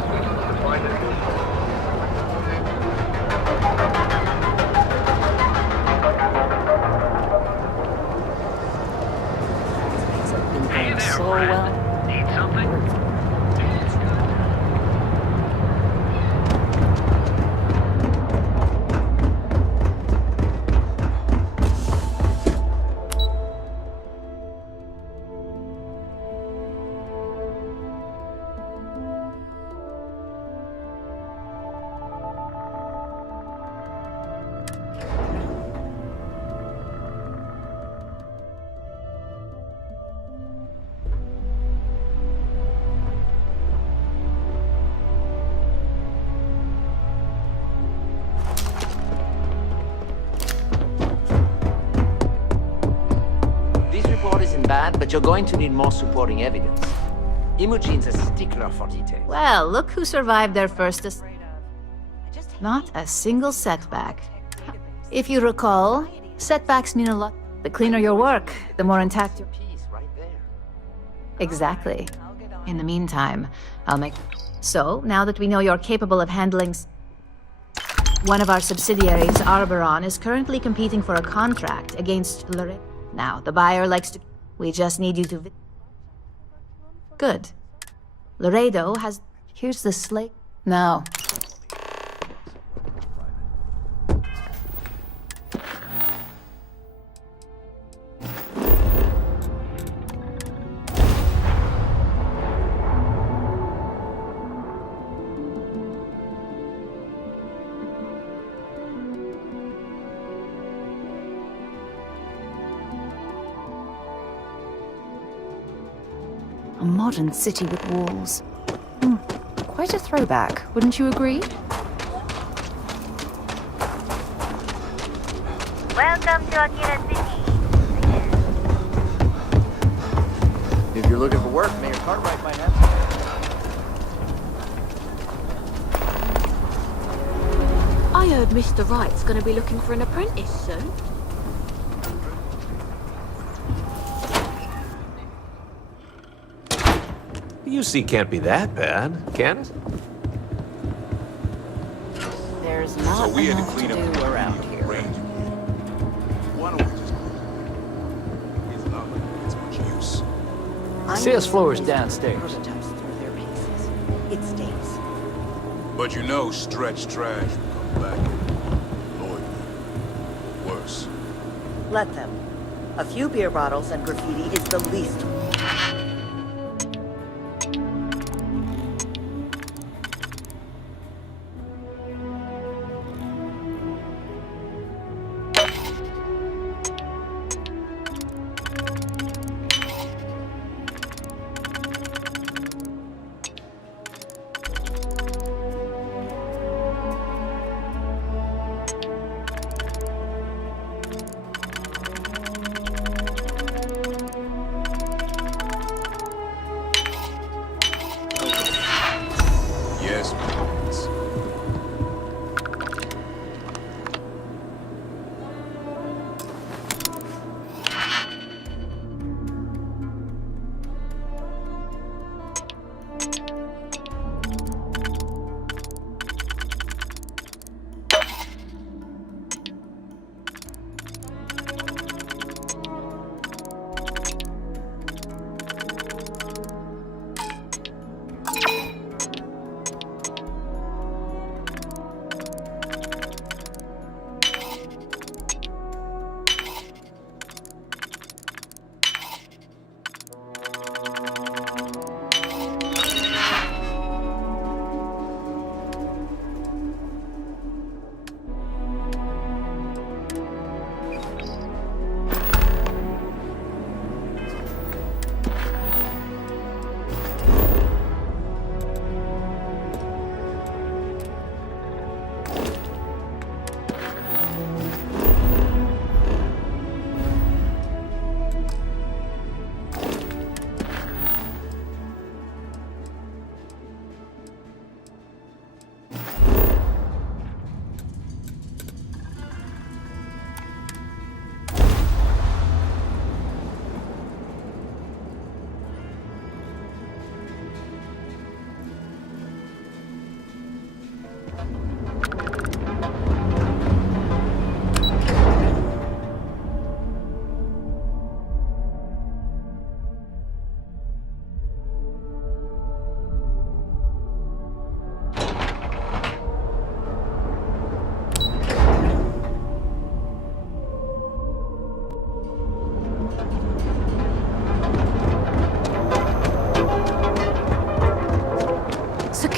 Hey there, so friend. well. Need something? This report isn't bad, but you're going to need more supporting evidence. Imogene's a stickler for details. Well, look who survived their first Not a single setback. If you recall, setbacks mean a lot. The cleaner your work, the more intact your piece right there. Exactly. In the meantime, I'll make... So, now that we know you're capable of handling... One of our subsidiaries, Arboron, is currently competing for a contract against Lorraine. Now, the buyer likes to... We just need you to... Good. Laredo has... Here's the slate. Now. A modern city with walls. Quite a throwback, wouldn't you agree? Welcome to Akira City. If you're looking for work, Mayor Cartwright might have some. I heard Mr. Wright's gonna be looking for an apprentice soon. The UC can't be that bad, can it? There's not So we had to enough clean to up do the around here. Why don't we just... It's not like it's much use. Sales floor is downstairs. Prototypes through their paces. It stays. But you know Stretch Trash will come back and Lloyd will. Worse. Let them. A few beer bottles and graffiti is the least.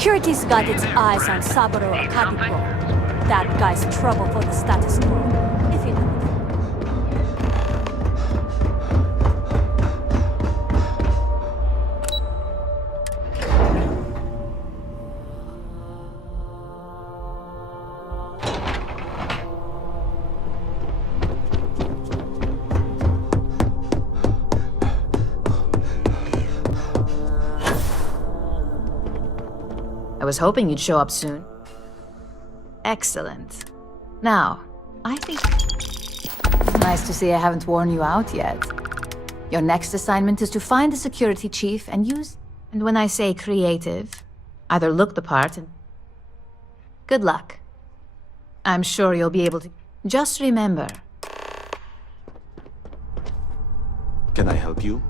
Security's got its eyes on Saburo Akadipo. That guy's trouble for the status quo, if you know. I was hoping you'd show up soon. Excellent. Now, I think... Nice to see I haven't worn you out yet. Your next assignment is to find the security chief and use... And when I say creative, either look the part and... Good luck. I'm sure you'll be able to... Just remember... Can I help you?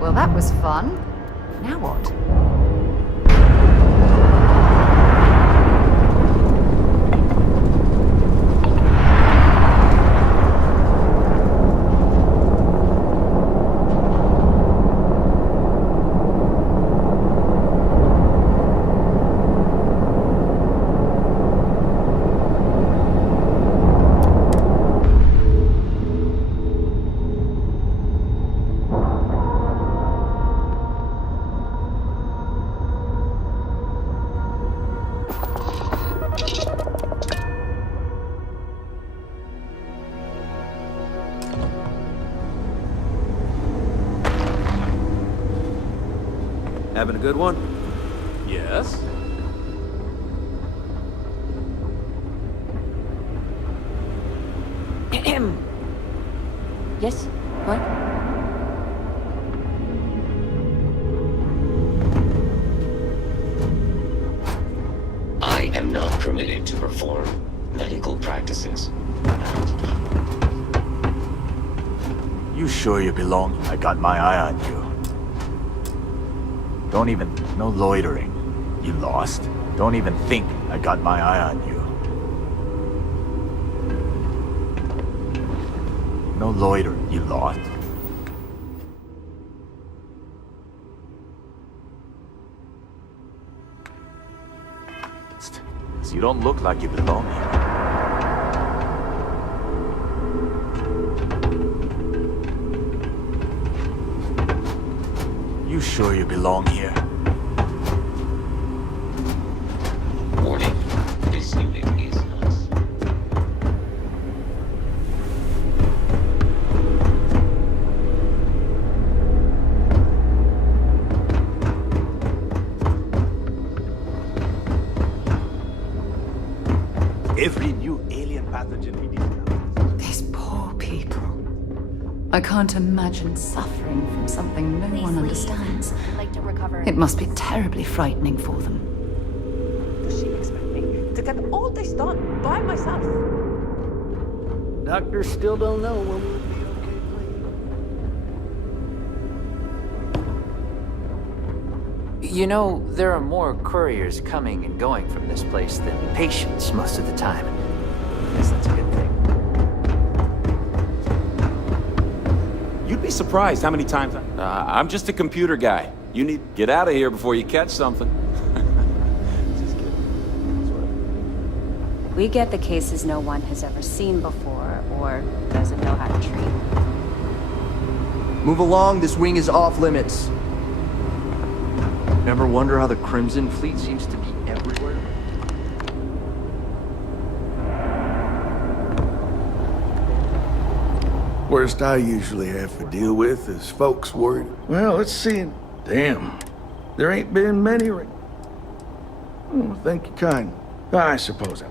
Well, that was fun. Now what? Having a good one? Yes? Yes? What? I am not permitted to perform medical practices. You sure you belong? I got my eye on you. Don't even... no loitering. You lost? Don't even think I got my eye on you. No loitering. You lost? So you don't look like you belong here. You sure you belong here? Warning. This unit is us. Every new alien pathogen we discover. These poor people. I can't imagine suffering from something no one understands. I'd like to recover. It must be terribly frightening for them. Does she expect me to get all this done by myself? Doctors still don't know when we'll be okay. You know, there are more couriers coming and going from this place than patients most of the time. I guess that's a good thing. You'd be surprised how many times I'm just a computer guy. You need to get out of here before you catch something. Just kidding. We get the cases no one has ever seen before or doesn't know how to treat. Move along, this wing is off limits. Ever wonder how the Crimson Fleet seems to be everywhere? Worst I usually have to deal with is folks worried. Well, let's see. Damn. There ain't been many. Thank you kind. I suppose I...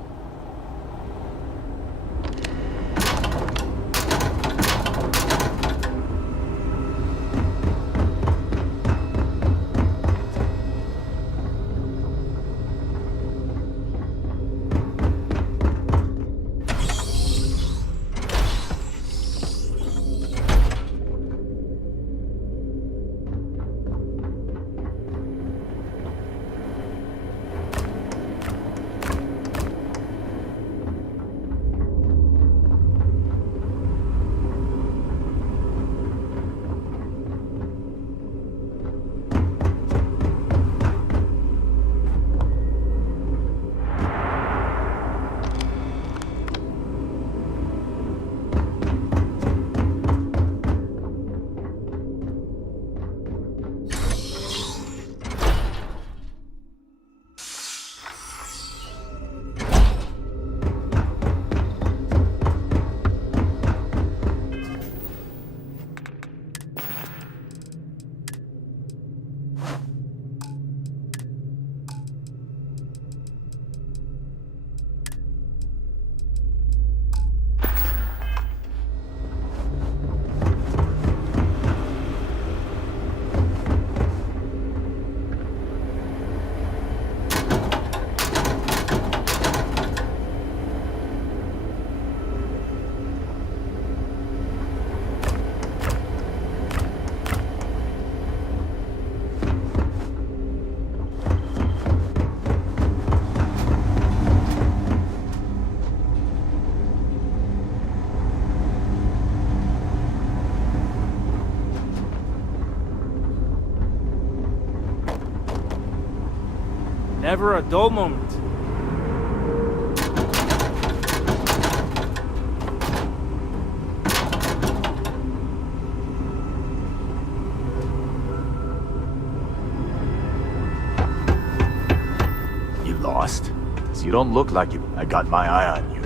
Never a dull moment. You lost? 'Cause you don't look like you. I got my eye on you.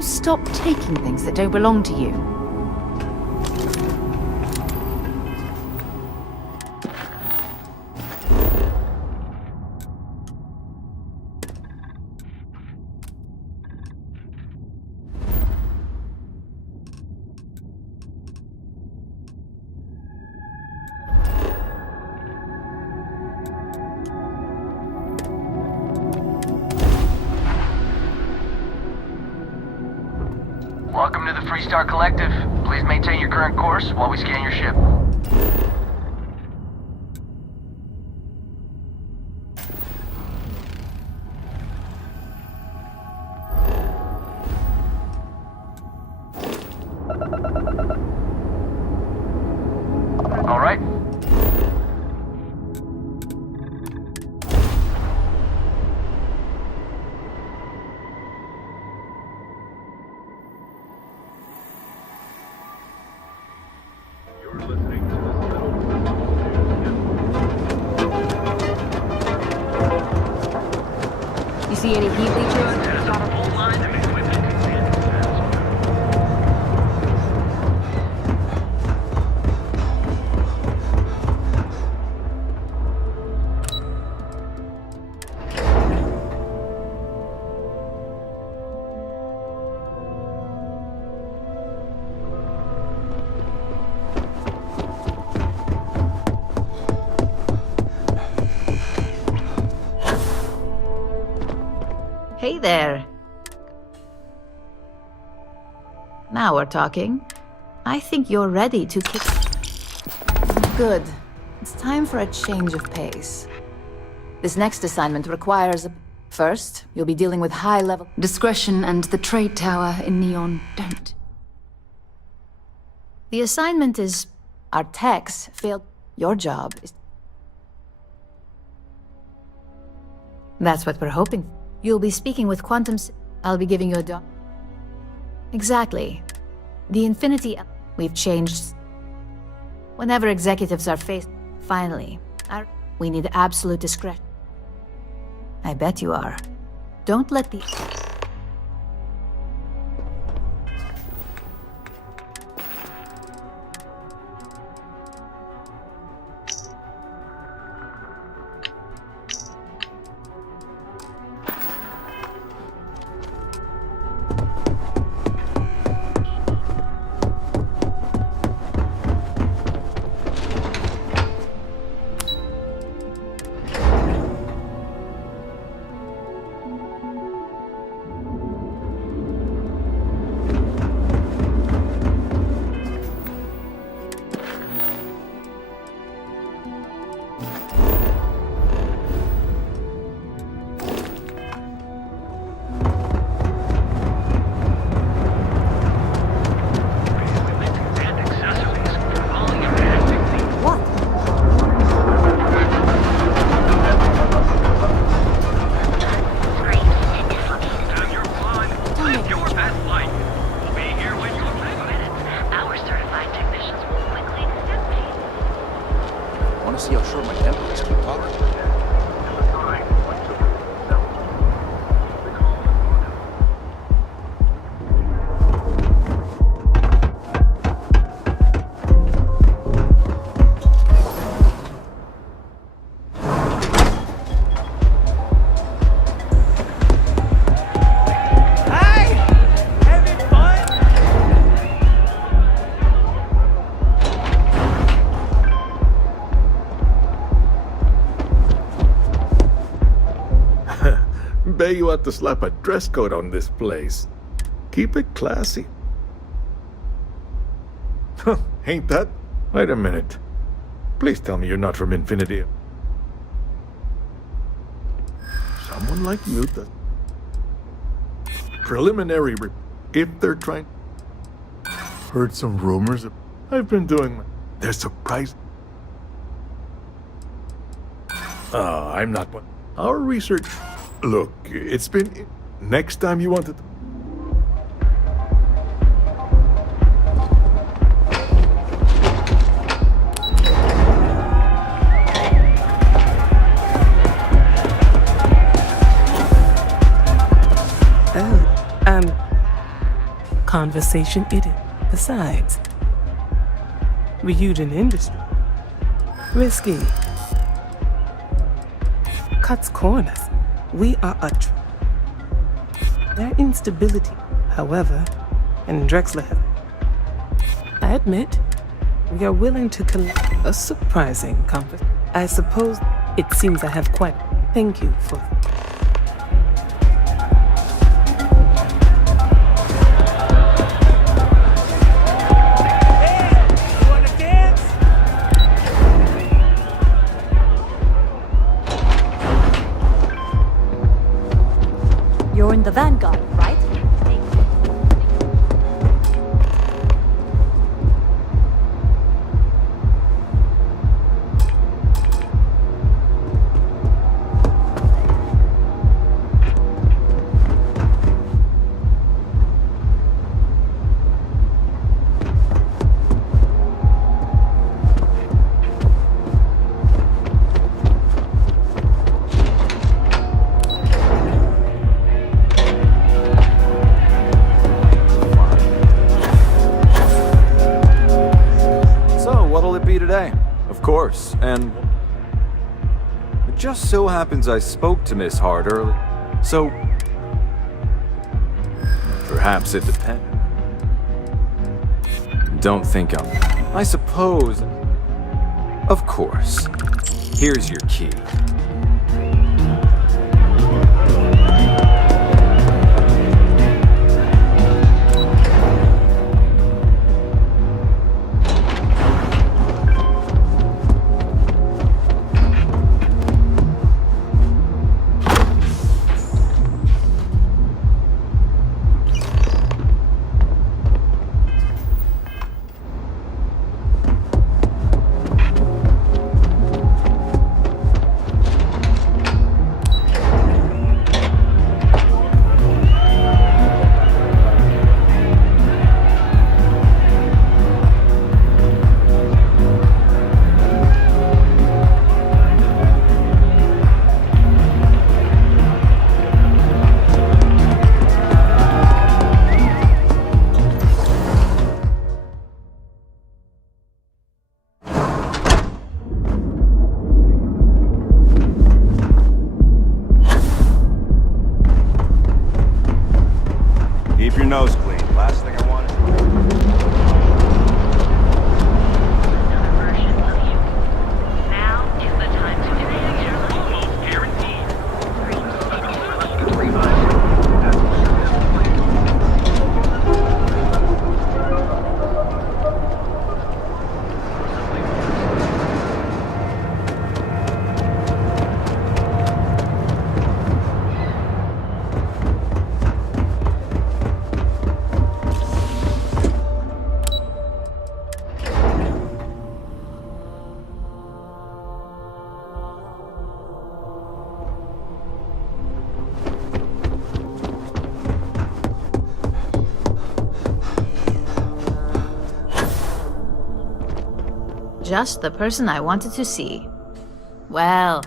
Stop taking things that don't belong to you. Welcome to the Freestar Collective. Please maintain your current course while we scan your ship. All right. You see any heat leeches? Hey there. Now we're talking. I think you're ready to kick. Good. It's time for a change of pace. This next assignment requires a... First, you'll be dealing with high-level... Discretion and the trade tower in Neon don't. The assignment is our techs failed. Your job is. That's what we're hoping. You'll be speaking with Quantum. I'll be giving you a doc. Exactly. The Infinity. We've changed. Whenever executives are faced. Finally, we need absolute discretion. I bet you are. Don't let the. Bet you ought to slap a dress code on this place. Keep it classy. Huh, ain't that? Wait a minute. Please tell me you're not from Infinity. Someone like you does. Preliminary if they're trying. Heard some rumors. I've been doing. They're surprised. I'm not one. Our research. Look, it's been. Next time you want to. Conversation it is. Besides, Ryujin industry. Risky. Cuts corners. We are their instability, however, and Drexler have. I admit, we are willing to collect a surprising conversation. I suppose it seems I have quite. Thank you for. You're in the Vanguard, right? Of course, and it just so happens I spoke to Miss Hart earlier, so perhaps it depends. Don't think I suppose. Of course. Here's your key. nose clean. Last thing I wanted. Now is the time to enhance your life. Almost guaranteed. Just the person I wanted to see. Well,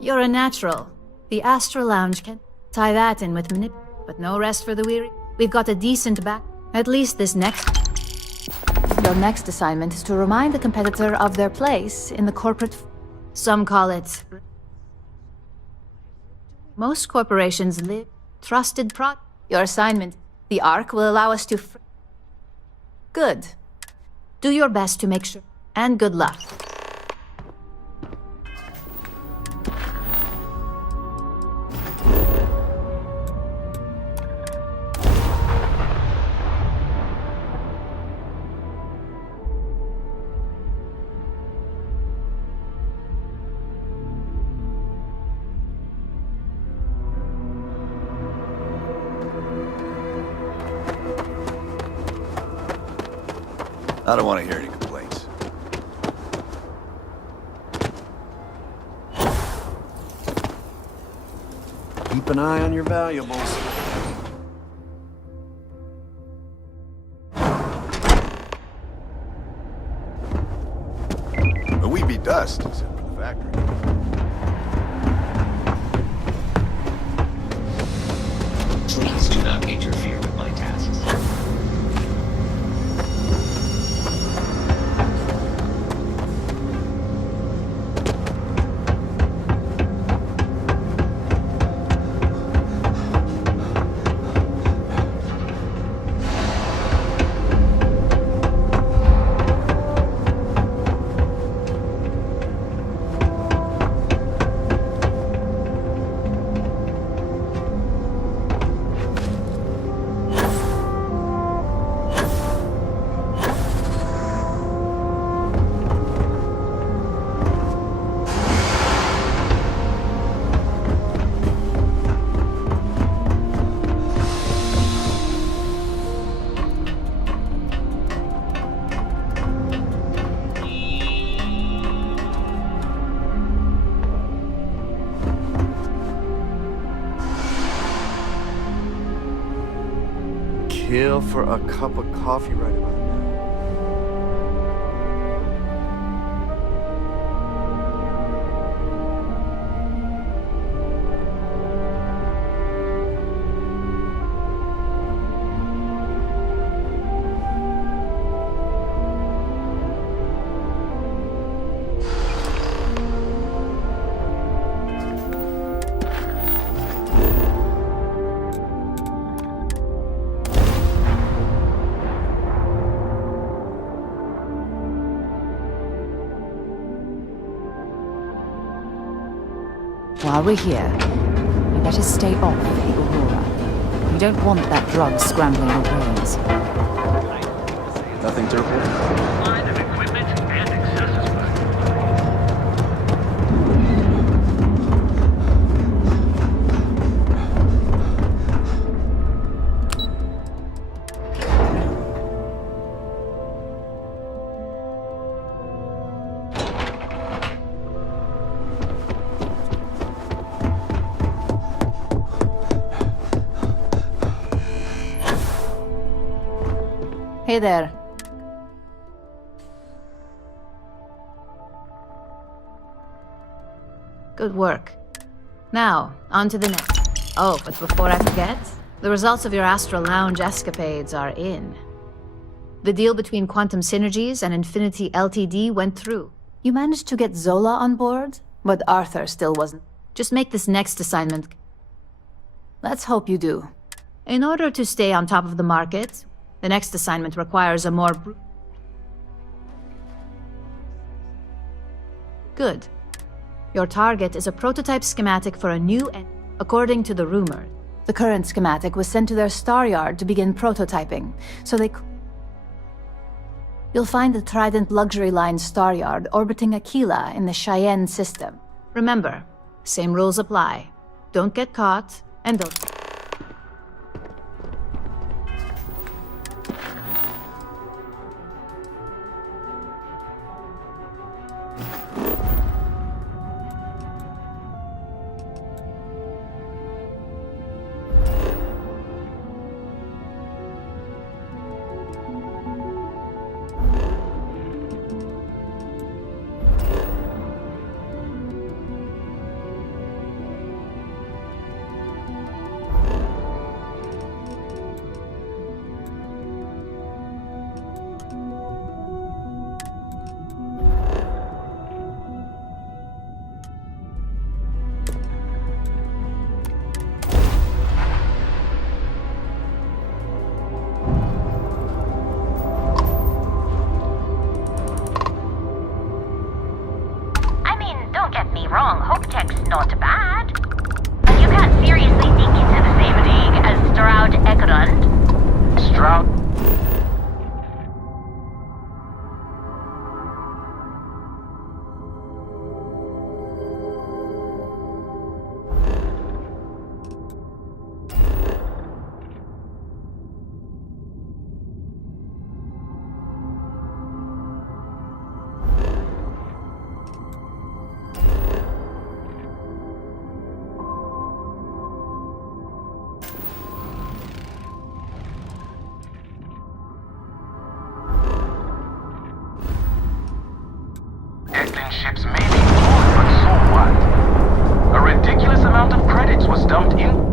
you're a natural. The Astral Lounge can tie that in with but no rest for the weary. We've got a decent back. At least this next. Your next assignment is to remind the competitor of their place in the corporate. Some call it. Most corporations live trusted Your assignment. The Ark will allow us to. Good. Do your best to make sure. And good luck. I don't want to hear any complaints. Keep an eye on your valuables. But we'd be dust, except for the factory. Please do not interfere with my tasks. Kill for a cup of coffee right about now. While we're here, we better stay off the Aurora. We don't want that drug scrambling your brains. Nothing to report. Line of equipment and accessories. Hey there. Good work. Now, on to the next. Oh, but before I forget, the results of your Astral Lounge escapades are in. The deal between Quantum Synergies and Infinity Ltd went through. You managed to get Zola on board, but Arthur still wasn't. Just make this next assignment. Let's hope you do. In order to stay on top of the market, the next assignment requires a more... Good. Your target is a prototype schematic for a new according to the rumor. The current schematic was sent to their star yard to begin prototyping, so they... You'll find the Trident Luxury Line star yard orbiting Aquila in the Cheyenne system. Remember, same rules apply. Don't get caught, and don't... Don't get me wrong, HopeTech's not bad. But you can't seriously think into the same league as Stroud Egerund. Stroud? Ships may be flawed, but so what? A ridiculous amount of credits was dumped in.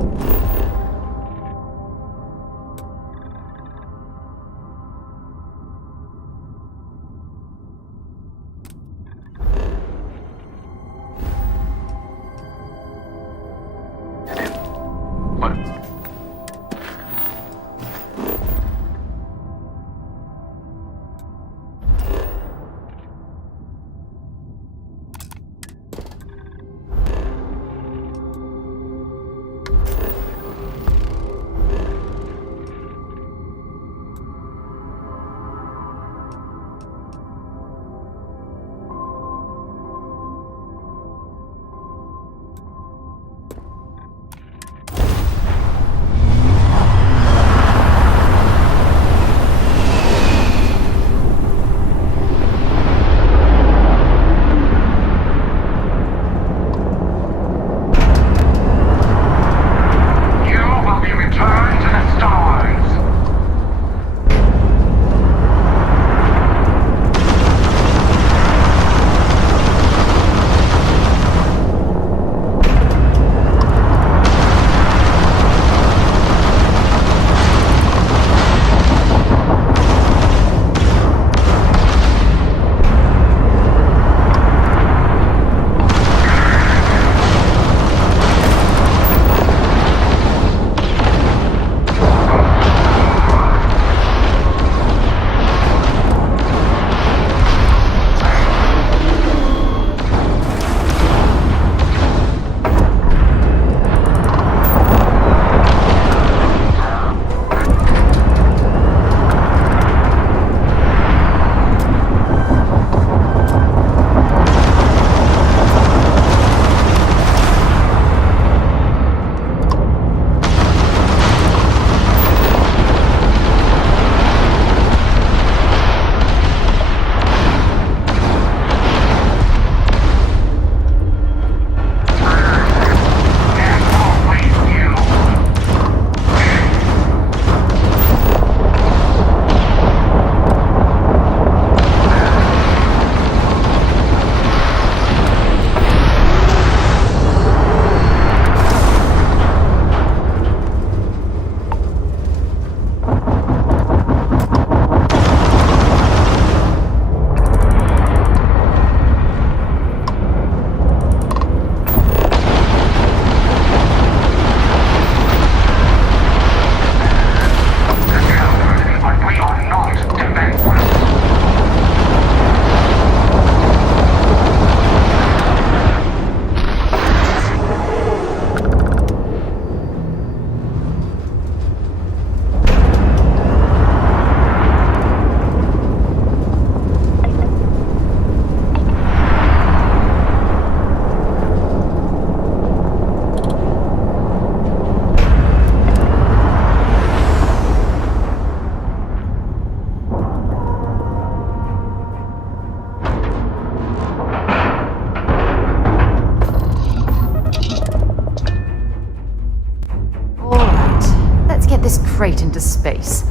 straight into space.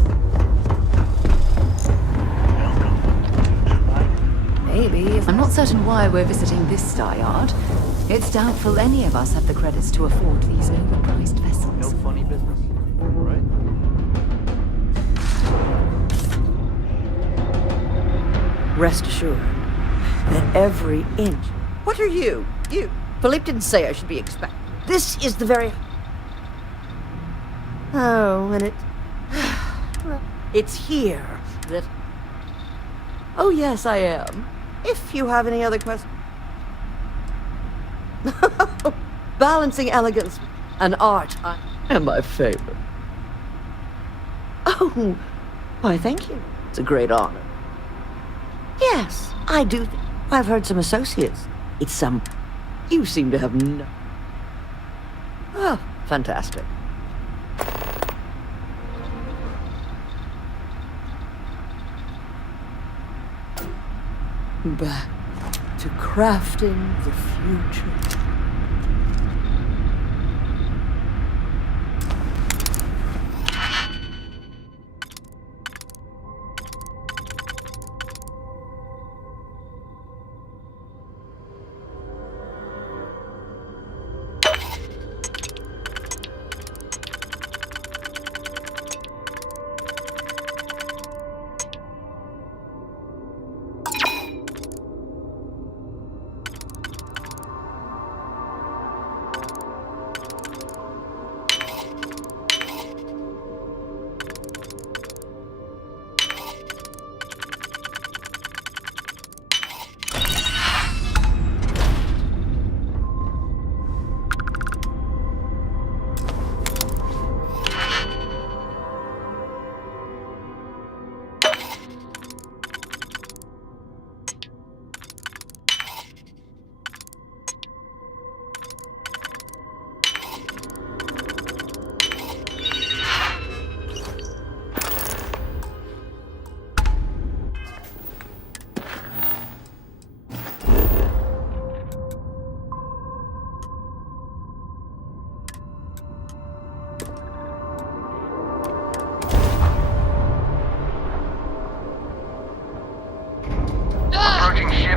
Maybe. I'm not certain why we're visiting this star yard. It's doubtful any of us have the credits to afford these overpriced vessels. No funny business, right? Rest assured that every inch. What are you? You. Philippe didn't say I should be expected. This is the very. Oh, and it. It's here that. Oh, yes, I am. If you have any other questions. Balancing elegance and art and my favorite. Oh, why, thank you. It's a great honor. Yes, I do. I've heard some associates. It's some. You seem to have no. Oh, fantastic. Back to crafting the future.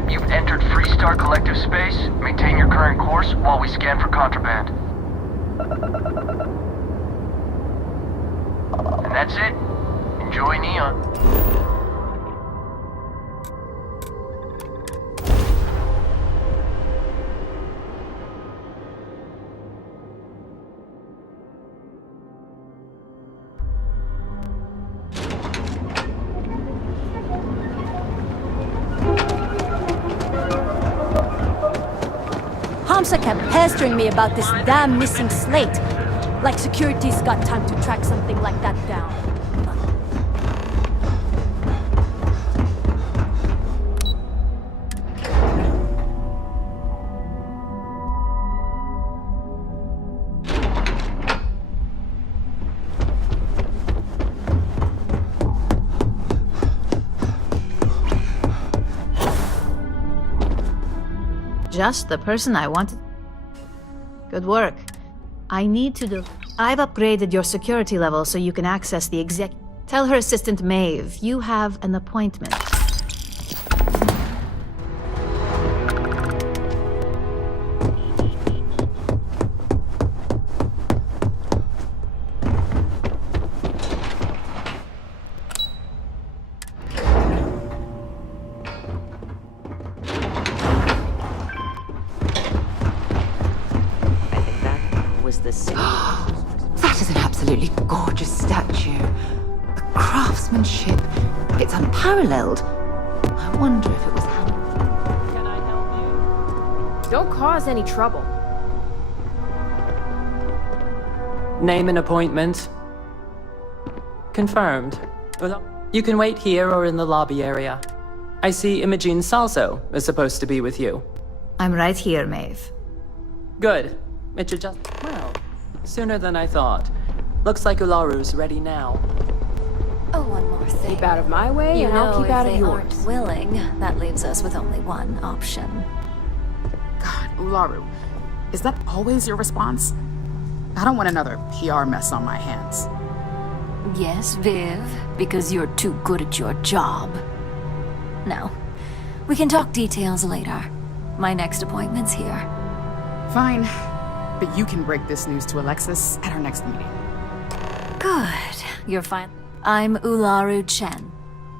You've entered Freestar Collective Space. Maintain your current course while we scan for contraband. And that's it. Enjoy Neon. Hamsa kept pestering me about this damn missing slate. Like security's got time to track something like that down. Just the person I wanted. Good work. I need to do. I've upgraded your security level so you can access the exec. Tell her assistant Maeve you have an appointment. That is an absolutely gorgeous statue. The craftsmanship, it's unparalleled. I wonder if it was hand. Can I help you? Don't cause any trouble. Name and appointment. Confirmed. Well, you can wait here or in the lobby area. I see Imogene Salso is supposed to be with you. I'm right here, Maeve. Good. It should just... Well, sooner than I thought. Looks like Ularu's ready now. Oh, one more thing. Keep out of my way, and I'll keep out of if they yours. aren't willing, that leaves us with only one option. God, Ularu, is that always your response? I don't want another PR mess on my hands. Yes, Viv, because you're too good at your job. No. We can talk details later. My next appointment's here. Fine. But you can break this news to Alexis at our next meeting. Good. You're fine. I'm Ularu Chen.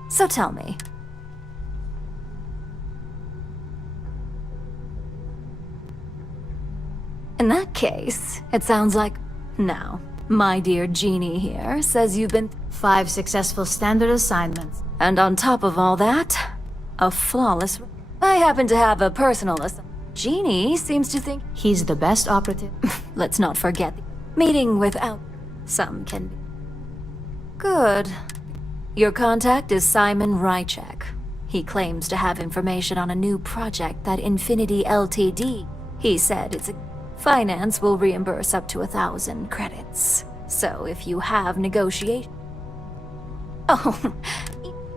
So tell me. In that case, it sounds like... Now, my dear Jeannie here says you've been... 5 successful standard assignments. And on top of all that, a flawless... I happen to have a personal Jeannie seems to think... He's the best operative. Let's not forget. Meeting without... Some can be... Good. Your contact is Simon Rychek. He claims to have information on a new project that Infinity Ltd. He said it's a... Finance will reimburse up to 1,000 credits. So if you have negotiation... Oh,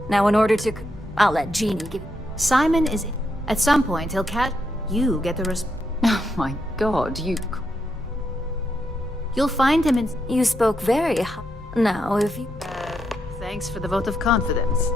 now in order to... I'll let Jeannie give... Simon is... At some point, he'll catch... You get the Oh my god, you... You'll find him in... You spoke very high. Now, if you... Thanks for the vote of confidence.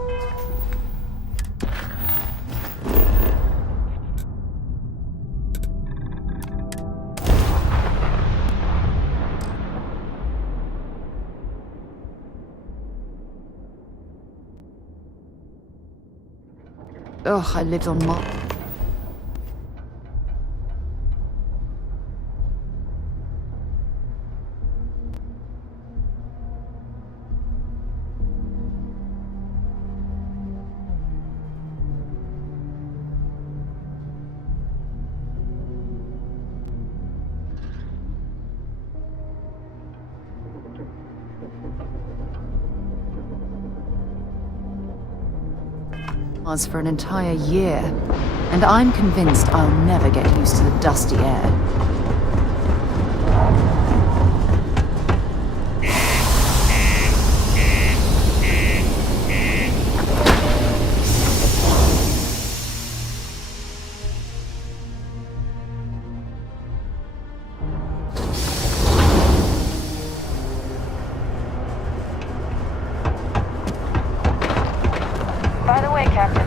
Ugh, I lived on Mars. For an entire year, and I'm convinced I'll never get used to the dusty air. By the way, Captain,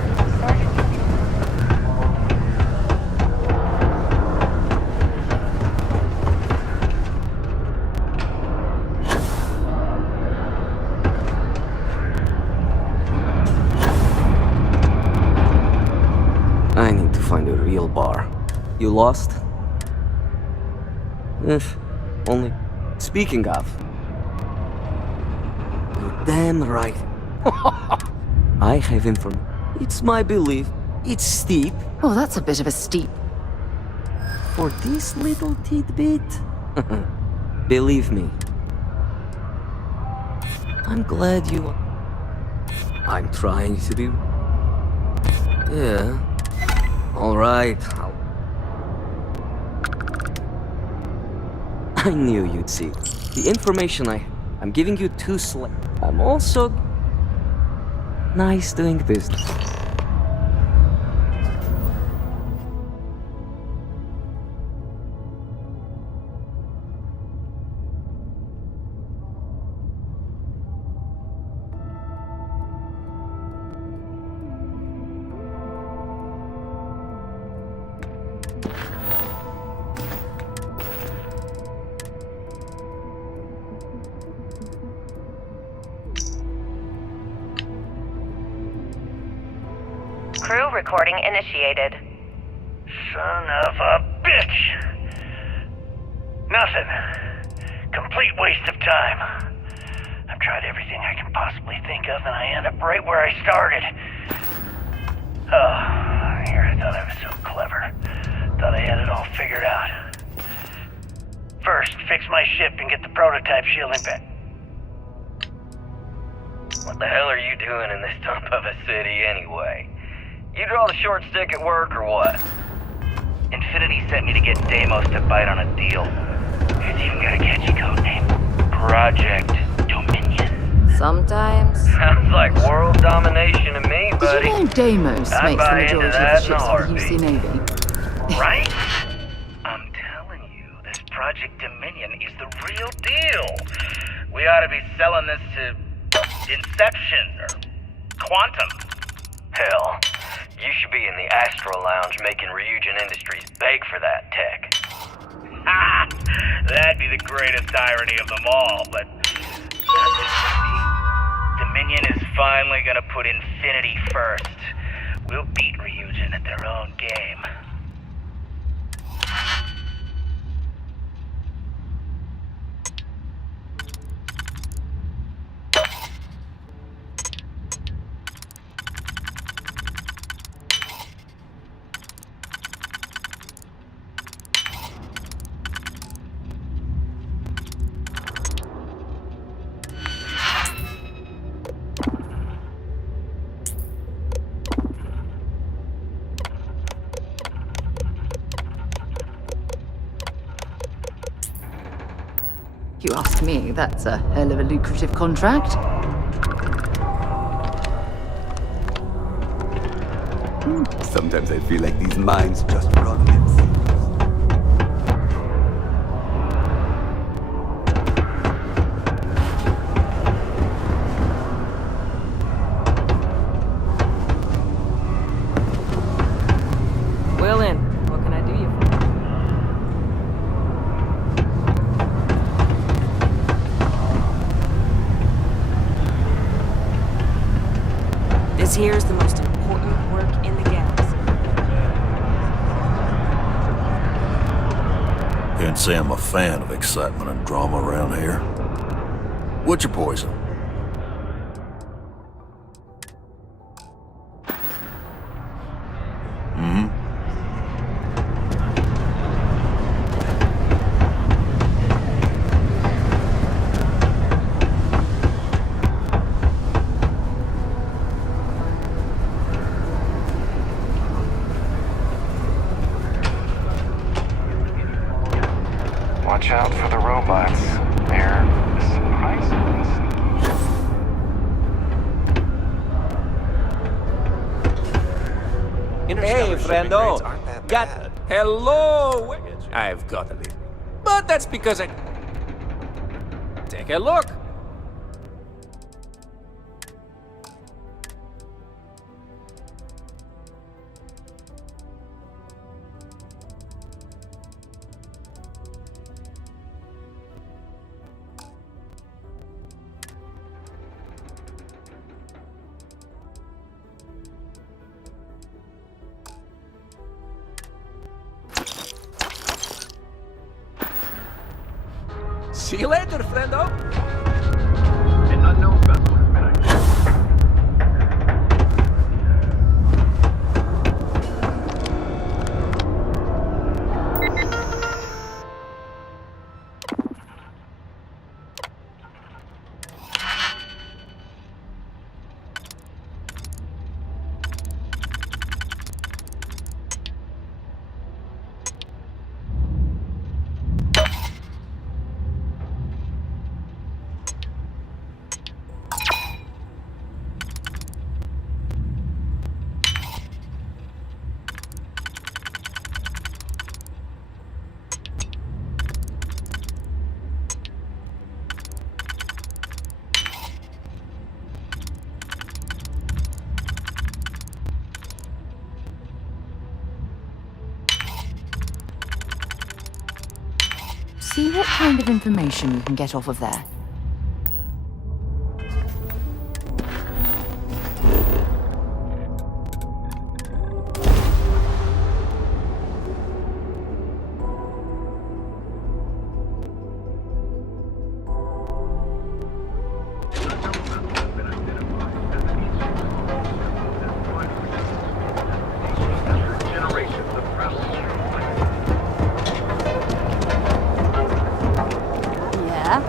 I need to find a real bar. You lost? Only... Speaking of... You're damn right. I have information. It's my belief. It's steep. Oh, that's a bit of a steep. For this little tidbit? Believe me. I'm glad you... I'm trying to do... Yeah. Alright, I knew you'd see. The information I'm giving you too slow. I'm also... nice doing business. crew recording initiated. Son of a bitch! Nothing. Complete waste of time. I've tried everything I can possibly think of, and I end up right where I started. Oh, here I thought I was so clever. Thought I had it all figured out. First, fix my ship and get the prototype shielding back. What the hell are you doing in this dump of a city anyway? You draw the short stick at work or what? Infinity sent me to get Deimos to bite on a deal. It's even got a catchy code name. Project Dominion. Sometimes. Sounds like world domination to me, buddy. Did you know Deimos I'd makes the buy into majority of the that ships in a for the UC Navy? Right? I'm telling you, this Project Dominion is the real deal. We ought to be selling this to Inception or quantum. Hell, you should be in the Astro Lounge making Ryujin Industries beg for that tech. Ha! That'd be the greatest irony of them all, but not this one. Dominion is finally gonna put Infinity first. We'll beat Ryujin at their own game. You ask me, that's a hell of a lucrative contract. Sometimes I feel like these mines just run themselves. Well then, what can I do you for? This here's the most important work in the galaxy. Can't say I'm a fan of excitement and drama around here. What's your poison? Watch out for the robots. They're surprisingly sneaky. Hey, friendo. Hello. I've got a little. But that's because I... Take a look. See you later, friendo. An unknown vessel has been identified. See what kind of information you can get off of there. Yeah?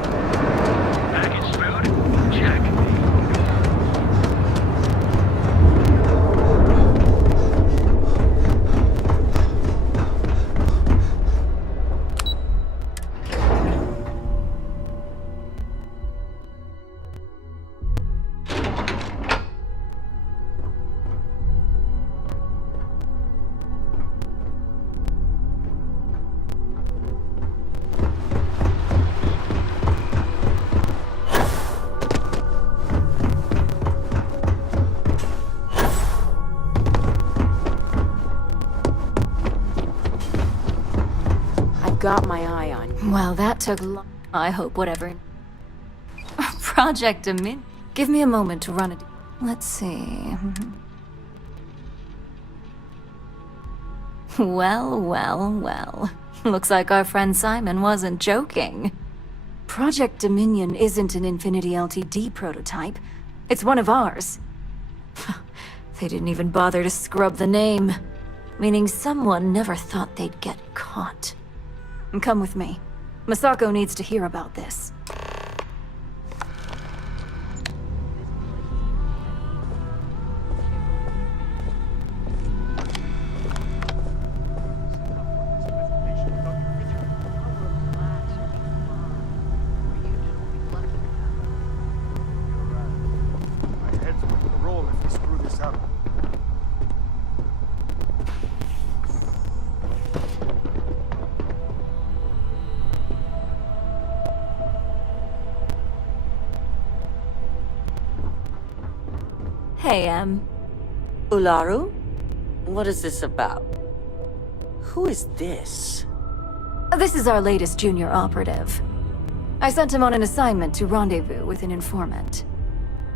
got my eye on you. Well, that took I hope whatever. Project Dominion. Give me a moment to run it. Let's see. Well, well, well. Looks like our friend Simon wasn't joking. Project Dominion isn't an Infinity Ltd prototype. It's one of ours. They didn't even bother to scrub the name. Meaning someone never thought they'd get caught. Come with me. Masako needs to hear about this. Hey, Ularu? What is this about? Who is this? This is our latest junior operative. I sent him on an assignment to rendezvous with an informant.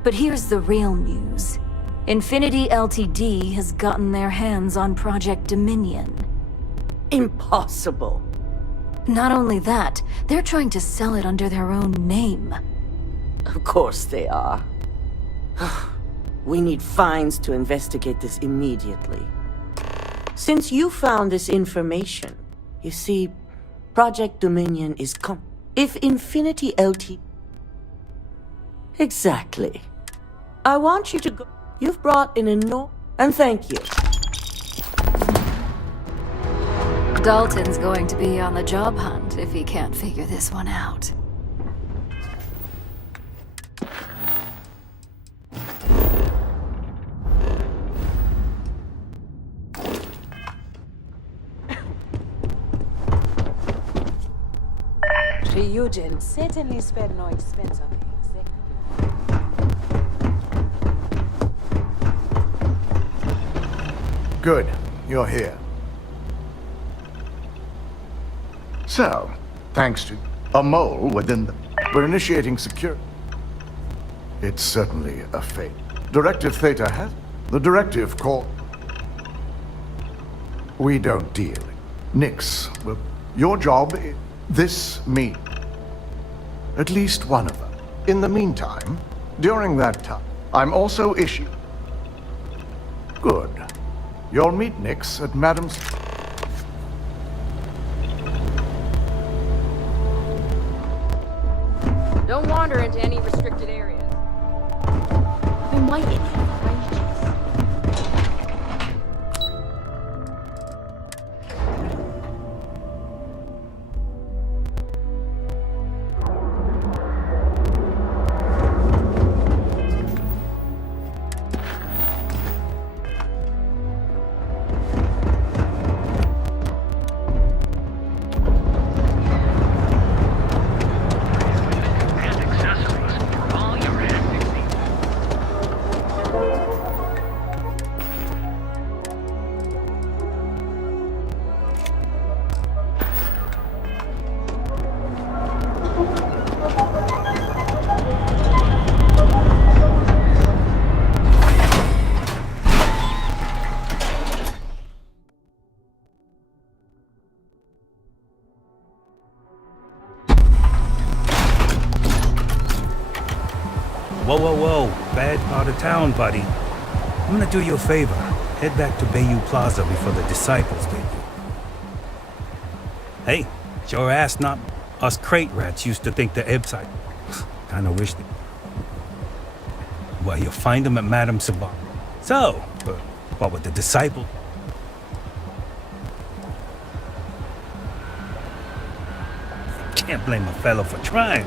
But here's the real news. Infinity Ltd has gotten their hands on Project Dominion. Impossible. Not only that, they're trying to sell it under their own name. Of course they are. We need fines to investigate this immediately. Since you found this information, you see, Project Dominion is if Infinity LT... Exactly. I want you to go... You've brought in and thank you. Dalton's going to be on the job hunt if he can't figure this one out. Ryujin certainly spared no expense on the executive. Good. You're here. So, thanks to a mole within the... We're initiating security. It's certainly a fate. Directive Theta has... The directive called... We don't deal. Nix, well, your job is... This means at least one of them. In the meantime, during that time, I'm also issued... Good. You'll meet Nix at Madam's... Don't wander into any restricted areas. We might get Whoa, whoa, whoa. Bad part of town, buddy. I'm gonna do you a favor. Head back to Bayou Plaza before the Disciples debut. Hey, it's your ass not... Us crate rats used to think the Ebsite. Kinda wish they... Well, you'll find them at Madame Sabat. So, what with the Disciple? Can't blame a fellow for trying.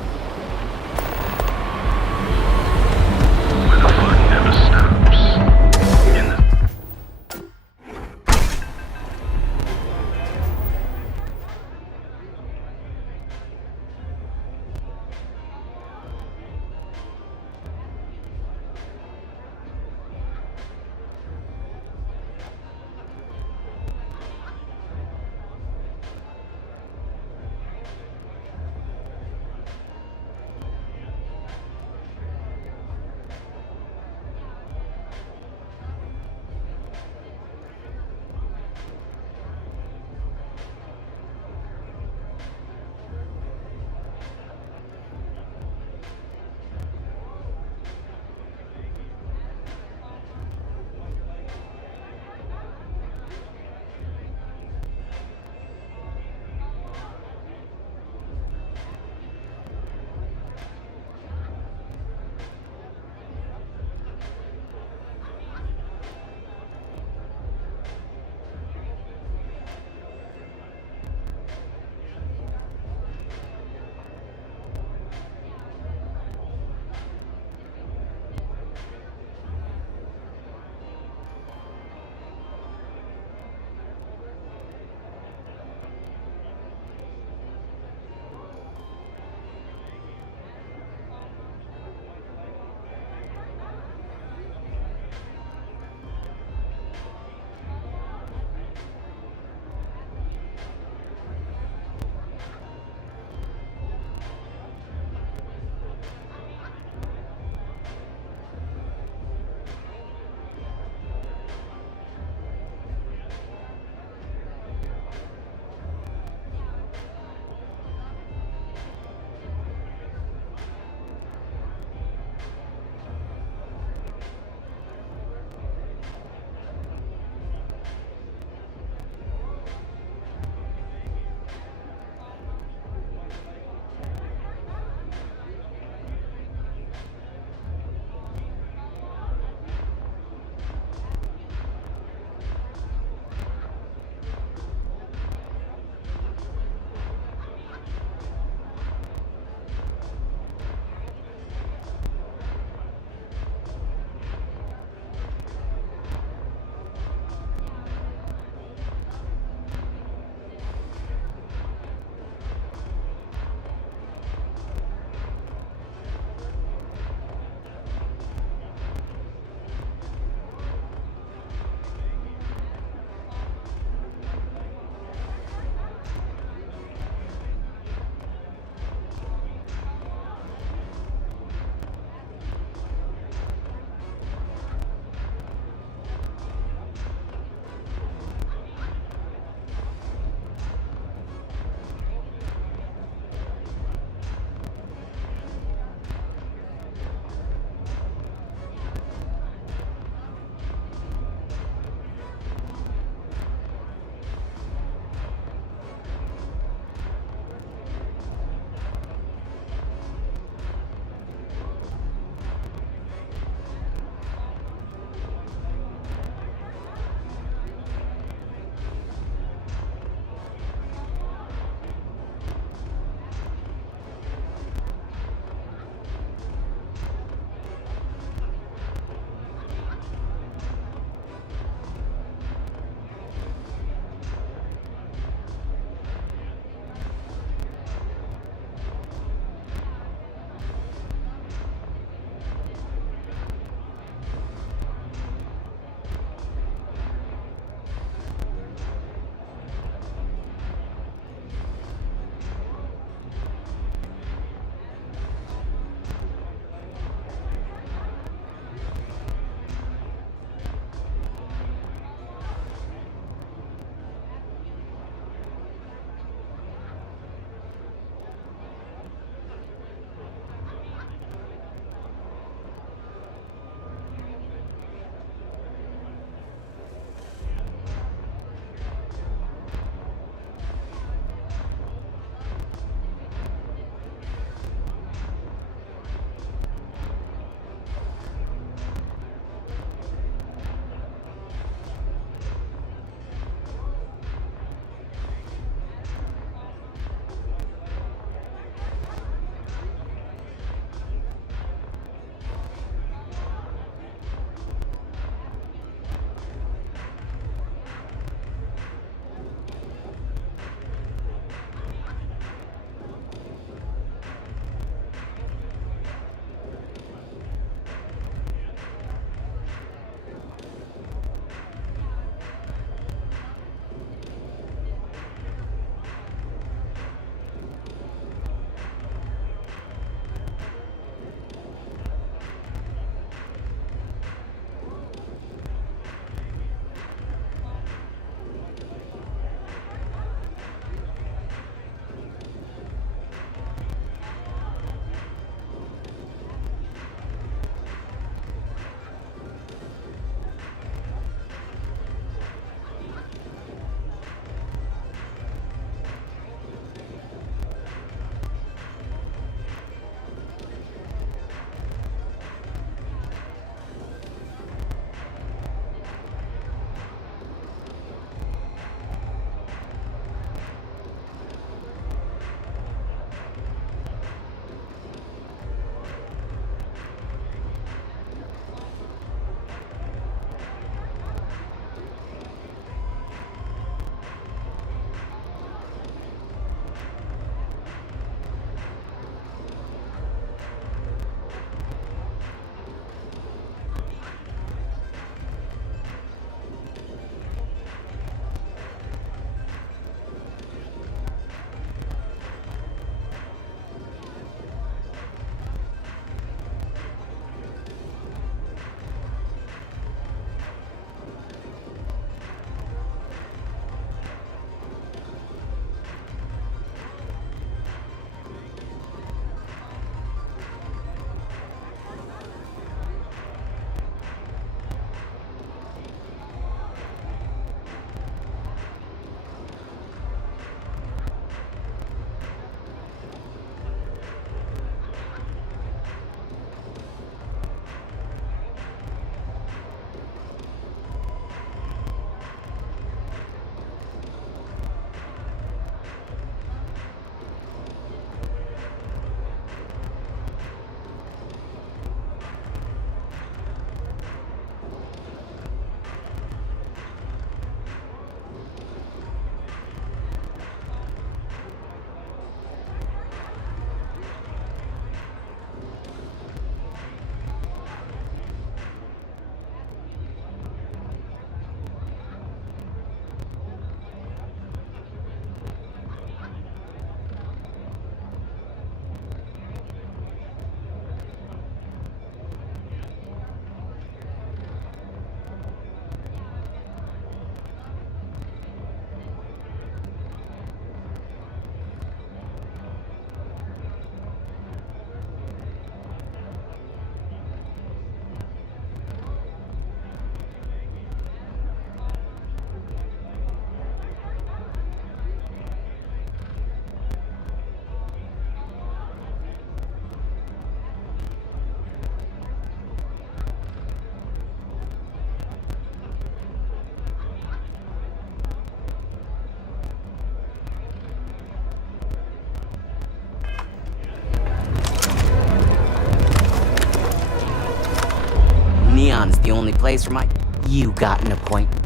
only place where you got an appointment.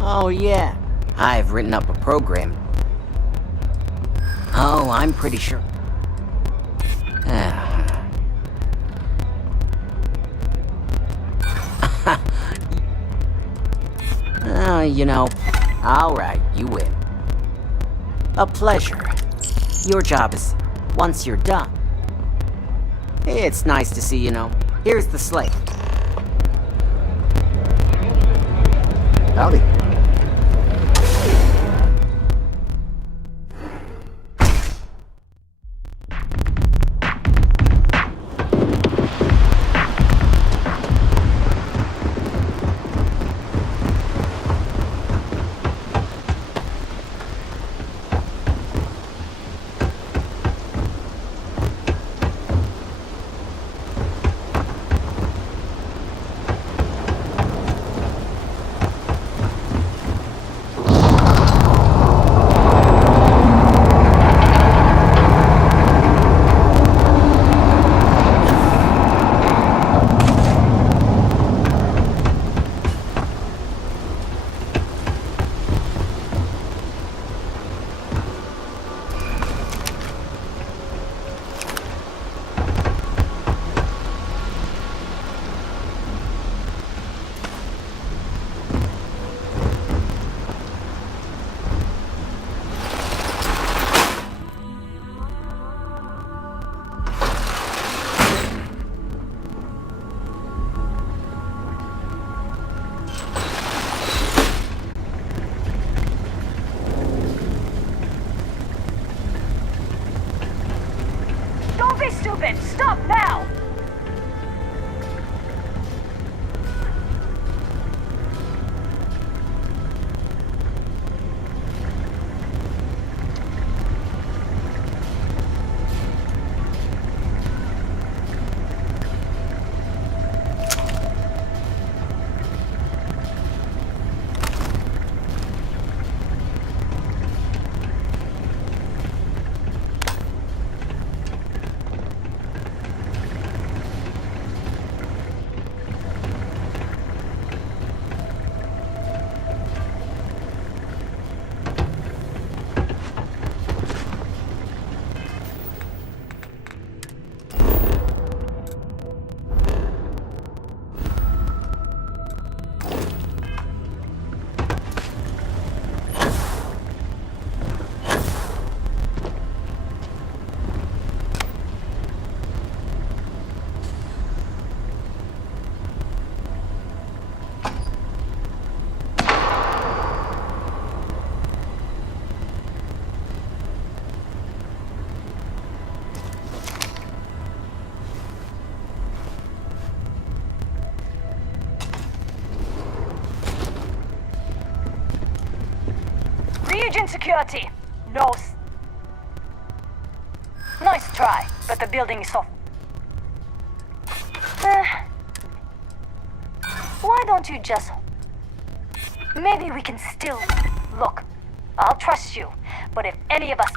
Oh yeah, I've written up a program. Oh, I'm pretty sure. You know, alright, you win. A pleasure. Your job is, once you're done. It's nice to see, you know. Here's the slate. Howdy. Don't be stupid! Stop now! Region security. No. Nice try, but the building is off. Why don't you just... Maybe we can still... Look, I'll trust you, but if any of us...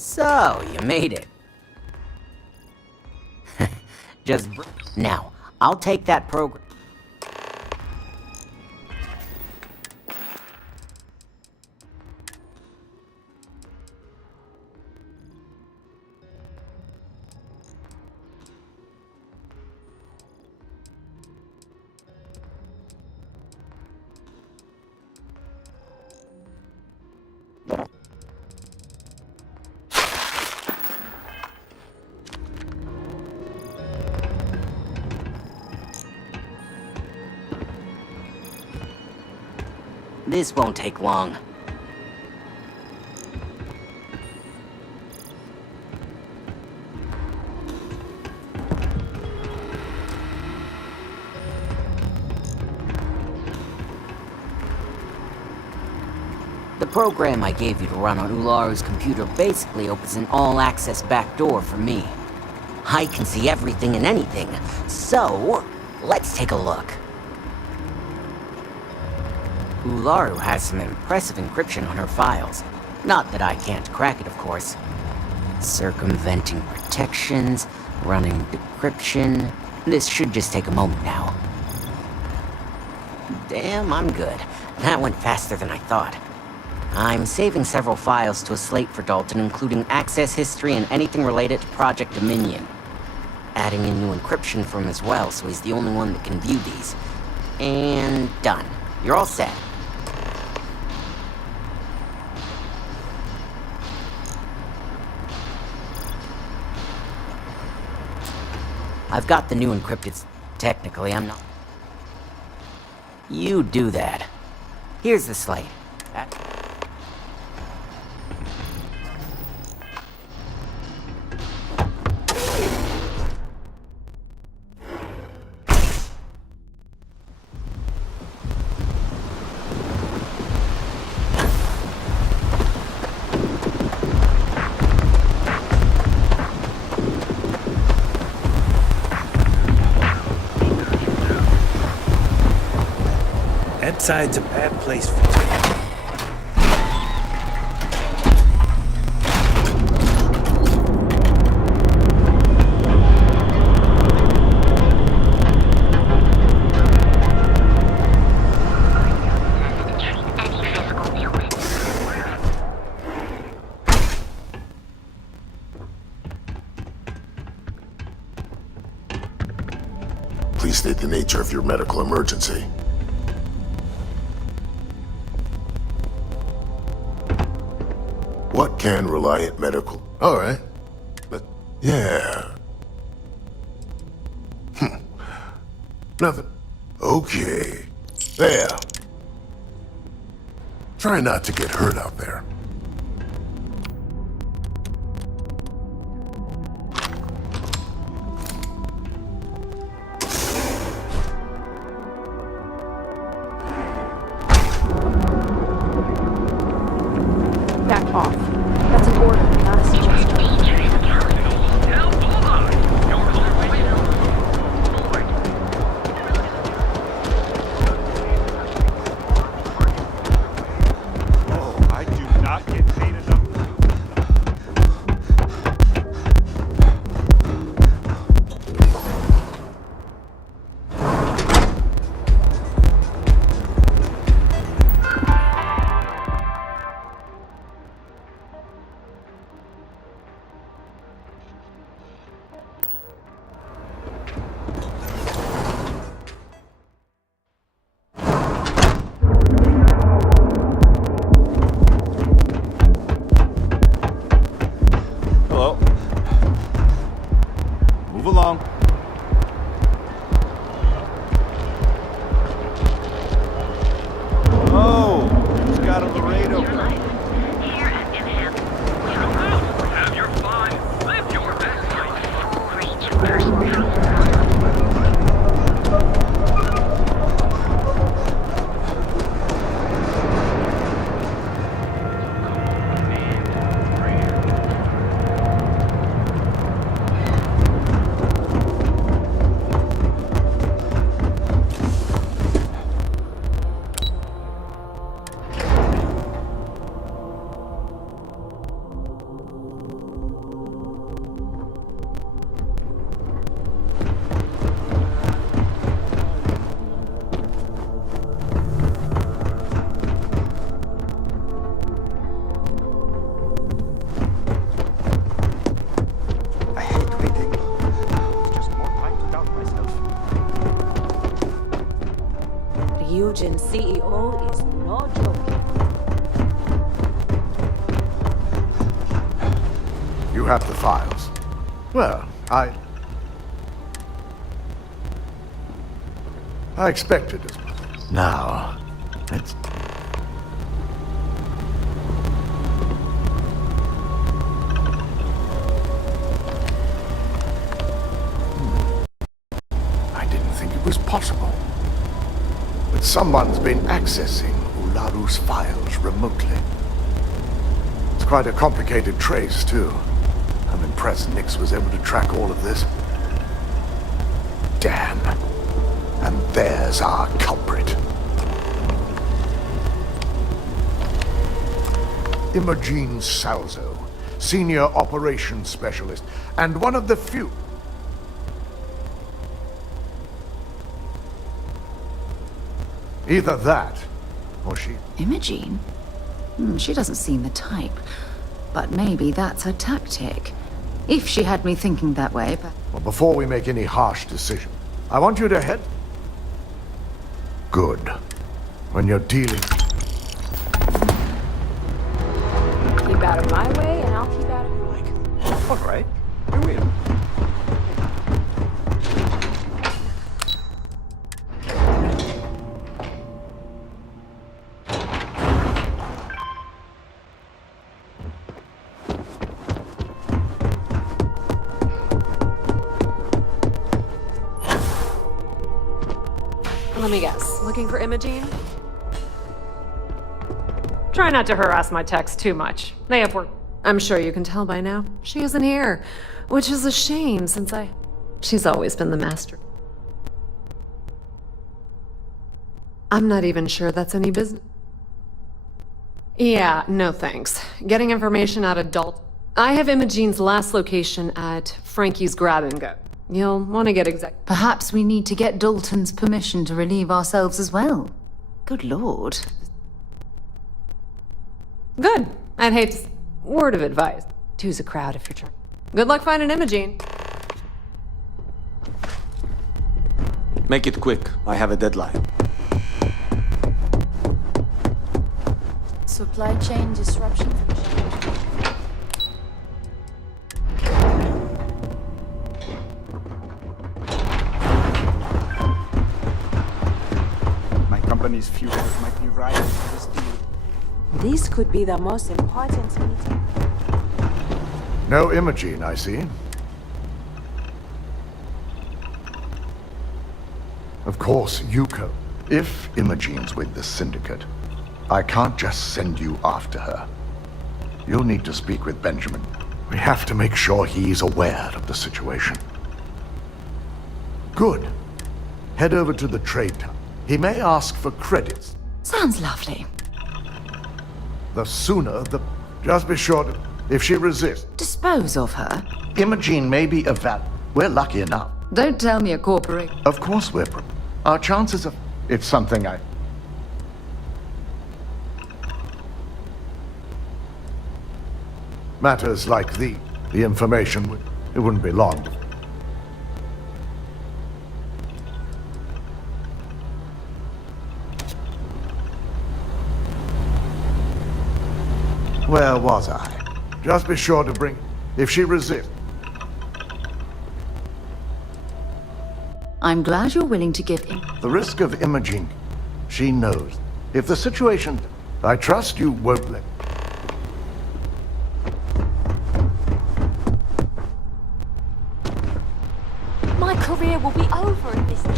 So, you made it. Now, I'll take that program. This won't take long. The program I gave you to run on Ularu's computer basically opens an all-access backdoor for me. I can see everything and anything, so let's take a look. Ularu has some impressive encryption on her files. Not that I can't crack it, of course. Circumventing protections, running decryption. This should just take a moment now. Damn, I'm good. That went faster than I thought. I'm saving several files to a slate for Dalton, including access history and anything related to Project Dominion. Adding in new encryption for him as well, so he's the only one that can view these. And done. You're all set. I've got the new encrypted... Technically, I'm not... You do that. Here's the slate. That side's a bad place for you. Please state the nature of your medical emergency. What can Reliant Medical? All right. But, yeah. Nothing. Okay. There. Try not to get hurt out there. Back off. That's an order, not a suggestion. Oh, I do not get paid enough. Hello. Move along. Oh, he's got a Laredo. Have your fun. Live your best life. Reach personal. have the files. Well, I expected as much. Now, let's... I didn't think it was possible. But someone's been accessing Ularu's files remotely. It's quite a complicated trace, too. I'm impressed Nix was able to track all of this. Damn. And there's our culprit. Imogene Salzo, Senior Operations Specialist, and one of the few... Either that, or she... Imogene? She doesn't seem the type. But maybe that's her tactic. If she had me thinking that way, but... Well, before we make any harsh decision, I want you to head... Good. When you're dealing... Keep out of my way, and I'll keep out of your way. All right. Here we are. Let me guess. Looking for Imogene? Try not to harass my techs too much. They have work. I'm sure you can tell by now. She isn't here, which is a shame since she's always been the master. I'm not even sure that's any business. Yeah, no thanks. Getting information out of Dalton. I have Imogene's last location at Frankie's Grab and Go. You'll want to get exact. Perhaps we need to get Dalton's permission to relieve ourselves as well. Good lord. Good. I'd hate to... Word of advice. Two's a crowd if you're trying. Good luck finding Imogene. Make it quick. I have a deadline. Supply chain disruptions. Company's futures might be right for this deal. This could be the most important meeting. No Imogene, I see. Of course, Yuko. If Imogene's with the Syndicate, I can't just send you after her. You'll need to speak with Benjamin. We have to make sure he's aware of the situation. Good. Head over to the trade tower. He may ask for credits. Sounds lovely. The sooner, the... Just be sure to... If she resists... Dispose of her? Imogene may be a val... We're lucky enough. Don't tell me a corporate... Of course we're... Our chances of... It's something I... Matters like the information would... It wouldn't be long. Where was I? Just be sure to bring... If she resists... I'm glad you're willing to give in. The risk of Imogene... She knows. If the situation... I trust you won't let... My career will be over in this deal.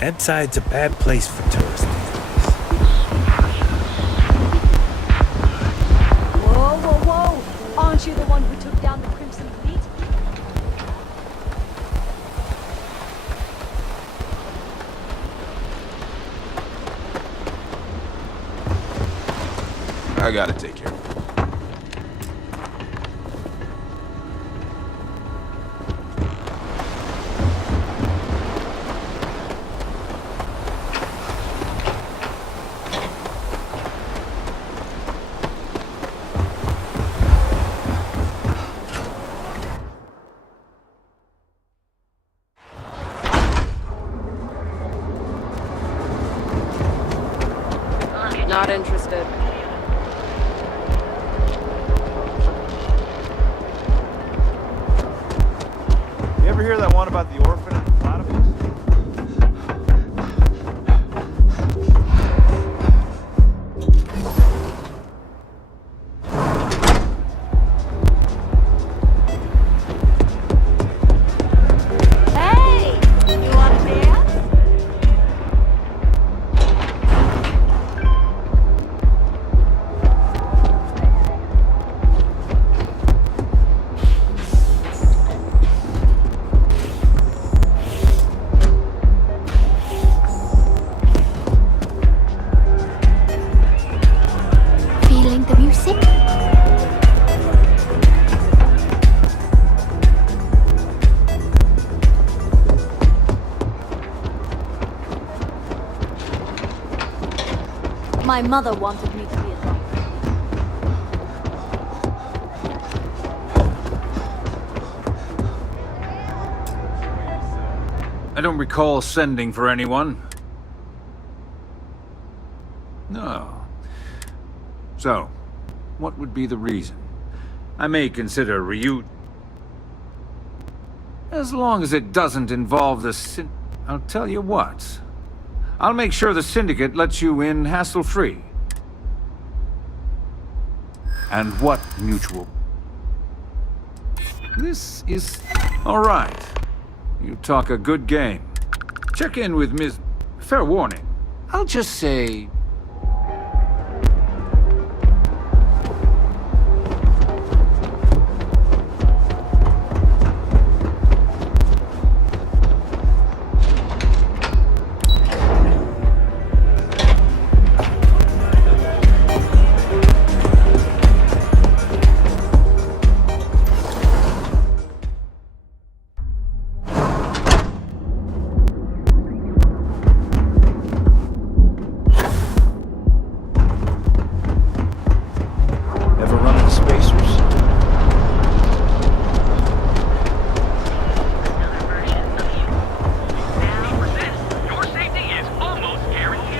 Edside's a bad place for tourists. Whoa, whoa, whoa! Aren't you the one who took down the Crimson Fleet? I gotta take care of it. Not interested. You ever hear that one about the orphan and the platypus? Hey! You want to dance? Feeling the music? My mother wanted me to be a doctor. I don't recall sending for anyone. No. So, what would be the reason? I may consider reunion. As long as it doesn't involve the I'll tell you what. I'll make sure the Syndicate lets you in hassle-free. And what mutual? This is... all right. You talk a good game. Check in with Ms. Fair warning. I'll just say... Ever run into spacers? Your safety is almost guaranteed.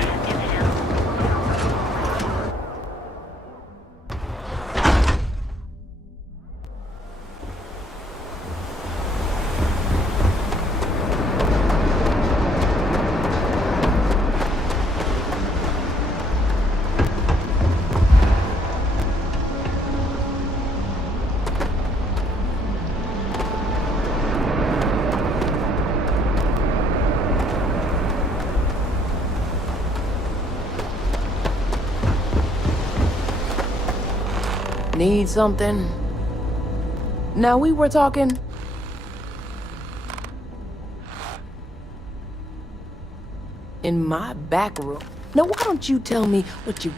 Need something? Now we were talking. In my back room. Now why don't you tell me what you...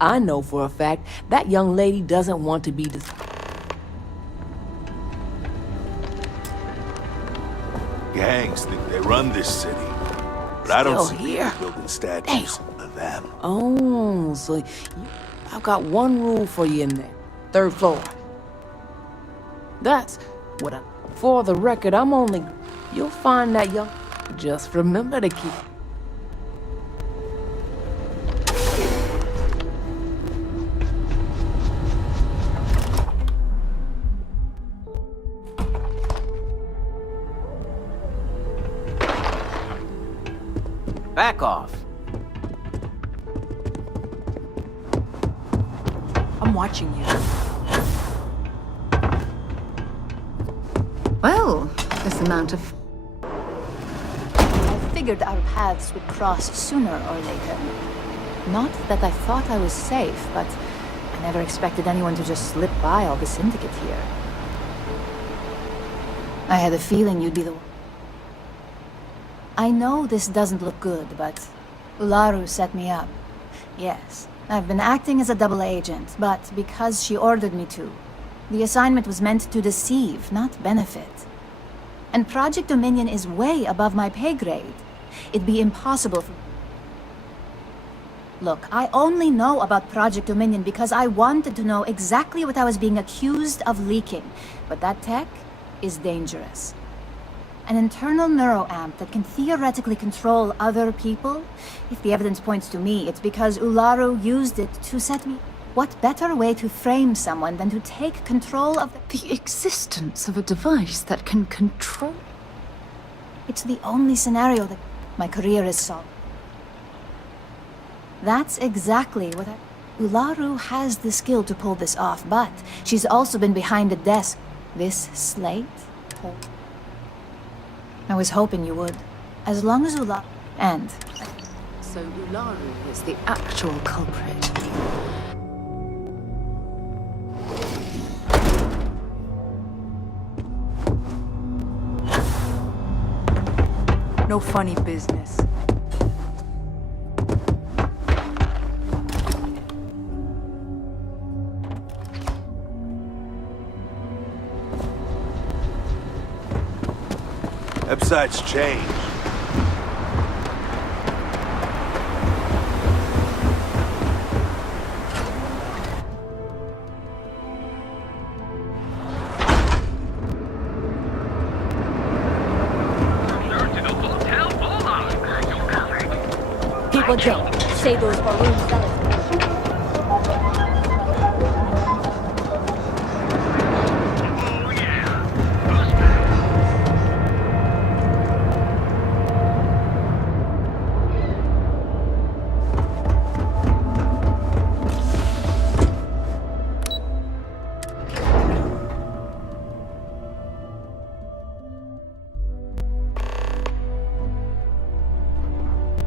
I know for a fact that young lady doesn't want to be Gangs think they run this city. But I don't Still see here? people building statues of them. Oh, so I've got one rule for you in there. 3rd floor. That's what I... For the record, I'm only... You'll find that young... Just remember to keep... Back off. I'm watching you. Well, this amount of... I figured our paths would cross sooner or later. Not that I thought I was safe, but I never expected anyone to just slip by all the Syndicate here. I had a feeling you'd be the one. I know this doesn't look good, but Ularu set me up. Yes, I've been acting as a double agent, but because she ordered me to. The assignment was meant to deceive, not benefit. And Project Dominion is way above my pay grade. It'd be impossible for... Look, I only know about Project Dominion because I wanted to know exactly what I was being accused of leaking. But that tech is dangerous. An internal neuroamp that can theoretically control other people? If the evidence points to me, it's because Ularu used it to set me... What better way to frame someone than to take control of The existence of a device that can control... It's the only scenario that my career is solved. That's exactly what I... Ularu has the skill to pull this off, but she's also been behind a desk. This slate? I was hoping you would. As long as Ularu... And... So Ularu is the actual culprit. No funny business. Website's changed. People joke, say those balloons that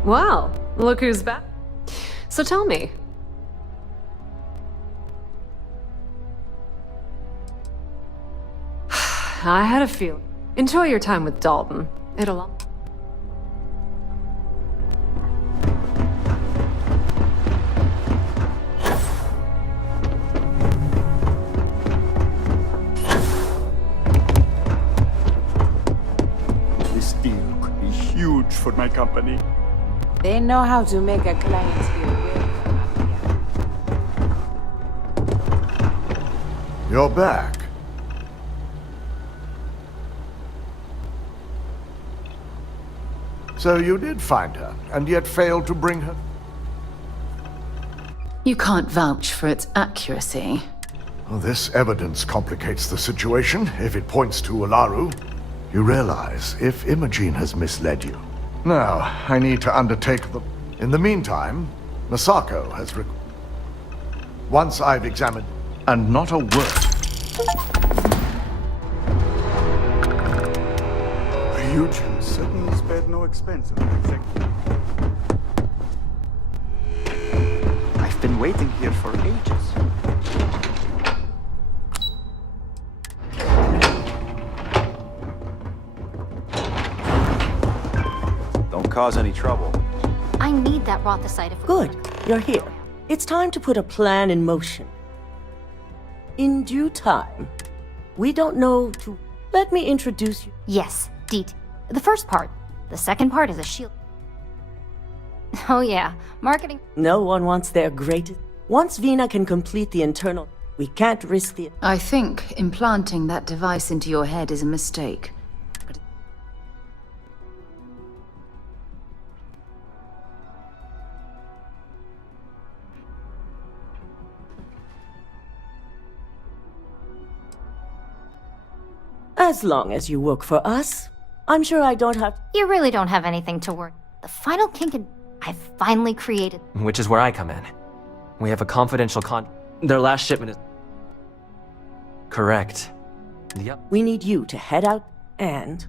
Well, look who's back. So tell me. I had a feeling. Enjoy your time with Dalton. It'll... This deal could be huge for my company. They know how to make a client feel good. You're back. So you did find her, and yet failed to bring her? You can't vouch for its accuracy. Well, this evidence complicates the situation if it points to Ularu. You realize if Imogene has misled you. Now, I need to undertake the... In the meantime, Masako has Once I've examined... And not a word. A huge certainly spared no expense on the executive. I've been waiting here for ages. Don't cause any trouble. I need that Rothicide if we... Good, you're here. It's time to put a plan in motion. In due time. We don't know to... Let me introduce you. Yes, Deet. The first part. The second part is a shield. Oh yeah, marketing... No one wants their greatest... Once Vina can complete the internal, we can't risk the... I think implanting that device into your head is a mistake. As long as you work for us, I'm sure I don't have... You really don't have anything to worry. The final kink I've finally created. Which is where I come in. We have a confidential Their last shipment is... Correct. Yep. We need you to head out and...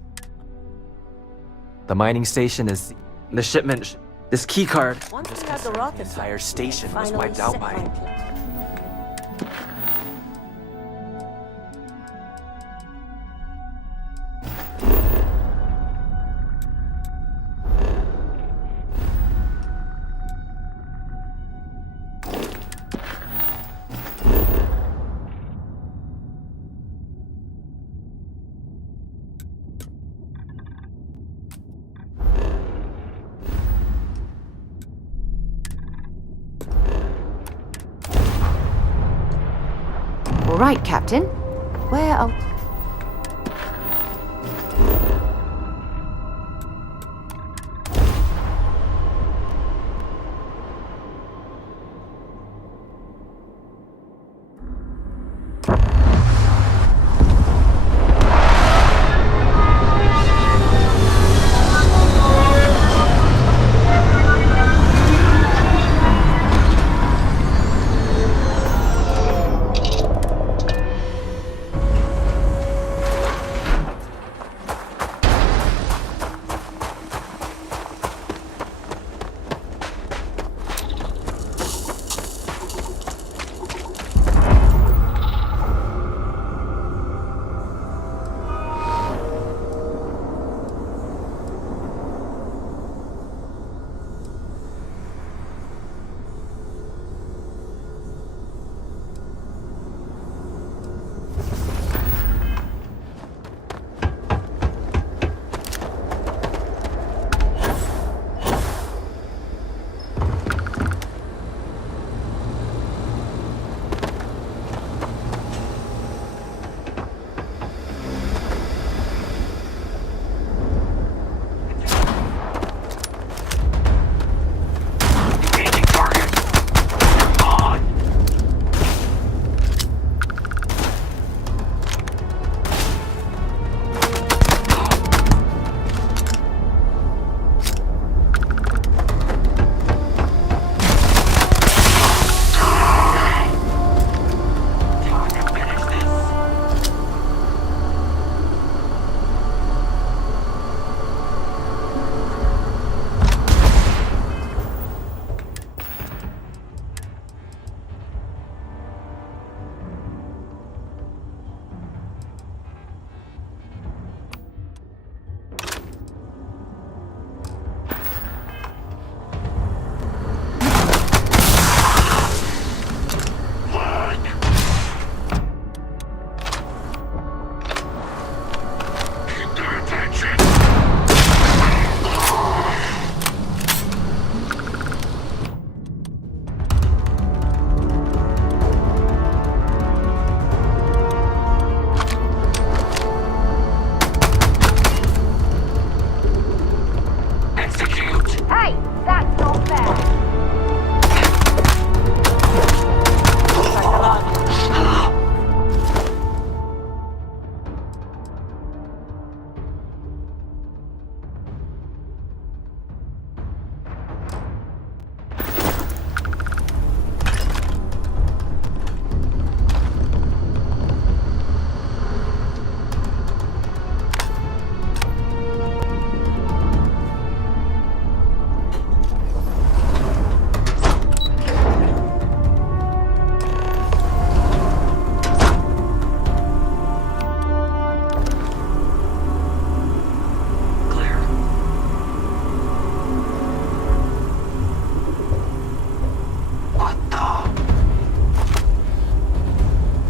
The mining station is... The shipment... This keycard... Once we have the rocket... The entire station was wiped out by... All right, Captain. Where are...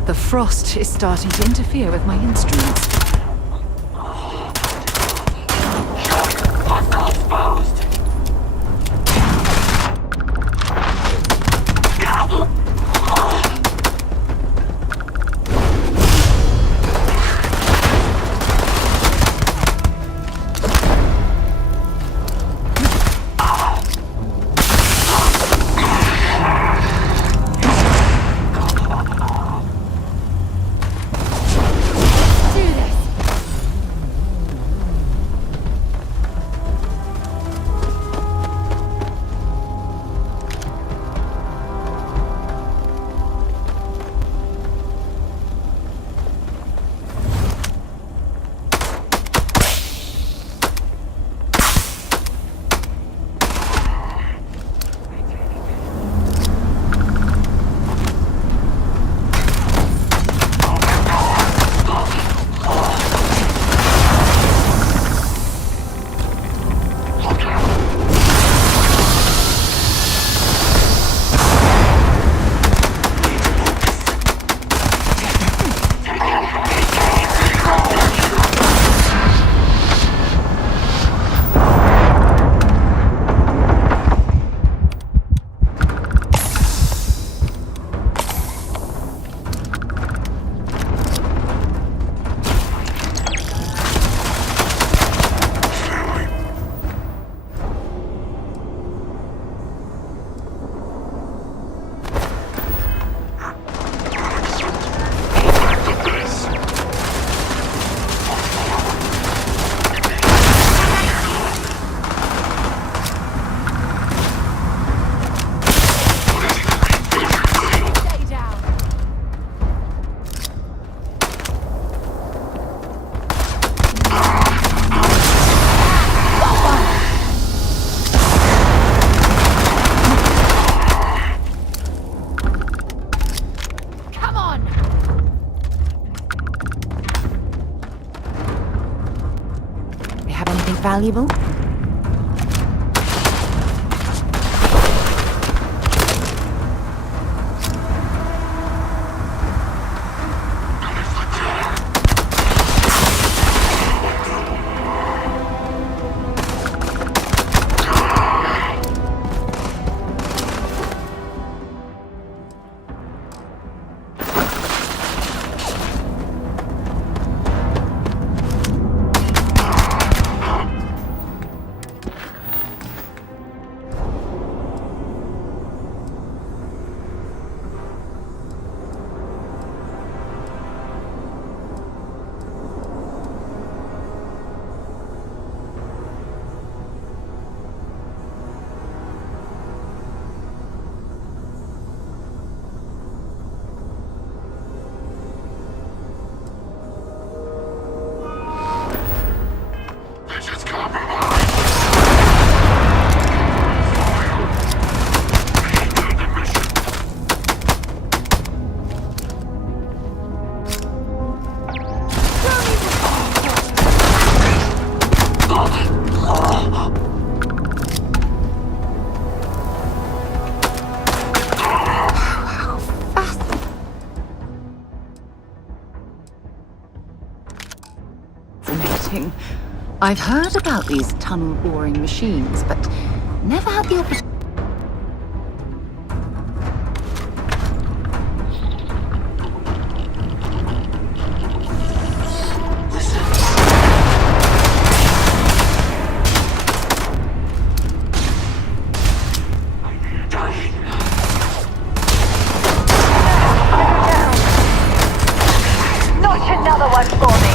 The frost is starting to interfere with my instruments. Valuable? I've heard about these tunnel boring machines, but never had the opportunity. Not another one for me.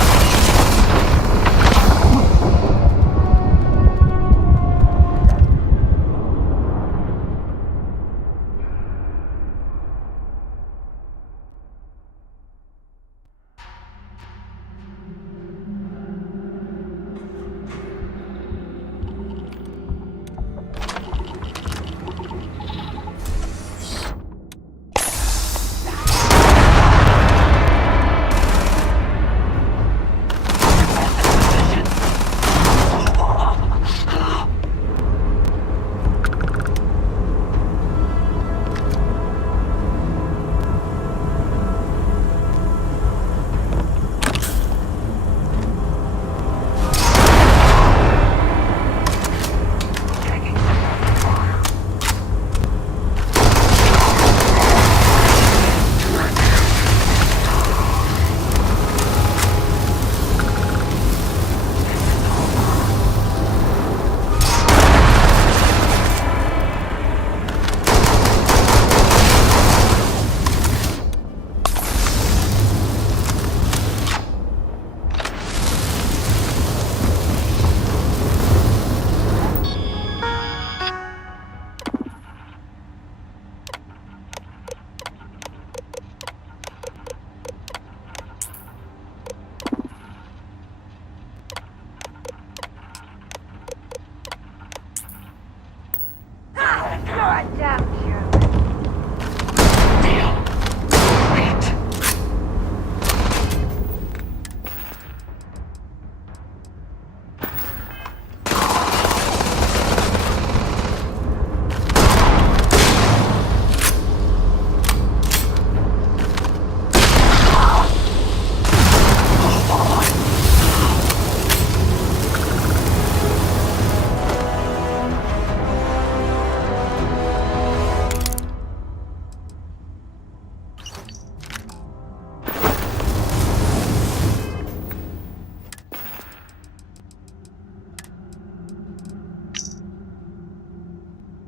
right, Dad.